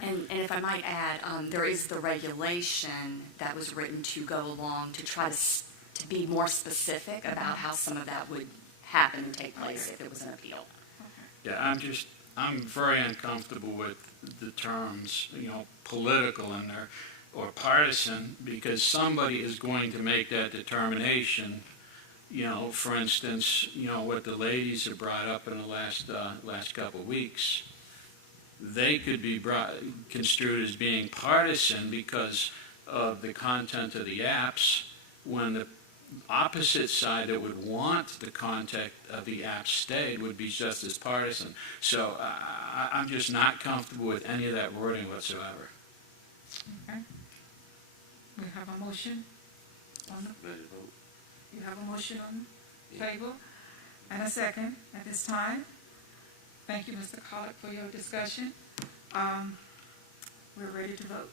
And if I might add, there is the regulation that was written to go along to try to be more specific about how some of that would happen and take place if it was an appeal. Yeah, I'm very uncomfortable with the terms, political in there or partisan, because somebody is going to make that determination. For instance, what the ladies have brought up in the last couple of weeks, they could be construed as being partisan because of the content of the apps, when the opposite side that would want the content of the app stayed would be just as partisan. So I'm just not comfortable with any of that wording whatsoever. Okay. We have a motion on the Ready to vote? You have a motion on the table and a second at this time. Thank you, Mr. Collett, for your discussion. We're ready to vote.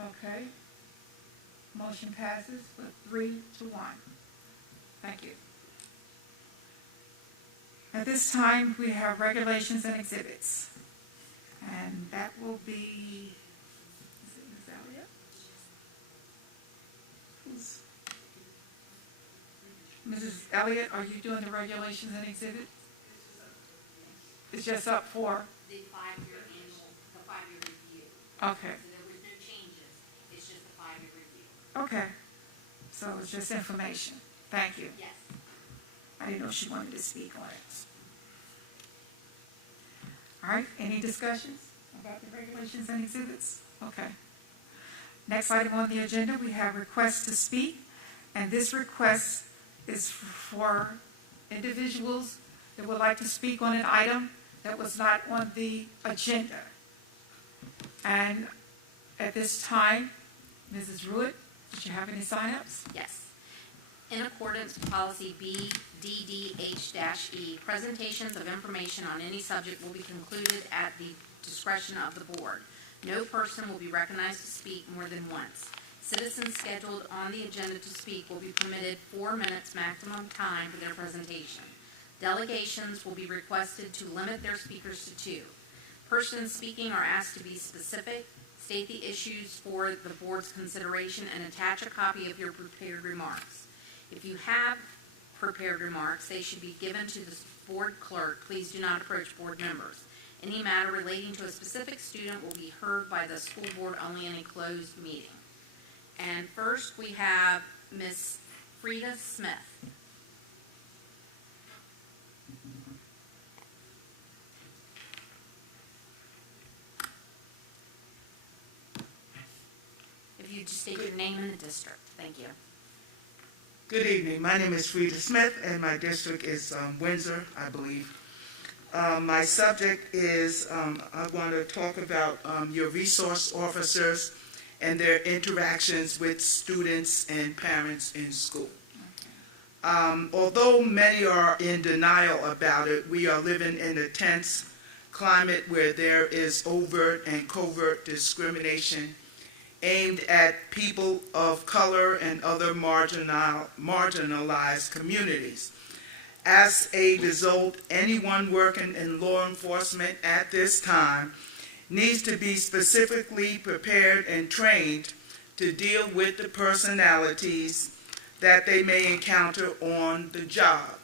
Okay. Motion passes with 3-1. Thank you. At this time, we have regulations and exhibits. And that will be, is it Ms. Elliott? Mrs. Elliott, are you doing the regulations and exhibits? It's just up for? The Okay. So there was no changes. It's just a 5-year review. Okay. So it's just information. Thank you. Yes. I didn't know she wanted to speak on it. All right, any discussions about the regulations and exhibits? Okay. Next item on the agenda, we have requests to speak, and this request is for individuals that would like to speak on an item that was not on the agenda. And at this time, Mrs. Ruitt, did you have any sign-ups? Yes. In accordance with policy BDDH-E, presentations of information on any subject will be concluded at the discretion of the board. No person will be recognized to speak more than once. Citizens scheduled on the agenda to speak will be permitted 4 minutes maximum time for their presentation. Delegations will be requested to limit their speakers to 2. Persons speaking are asked to be specific, state the issues for the board's consideration, and attach a copy of your prepared remarks. If you have prepared remarks, they should be given to the board clerk. Please do not approach board members. Any matter relating to a specific student will be heard by the school board only in a closed meeting. And first we have Ms. Frida Smith. If you just state your name and the district. Thank you. Good evening. My name is Frida Smith, and my district is Windsor, I believe. My subject is I want to talk about your resource officers and their interactions with students and parents in school. Although many are in denial about it, we are living in a tense climate where there is overt and covert discrimination aimed at people of color and other marginalized communities. As a result, anyone working in law enforcement at this time needs to be specifically prepared and trained to deal with the personalities that they may encounter on the job.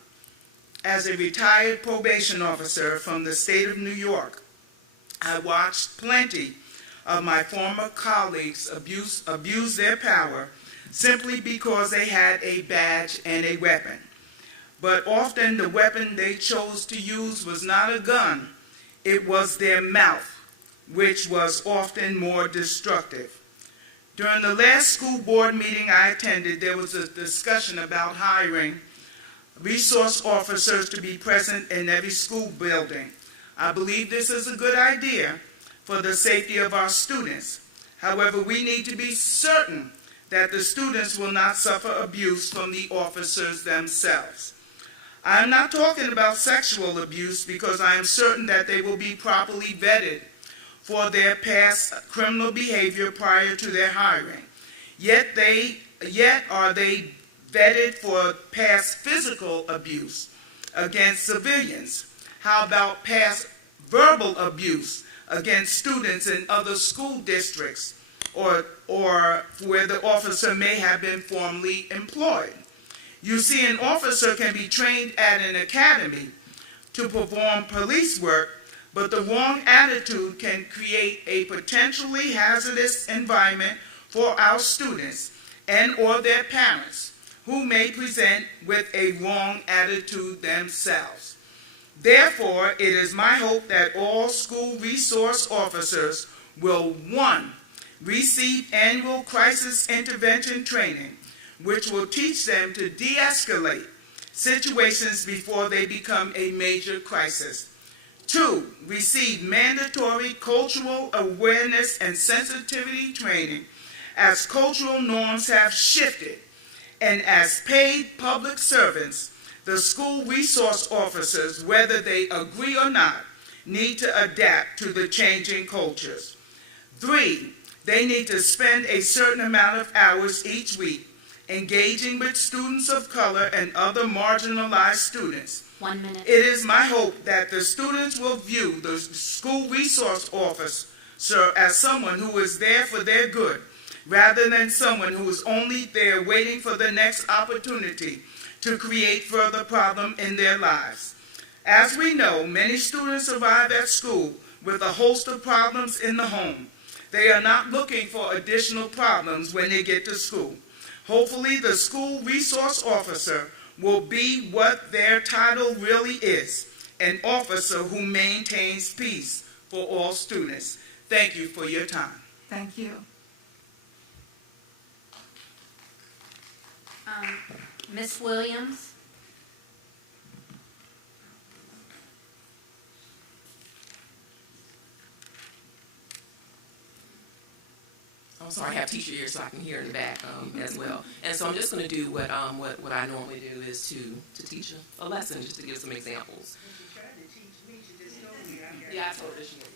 As a retired probation officer from the state of New York, I watched plenty of my former colleagues abuse their power simply because they had a badge and a weapon. But often the weapon they chose to use was not a gun, it was their mouth, which was often more destructive. During the last school board meeting I attended, there was a discussion about hiring resource officers to be present in every school building. I believe this is a good idea for the safety of our students. However, we need to be certain that the students will not suffer abuse from the officers themselves. I am not talking about sexual abuse because I am certain that they will be properly vetted for their past criminal behavior prior to their hiring. Yet are they vetted for past physical abuse against civilians? How about past verbal abuse against students in other school districts or where the officer may have been formerly employed? You see, an officer can be trained at an academy to perform police work, but the wrong attitude can create a potentially hazardous environment for our students and or their parents who may present with a wrong attitude themselves. Therefore, it is my hope that all school resource officers will, 1, receive annual crisis intervention training, which will teach them to de-escalate situations before they become a major crisis. 2, receive mandatory cultural awareness and sensitivity training as cultural norms have shifted, and as paid public servants, the school resource officers, whether they agree or not, need to adapt to the changing cultures. 3, they need to spend a certain amount of hours each week engaging with students of color and other marginalized students. 1 minute. It is my hope that the students will view the school resource officer as someone who is there for their good, rather than someone who is only there waiting for the next opportunity to create further problem in their lives. As we know, many students arrive at school with a host of problems in the home. They are not looking for additional problems when they get to school. Hopefully, the school resource officer will be what their title really is, an officer who maintains peace for all students. Thank you for your time. Thank you. Ms. Williams? I'm sorry, I have teacher ears so I can hear in the back as well. And so I'm just going to do what I normally do is to teach a lesson, just to give some examples. You tried to teach me, you just told me. Yeah, I told her she would do it.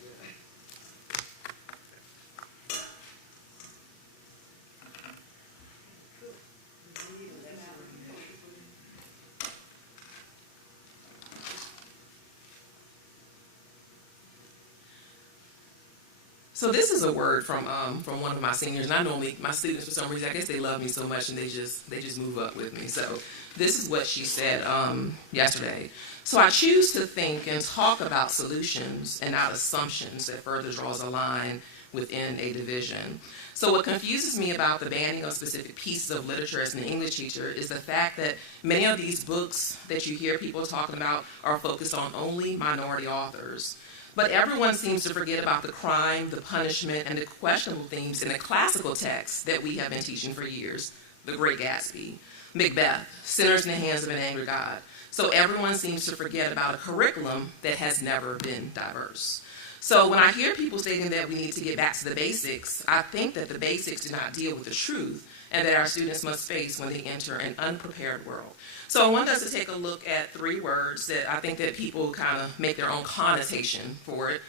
So this is a word from one of my seniors, and I normally, my students for some reason, I guess they love me so much and they just move up with me. So this is what she said yesterday. So I choose to think and talk about solutions and not assumptions that further draws a line within a division. So what confuses me about the banning of specific pieces of literature as an English teacher is the fact that many of these books that you hear people talking about are focused on only minority authors. But everyone seems to forget about the crime, the punishment, and the questionable themes in the classical texts that we have been teaching for years. The Great Gatsby, Macbeth, Sinners in the Hands of an Angry God. So everyone seems to forget about a curriculum that has never been diverse. So when I hear people stating that we need to get back to the basics, I think that the basics do not deal with the truth and that our students must face when they enter an unprepared world. So I want us to take a look at 3 words that I think that people kind of make their own connotation for it.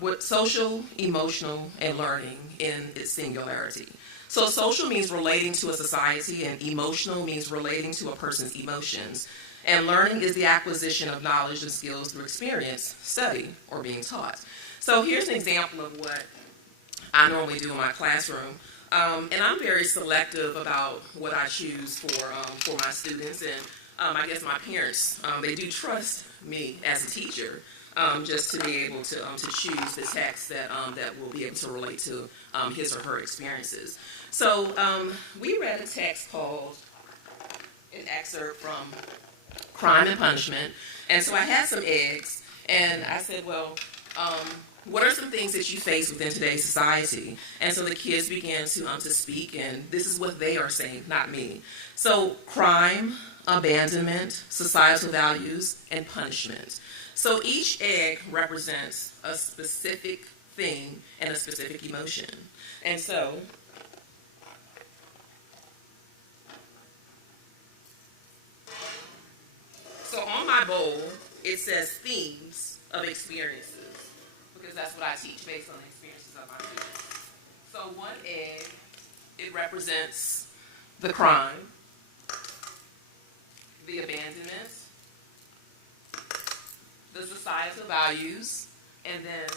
With social, emotional, and learning in its singularity. So social means relating to a society, and emotional means relating to a person's emotions. And learning is the acquisition of knowledge and skills through experience, study, or being taught. So here's an example of what I normally do in my classroom. And I'm very selective about what I choose for my students, and I guess my parents, they do trust me as a teacher, just to be able to choose the text that will be able to relate to his or her experiences. So we read a text called an excerpt from Crime and Punishment, and so I had some eggs, and I said, well, what are some things that you face within today's society? And so the kids began to speak, and this is what they are saying, not me. So crime, abandonment, societal values, and punishment. So each egg represents a specific thing and a specific emotion. And so on my bowl, it says themes of experiences, because that's what I teach based on the experiences of my students. So one egg, it represents the crime, the abandonment, the societal values, and then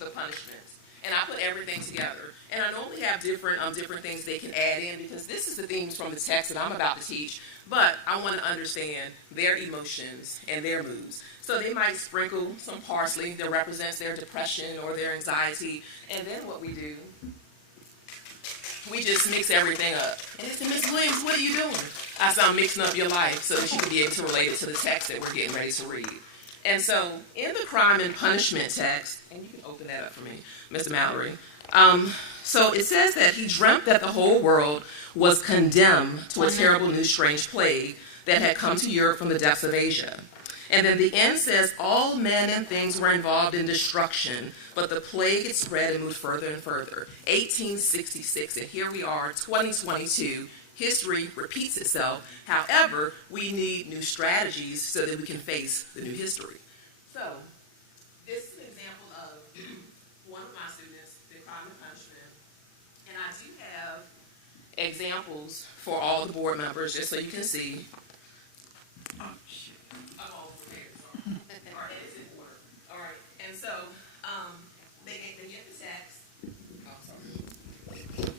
the punishment. And I put everything together. And I normally have different things they can add in, because this is the themes from the text that I'm about to teach, but I want to understand their emotions and their moods. So they might sprinkle some parsley that represents their depression or their anxiety, and then what we do, we just mix everything up. And they say, Ms. Williams, what are you doing? I said, I'm mixing up your life so that you can be able to relate it to the text that we're getting ready to read. And so in the crime and punishment text, and you can open that up for me, Mr. Mallory. So it says that he dreamt that the whole world was condemned to a terrible new strange plague that had come to Europe from the depths of Asia. And then the end says all men and things were involved in destruction, but the plague had spread and moved further and further. 1866, and here we are, 2022. History repeats itself. However, we need new strategies so that we can face the new history. So this is an example of one of my students, the crime and punishment. And I do have examples for all the board members, just so you can see. Oh, shit. I'm all prepared, sorry. All right, it's in order. All right, and so they get the text. Oh, sorry.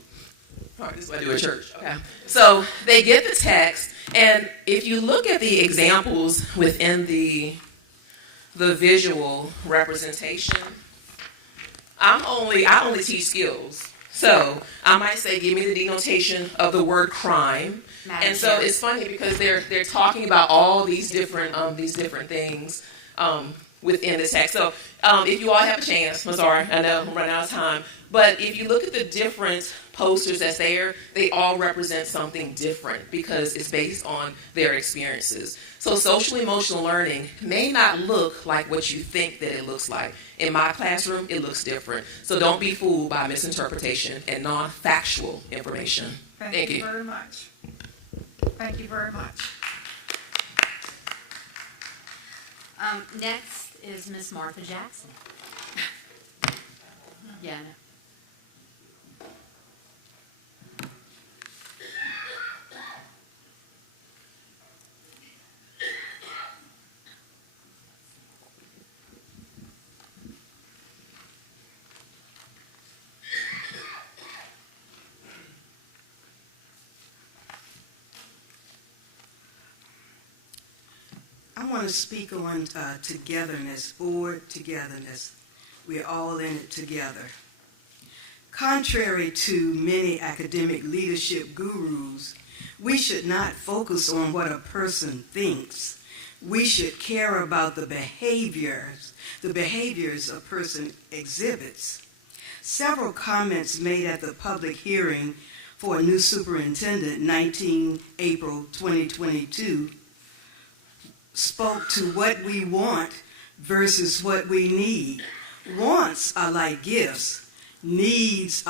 All right, this is what I do at church. Okay. So they get the text, and if you look at the examples within the visual representation, I only teach skills. So I might say, give me the denotation of the word crime. And so it's funny because they're talking about all these different things within the text. So if you all have a chance, I'm sorry, I know I'm running out of time, but if you look at the different posters that's there, they all represent something different because it's based on their experiences. So social emotional learning may not look like what you think that it looks like. In my classroom, it looks different. So don't be fooled by misinterpretation and non-factual information. Thank you very much. Thank you very much. Next is Miss Martha Jackson. Yeah. I want to speak on togetherness, board togetherness. We're all in it together. Contrary to many academic leadership gurus, we should not focus on what a person thinks. We should care about the behaviors a person exhibits. Several comments made at the public hearing for a new superintendent, 19 April 2022, spoke to what we want versus what we need. Wants are like gifts. Needs